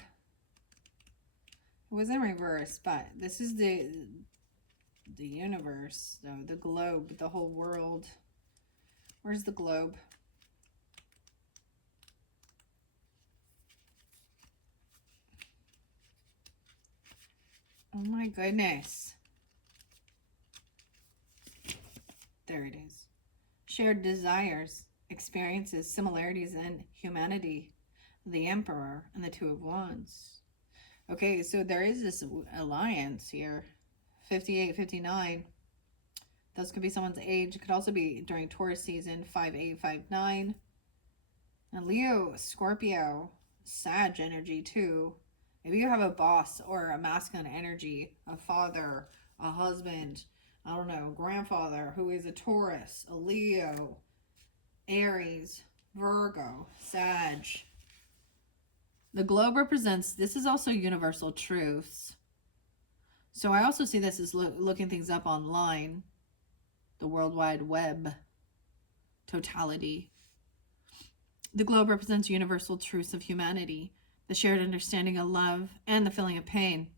It was in reverse, but this is the universe. So the globe, the whole world. Where's the globe? Oh my goodness. There it is. Shared desires, experiences, similarities, and humanity. The Emperor and the Two of Wands. Okay, so there is this alliance here. 58, 59. Those could be someone's age. It could also be during Taurus season. 58, 59. And Leo, Scorpio, Sag energy too. Maybe you have a boss or a masculine energy, a father, a husband, I don't know, grandfather who is a Taurus, a Leo, Aries, Virgo, Sag. The globe represents, this is also universal truths. So I also see this as looking things up online. The World Wide Web. Totality. The globe represents universal truths of humanity, the shared understanding of love, and the feeling of pain.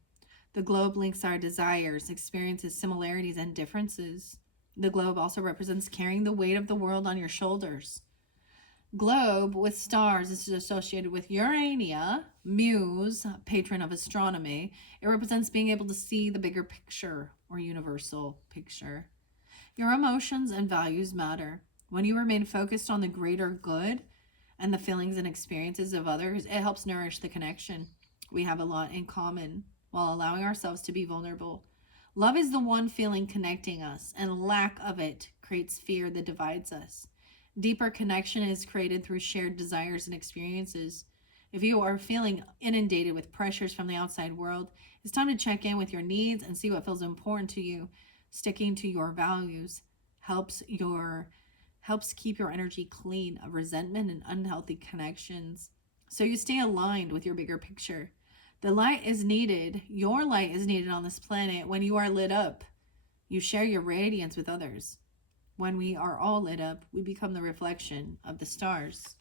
The globe links our desires, experiences, similarities, and differences. The globe also represents carrying the weight of the world on your shoulders. Globe with stars is associated with Urania, Muse, patron of astronomy. It represents being able to see the bigger picture or universal picture. Your emotions and values matter. When you remain focused on the greater good and the feelings and experiences of others, it helps nourish the connection. We have a lot in common while allowing ourselves to be vulnerable. Love is the one feeling connecting us, and lack of it creates fear that divides us. Deeper connection is created through shared desires and experiences. If you are feeling inundated with pressures from the outside world, it's time to check in with your needs and see what feels important to you. Sticking to your values helps keep your energy clean of resentment and unhealthy connections, so you stay aligned with your bigger picture. The light is needed. Your light is needed on this planet. When you are lit up, you share your radiance with others. When we are all lit up, we become the reflection of the stars.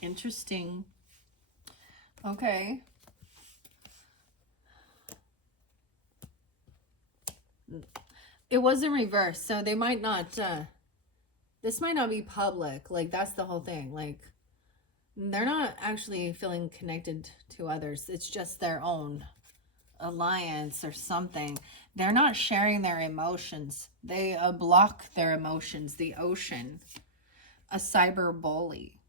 Interesting. Okay. It was in reverse, so they might not, this might not be public. Like, that's the whole thing. Like, they're not actually feeling connected to others. It's just their own alliance or something. They're not sharing their emotions. They block their emotions. The ocean. A cyber bully.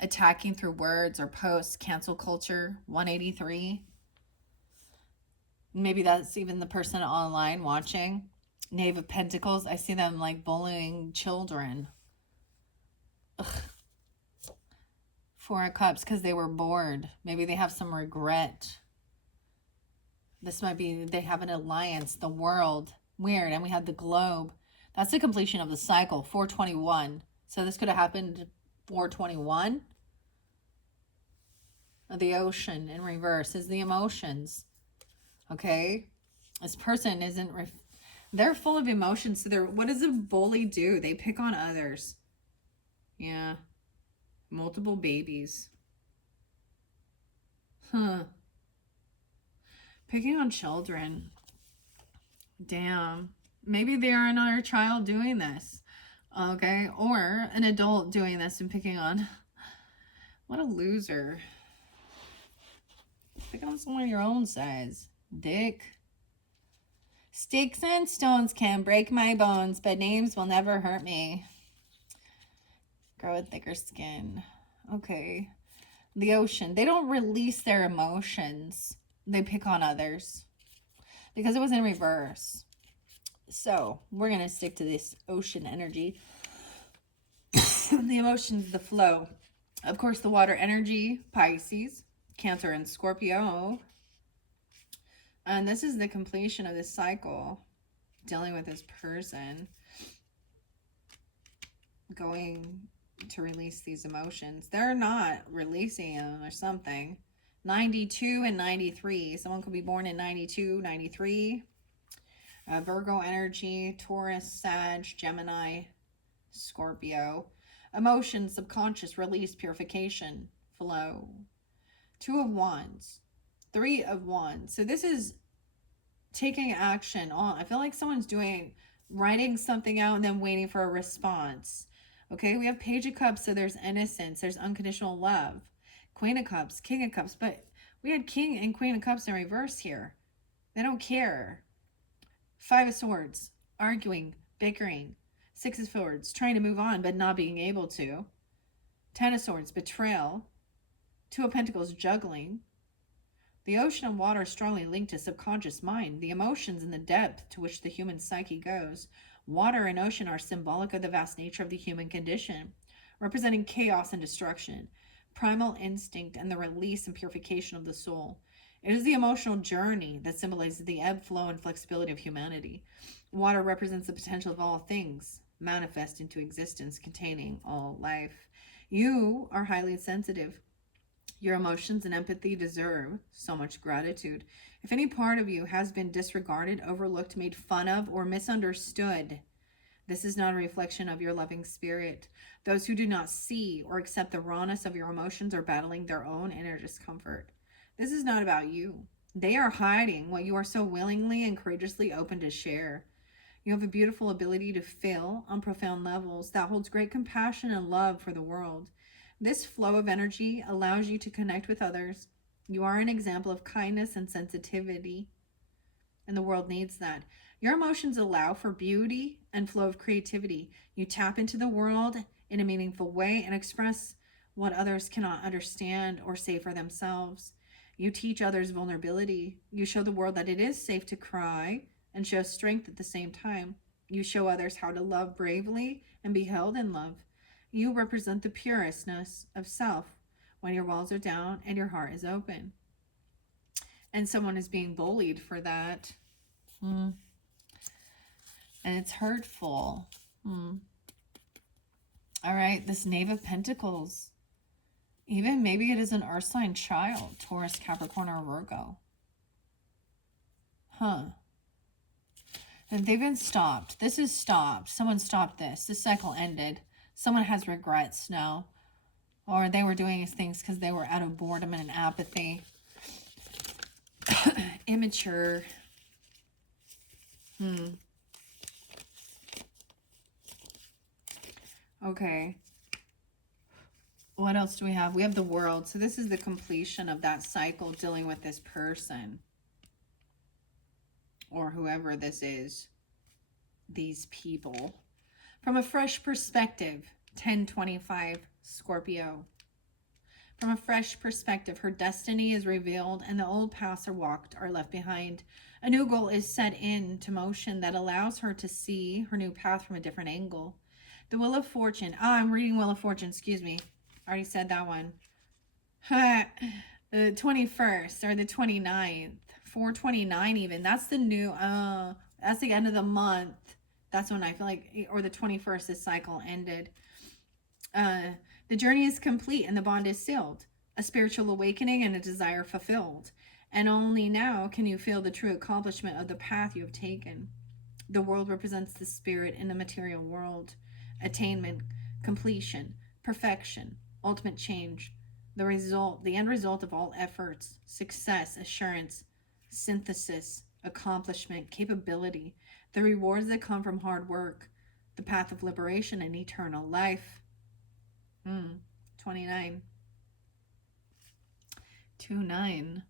Attacking through words or posts. Cancel culture. 183. Maybe that's even the person online watching. Knave of Pentacles. I see them like bullying children. Ugh. Four of Cups because they were bored. Maybe they have some regret. This might be they have an alliance. The world. Weird. And we have the globe. That's the completion of the cycle. 421. So this could have happened 421. The ocean in reverse is the emotions. Okay? This person isn't... they're full of emotions. So what does a bully do? They pick on others. Yeah. Multiple babies. Huh. Picking on children. Damn. Maybe they're another child doing this. Okay. Or an adult doing this and picking on. What a loser. Pick on someone your own size. Dick. Sticks and stones can break my bones, but names will never hurt me. Grow a thicker skin. Okay. The ocean. They don't release their emotions. They pick on others. Because it was in reverse. So, we're going to stick to this ocean energy. The emotions, the flow. Of course, the water energy, Pisces, Cancer, and Scorpio. And this is the completion of this cycle. Dealing with this person. Going to release these emotions. They're not releasing them or something. 92 and 93. Someone could be born in 92, 93. Virgo energy, Taurus, Sag, Gemini, Scorpio. Emotion, subconscious, release, purification, flow. 2 of Wands. 3 of Wands. So this is taking action on. I feel like someone's writing something out and then waiting for a response. Okay, we have Page of Cups, so there's innocence, there's unconditional love. Queen of Cups, King of Cups, but we had King and Queen of Cups in reverse here. They don't care. 5 of Swords, arguing, bickering. 6 of Swords, trying to move on but not being able to. 10 of Swords, betrayal. 2 of Pentacles, juggling. The ocean and water are strongly linked to subconscious mind, the emotions and the depth to which the human psyche goes. Water and ocean are symbolic of the vast nature of the human condition, representing chaos and destruction, primal instinct, and the release and purification of the soul. It is the emotional journey that symbolizes the ebb, flow, and flexibility of humanity. Water represents the potential of all things, manifest into existence, containing all life. You are highly sensitive. Your emotions and empathy deserve so much gratitude. If any part of you has been disregarded, overlooked, made fun of, or misunderstood, this is not a reflection of your loving spirit. Those who do not see or accept the rawness of your emotions are battling their own inner discomfort. This is not about you. They are hiding what you are so willingly and courageously open to share. You have a beautiful ability to feel on profound levels that holds great compassion and love for the world. This flow of energy allows you to connect with others. You are an example of kindness and sensitivity, and the world needs that. Your emotions allow for beauty and flow of creativity. You tap into the world in a meaningful way and express what others cannot understand or say for themselves. You teach others vulnerability. You show the world that it is safe to cry and show strength at the same time. You show others how to love bravely and be held in love. You represent the purestness of self when your walls are down and your heart is open. And someone is being bullied for that. And it's hurtful. All right, this Knave of Pentacles. Even maybe it is an earth sign child, Taurus, Capricorn, or Virgo. And they've been stopped. This is stopped. Someone stopped this. This cycle ended. Someone has regrets now. Or they were doing these things because they were out of boredom and apathy. Immature. Okay. What else do we have? We have the World. So this is the completion of that cycle dealing with this person. or whoever this is, these people. From a fresh perspective, 1025 Scorpio. From a fresh perspective, her destiny is revealed and the old paths are walked are left behind. A new goal is set into motion that allows her to see her new path from a different angle. The Wheel of Fortune. Oh, I'm reading Wheel of Fortune. Excuse me. I already said that one. The 21st or the 29th. 429 even. That's the new, that's the end of the month. That's when I feel like, or the 21st, this cycle ended. The journey is complete and the bond is sealed. A spiritual awakening and a desire fulfilled. And only now can you feel the true accomplishment of the path you have taken. The world represents the spirit in the material world. Attainment, completion, perfection, ultimate change. The end result of all efforts, success, assurance, synthesis, accomplishment, capability. The rewards that come from hard work. The path of liberation and eternal life. 29. 29.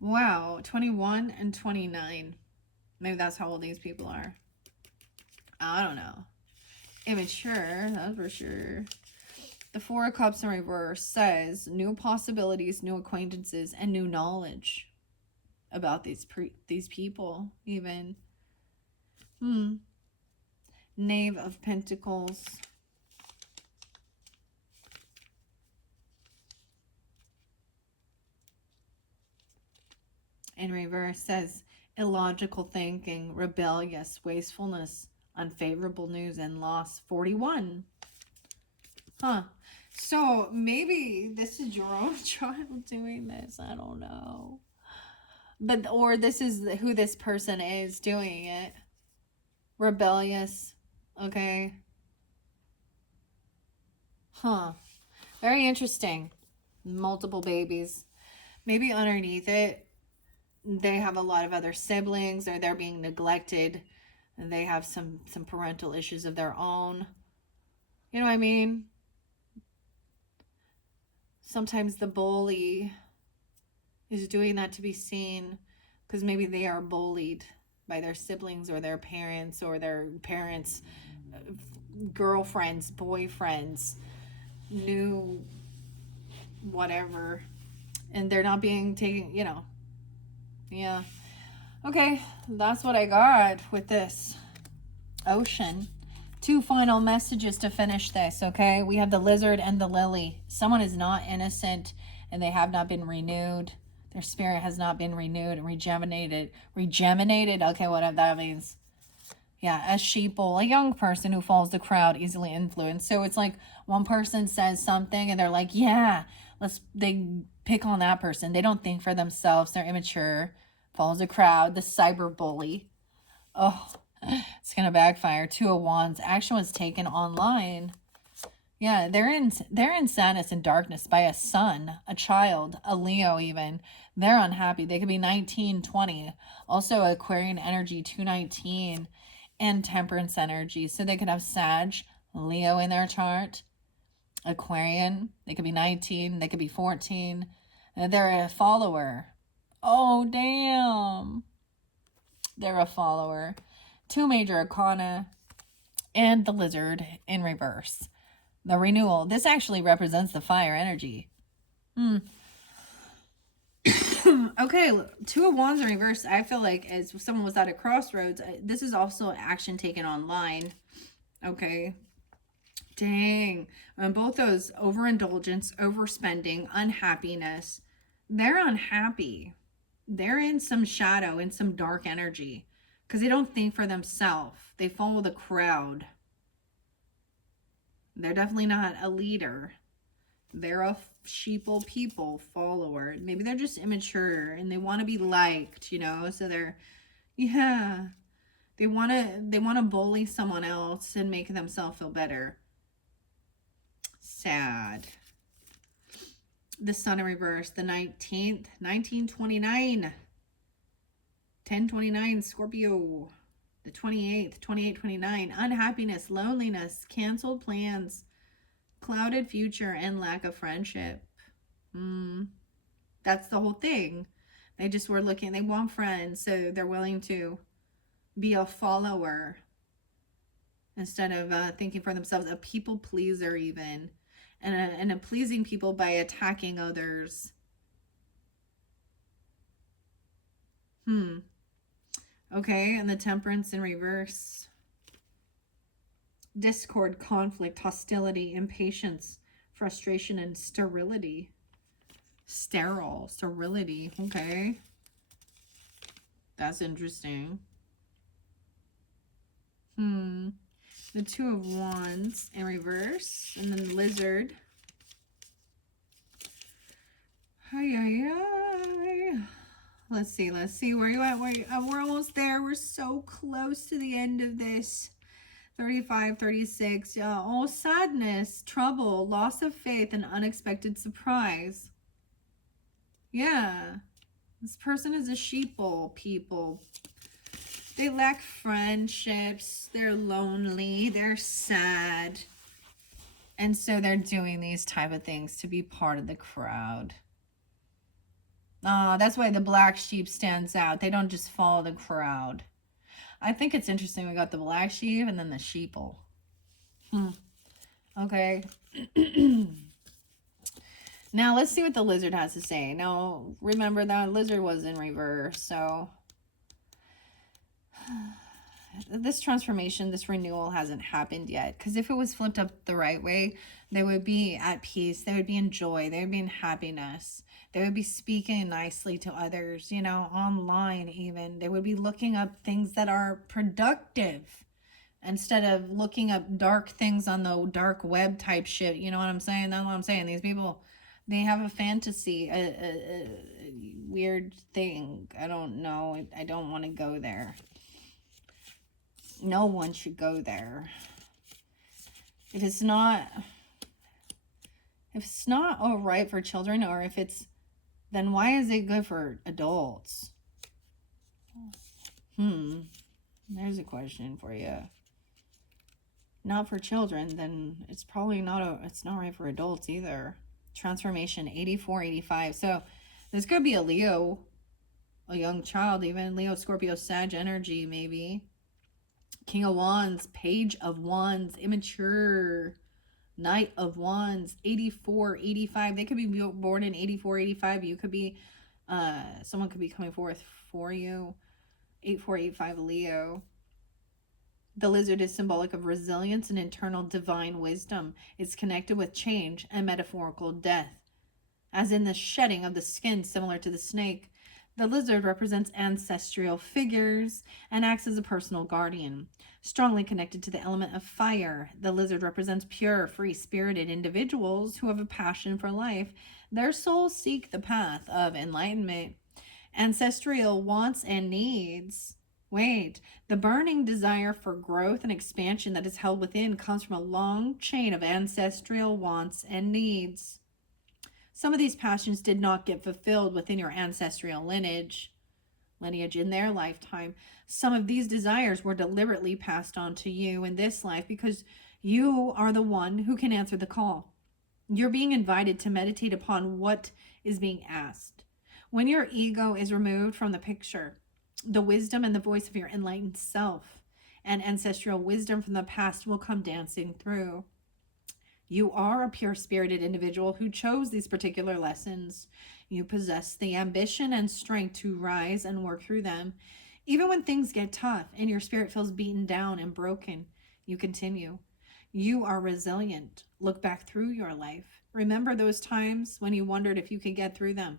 Wow, 21 and 29. Maybe that's how old these people are. I don't know. Immature, that's for sure. The Four of Cups in reverse says new possibilities, new acquaintances, and new knowledge about these people, even. Knave of Pentacles. In reverse says illogical thinking, rebellious, wastefulness, unfavorable news, and loss. 41. So maybe this is your own child doing this. I don't know. But, or this is who this person is doing it. Rebellious. Okay. Very interesting. Multiple babies. Maybe underneath it, they have a lot of other siblings, or they're being neglected, and they have some parental issues of their own. You know what I mean? Sometimes the bully is doing that to be seen because maybe they are bullied by their siblings or their parents girlfriends, boyfriends, new whatever, and they're not being taken, yeah. Okay, that's what I got with this Ocean. 2 final messages to finish this, okay? We have the Lizard and the Lily. Someone is not innocent and they have not been renewed. Their spirit has not been renewed and rejuvenated. Okay, whatever that means. Yeah, a sheeple, a young person who follows the crowd, easily influenced. So it's like one person says something and they're like, yeah, they pick on that person. They don't think for themselves. They're immature. Follows the crowd. The cyber bully. Oh, it's going to backfire. 2 of Wands. Action was taken online. Yeah, they're in sadness and darkness by a son, a child, a Leo even. They're unhappy. They could be 19, 20. Also Aquarian energy, 219. And Temperance energy. So they could have Sag, Leo in their chart. Aquarian. They could be 19. They could be 14. They're a follower. Oh, damn. They're a follower. 2 major arcana. And the Lizard in reverse. The renewal. This actually represents the fire energy. Okay, 2 of Wands in reverse. I feel like as someone was at a crossroads, this is also action taken online. Okay. Dang. And both those overindulgence, overspending, unhappiness. They're unhappy. They're in some shadow, in some dark energy. Because they don't think for themselves. They follow the crowd. They're definitely not a leader. They're a sheeple people follower. Maybe they're just immature and they want to be liked, so they're, yeah, they want to bully someone else and make themselves feel better. Sad. The Sun in reverse, the 19th, 1929, 1029 Scorpio, the 28th, 2829, unhappiness, loneliness, canceled plans, clouded future, and lack of friendship. That's the whole thing. They just were looking, they want friends, so they're willing to be a follower instead of thinking for themselves, a people pleaser even, and a pleasing people by attacking others. Okay, and the temperance in reverse. Discord, conflict, hostility, impatience, frustration, and sterility. Sterility. Okay. That's interesting. The Two of Wands in reverse. And then the Lizard. Let's see. Where are you at? We're almost there. We're so close to the end of this. 35, 36. Yeah. Oh, sadness, trouble, loss of faith, and unexpected surprise. Yeah. This person is a sheeple people. They lack friendships. They're lonely. They're sad. And so they're doing these type of things to be part of the crowd. That's why the black sheep stands out. They don't just follow the crowd. I think it's interesting. We got the black sheep and then the sheeple. Okay. Now let's see what the Lizard has to say. Now remember that Lizard was in reverse, so this transformation, this renewal hasn't happened yet. Because if it was flipped up the right way, they would be at peace. They would be in joy. They would be in happiness. They would be speaking nicely to others, you know, online even. They would be looking up things that are productive instead of looking up dark things on the dark web type shit. You know what I'm saying? That's what I'm saying. These people, they have a fantasy, a weird thing. I don't know. I don't want to go there. No one should go there. If it's not all right for children, or if it's, then why is it good for adults? There's a question for you. Not for children, then it's probably it's not right for adults either. Transformation 84, 85. So this could be a Leo, a young child even. Leo, Scorpio, Sag energy maybe. King of Wands, Page of Wands, immature, Knight of Wands, 84, 85. They could be born in 84, 85. You could be, someone could be coming forth for you. 84, 85, Leo. The Lizard is symbolic of resilience and internal divine wisdom. It's connected with change and metaphorical death. As in the shedding of the skin, similar to the snake, the Lizard represents ancestral figures and acts as a personal guardian. Strongly connected to the element of fire, the Lizard represents pure, free-spirited individuals who have a passion for life. Their souls seek the path of enlightenment. Ancestral wants and needs. Wait, the burning desire for growth and expansion that is held within comes from a long chain of ancestral wants and needs. Some of these passions did not get fulfilled within your ancestral lineage in their lifetime. Some of these desires were deliberately passed on to you in this life because you are the one who can answer the call. You're being invited to meditate upon what is being asked. When your ego is removed from the picture, the wisdom and the voice of your enlightened self and ancestral wisdom from the past will come dancing through. You are a pure-spirited individual who chose these particular lessons. You possess the ambition and strength to rise and work through them. Even when things get tough and your spirit feels beaten down and broken, you continue. You are resilient. Look back through your life. Remember those times when you wondered if you could get through them.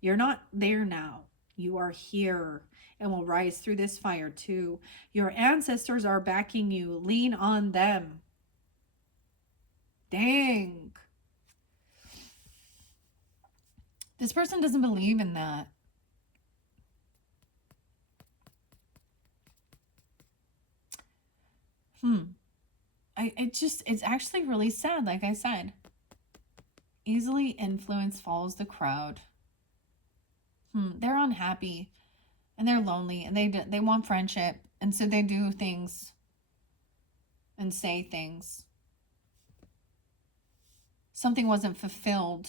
You're not there now. You are here and will rise through this fire too. Your ancestors are backing you. Lean on them. Dang. This person doesn't believe in that. It's actually really sad, like I said. Easily influenced follows the crowd. They're unhappy and they're lonely and they want friendship, and so they do things and say things. Something wasn't fulfilled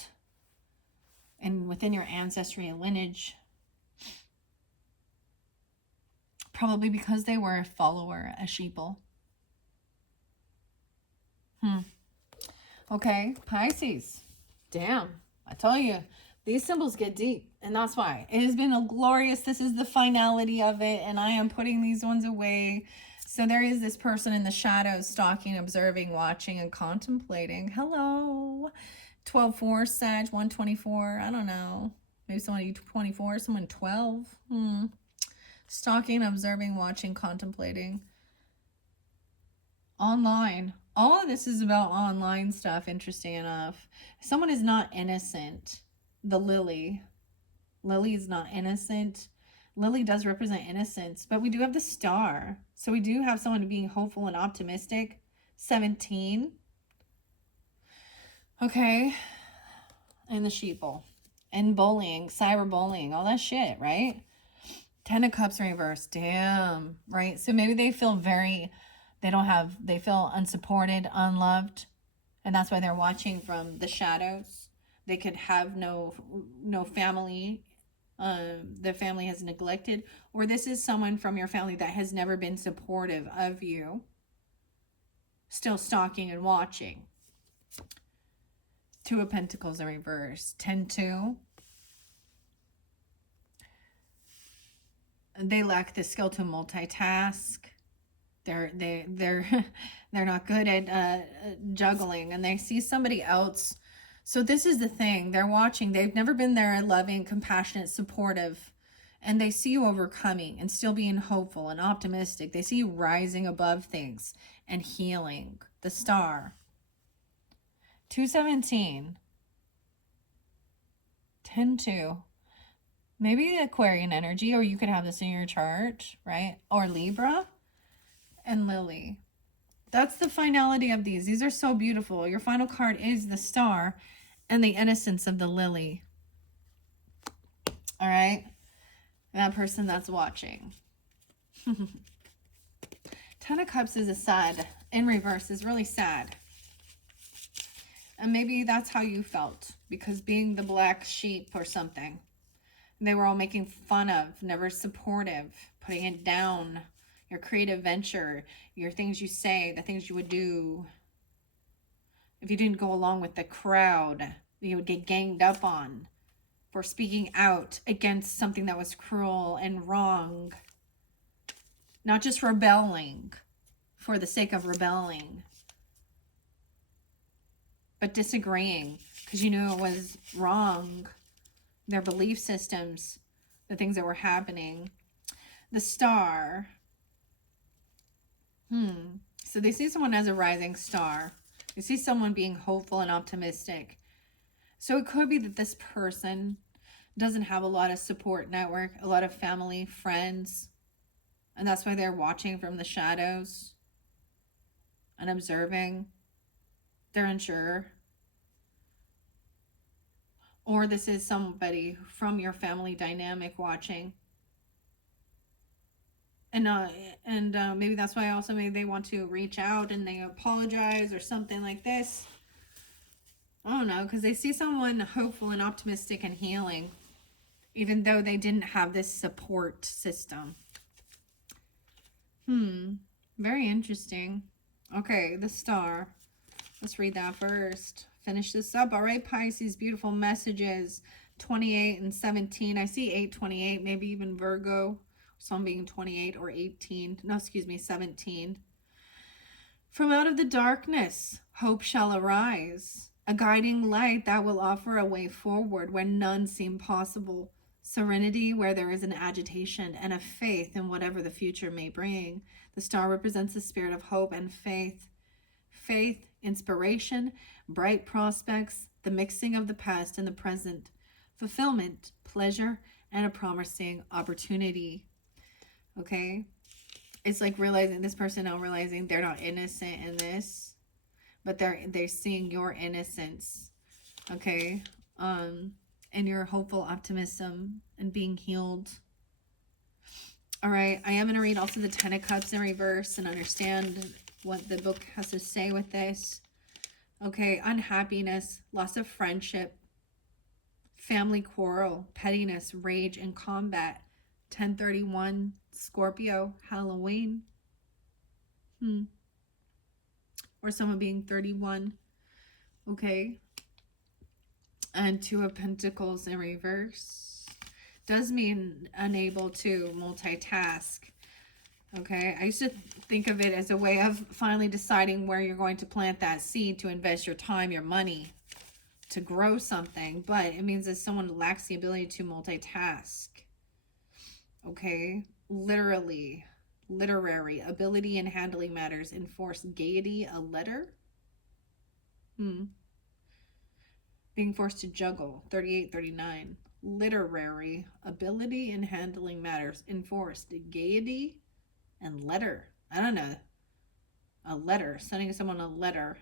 and within your ancestry and lineage, Probably because they were a follower, a sheeple. Okay, Pisces. Damn, I tell you, these symbols get deep, and that's why. It has been a glorious, this is the finality of it, and I am putting these ones away. So there is this person in the shadows, stalking, observing, watching, and contemplating. Hello. 12-4, Sag, 124, I don't know. Maybe someone 24, someone 12. Stalking, observing, watching, contemplating. Online. All of this is about online stuff, interesting enough. Someone is not innocent. The lily. Lily is not innocent. Lily does represent innocence, but we do have the star. So we do have someone being hopeful and optimistic. 17. Okay. And the sheeple. And bullying, cyberbullying, all that shit, right? 10 of Cups reversed. Damn. Right? So maybe they feel they feel unsupported, unloved. And that's why they're watching from the shadows. They could have no family. The family has neglected. Or this is someone from your family that has never been supportive of you. Still stalking and watching. 2 of Pentacles in reverse. 10-2. They lack the skill to multitask. They're not good at juggling, and they see somebody else. So this is the thing. They're watching. They've never been there, loving, compassionate, supportive, and they see you overcoming and still being hopeful and optimistic. They see you rising above things and healing. The star. 217. 10-2. Maybe Aquarian energy, or you could have this in your chart, right? Or Libra. And Lily. That's the finality of these. These are so beautiful. Your final card is the star and the innocence of the lily. All right? That person that's watching. 10 of Cups is a sad. In reverse is really sad. And maybe that's how you felt. Because being the black sheep or something. They were all making fun of. Never supportive. Putting it down. Your creative venture, your things you say, the things you would do. If you didn't go along with the crowd, you would get ganged up on for speaking out against something that was cruel and wrong. Not just rebelling for the sake of rebelling, but disagreeing because you knew it was wrong. Their belief systems, the things that were happening. The star. So they see someone as a rising star. They see someone being hopeful and optimistic. So it could be that this person doesn't have a lot of support network, a lot of family, friends. And that's why they're watching from the shadows and observing. They're unsure. Or this is somebody from your family dynamic watching. And maybe that's why also maybe they want to reach out and they apologize or something like this. I don't know, because they see someone hopeful and optimistic and healing, even though they didn't have this support system. Very interesting. Okay, the star. Let's read that first. Finish this up. All right, Pisces, beautiful messages. 28 and 17. I see 828, maybe even Virgo. Some being 28 or 18. No, excuse me, 17. From out of the darkness, hope shall arise. A guiding light that will offer a way forward when none seem possible. Serenity where there is an agitation, and a faith in whatever the future may bring. The star represents the spirit of hope and faith. Faith, inspiration, bright prospects, the mixing of the past and the present. Fulfillment, pleasure, and a promising opportunity. Okay, it's like realizing this person now realizing they're not innocent in this, but they're seeing your innocence. Okay, and your hopeful optimism and being healed. All right, I am going to read also the 10 of Cups in reverse and understand what the book has to say with this. Okay, unhappiness, loss of friendship, family quarrel, pettiness, rage, and combat. 1031, Scorpio, Halloween. Or someone being 31. Okay. And Two of Pentacles in reverse. Does mean unable to multitask. Okay. I used to think of it as a way of finally deciding where you're going to plant that seed to invest your time, your money, to grow something. But it means that someone lacks the ability to multitask. Okay. Literally. Literary. Ability in handling matters. Enforce gaiety. A letter. Being forced to juggle. 38, 39. Literary. Ability in handling matters. Enforced gaiety. And letter. I don't know. A letter. Sending someone a letter.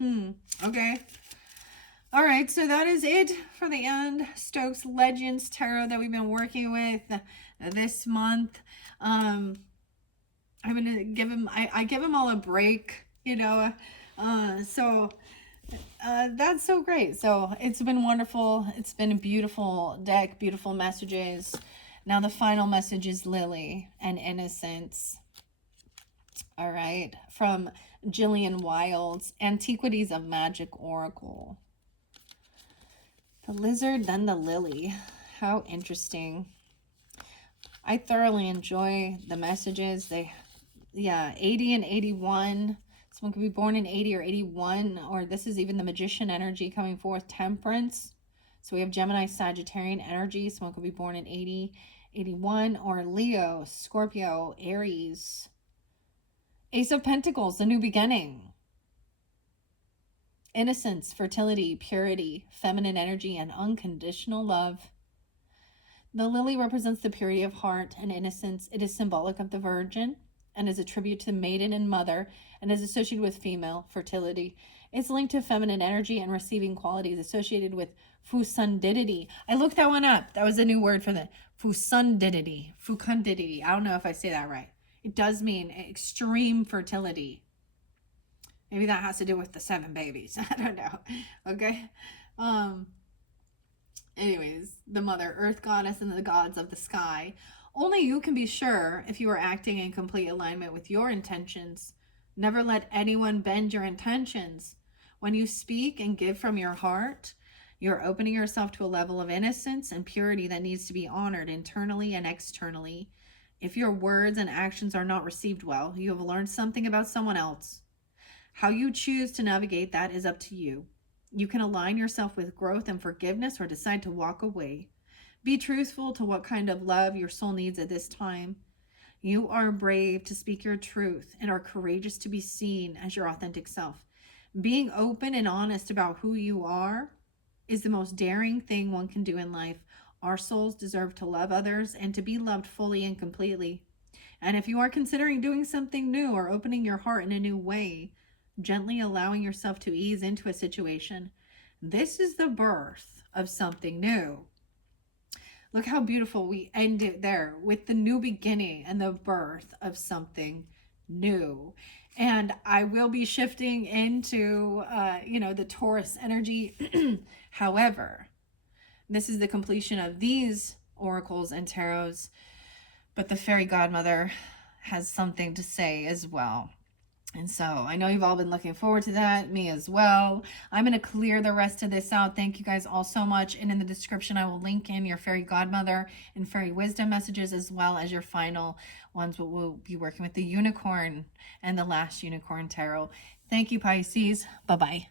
Okay. All right, so that is it for the End Stokes Legends Tarot that we've been working with this month. I'm gonna give him. I give him all a break, you know. So that's so great. So it's been wonderful. It's been a beautiful deck, beautiful messages. Now the final message is Lily and Innocence. All right, from Jillian Wild's Antiquities of Magic Oracle. The lizard, then the lily. How interesting. I thoroughly enjoy the messages. 80 and 81. Someone could be born in 80 or 81, or this is even the Magician energy coming forth. Temperance. So we have Gemini, Sagittarian energy. Someone could be born in 80, 81, or Leo, Scorpio, Aries. Ace of Pentacles, the new beginning. Innocence, fertility, purity, feminine energy, and unconditional love. The lily represents the purity of heart and innocence. It is symbolic of the Virgin and is a tribute to the maiden and mother, and is associated with female fertility. It's linked to feminine energy and receiving qualities associated with fecundity. I looked that one up. That was a new word for that. Fecundity. Fecundity. I don't know if I say that right. It does mean extreme fertility. Maybe that has to do with the 7 babies. I don't know. Okay. Anyways, the mother, earth goddess, and the gods of the sky. Only you can be sure if you are acting in complete alignment with your intentions. Never let anyone bend your intentions. When you speak and give from your heart, you're opening yourself to a level of innocence and purity that needs to be honored internally and externally. If your words and actions are not received well, you have learned something about someone else. How you choose to navigate that is up to you. You can align yourself with growth and forgiveness or decide to walk away. Be truthful to what kind of love your soul needs at this time. You are brave to speak your truth and are courageous to be seen as your authentic self. Being open and honest about who you are is the most daring thing one can do in life. Our souls deserve to love others and to be loved fully and completely. And if you are considering doing something new or opening your heart in a new way, gently allowing yourself to ease into a situation, this is the birth of something new. Look how beautiful we end it there with the new beginning and the birth of something new. And I will be shifting into, the Taurus energy. However, this is the completion of these oracles and tarots, but the fairy godmother has something to say as well. And so I know you've all been looking forward to that, me as well. I'm going to clear the rest of this out. Thank you guys all so much. And in the description, I will link in your fairy godmother and fairy wisdom messages, as well as your final ones. We'll be working with the unicorn and the last unicorn tarot. Thank you, Pisces. Bye-bye.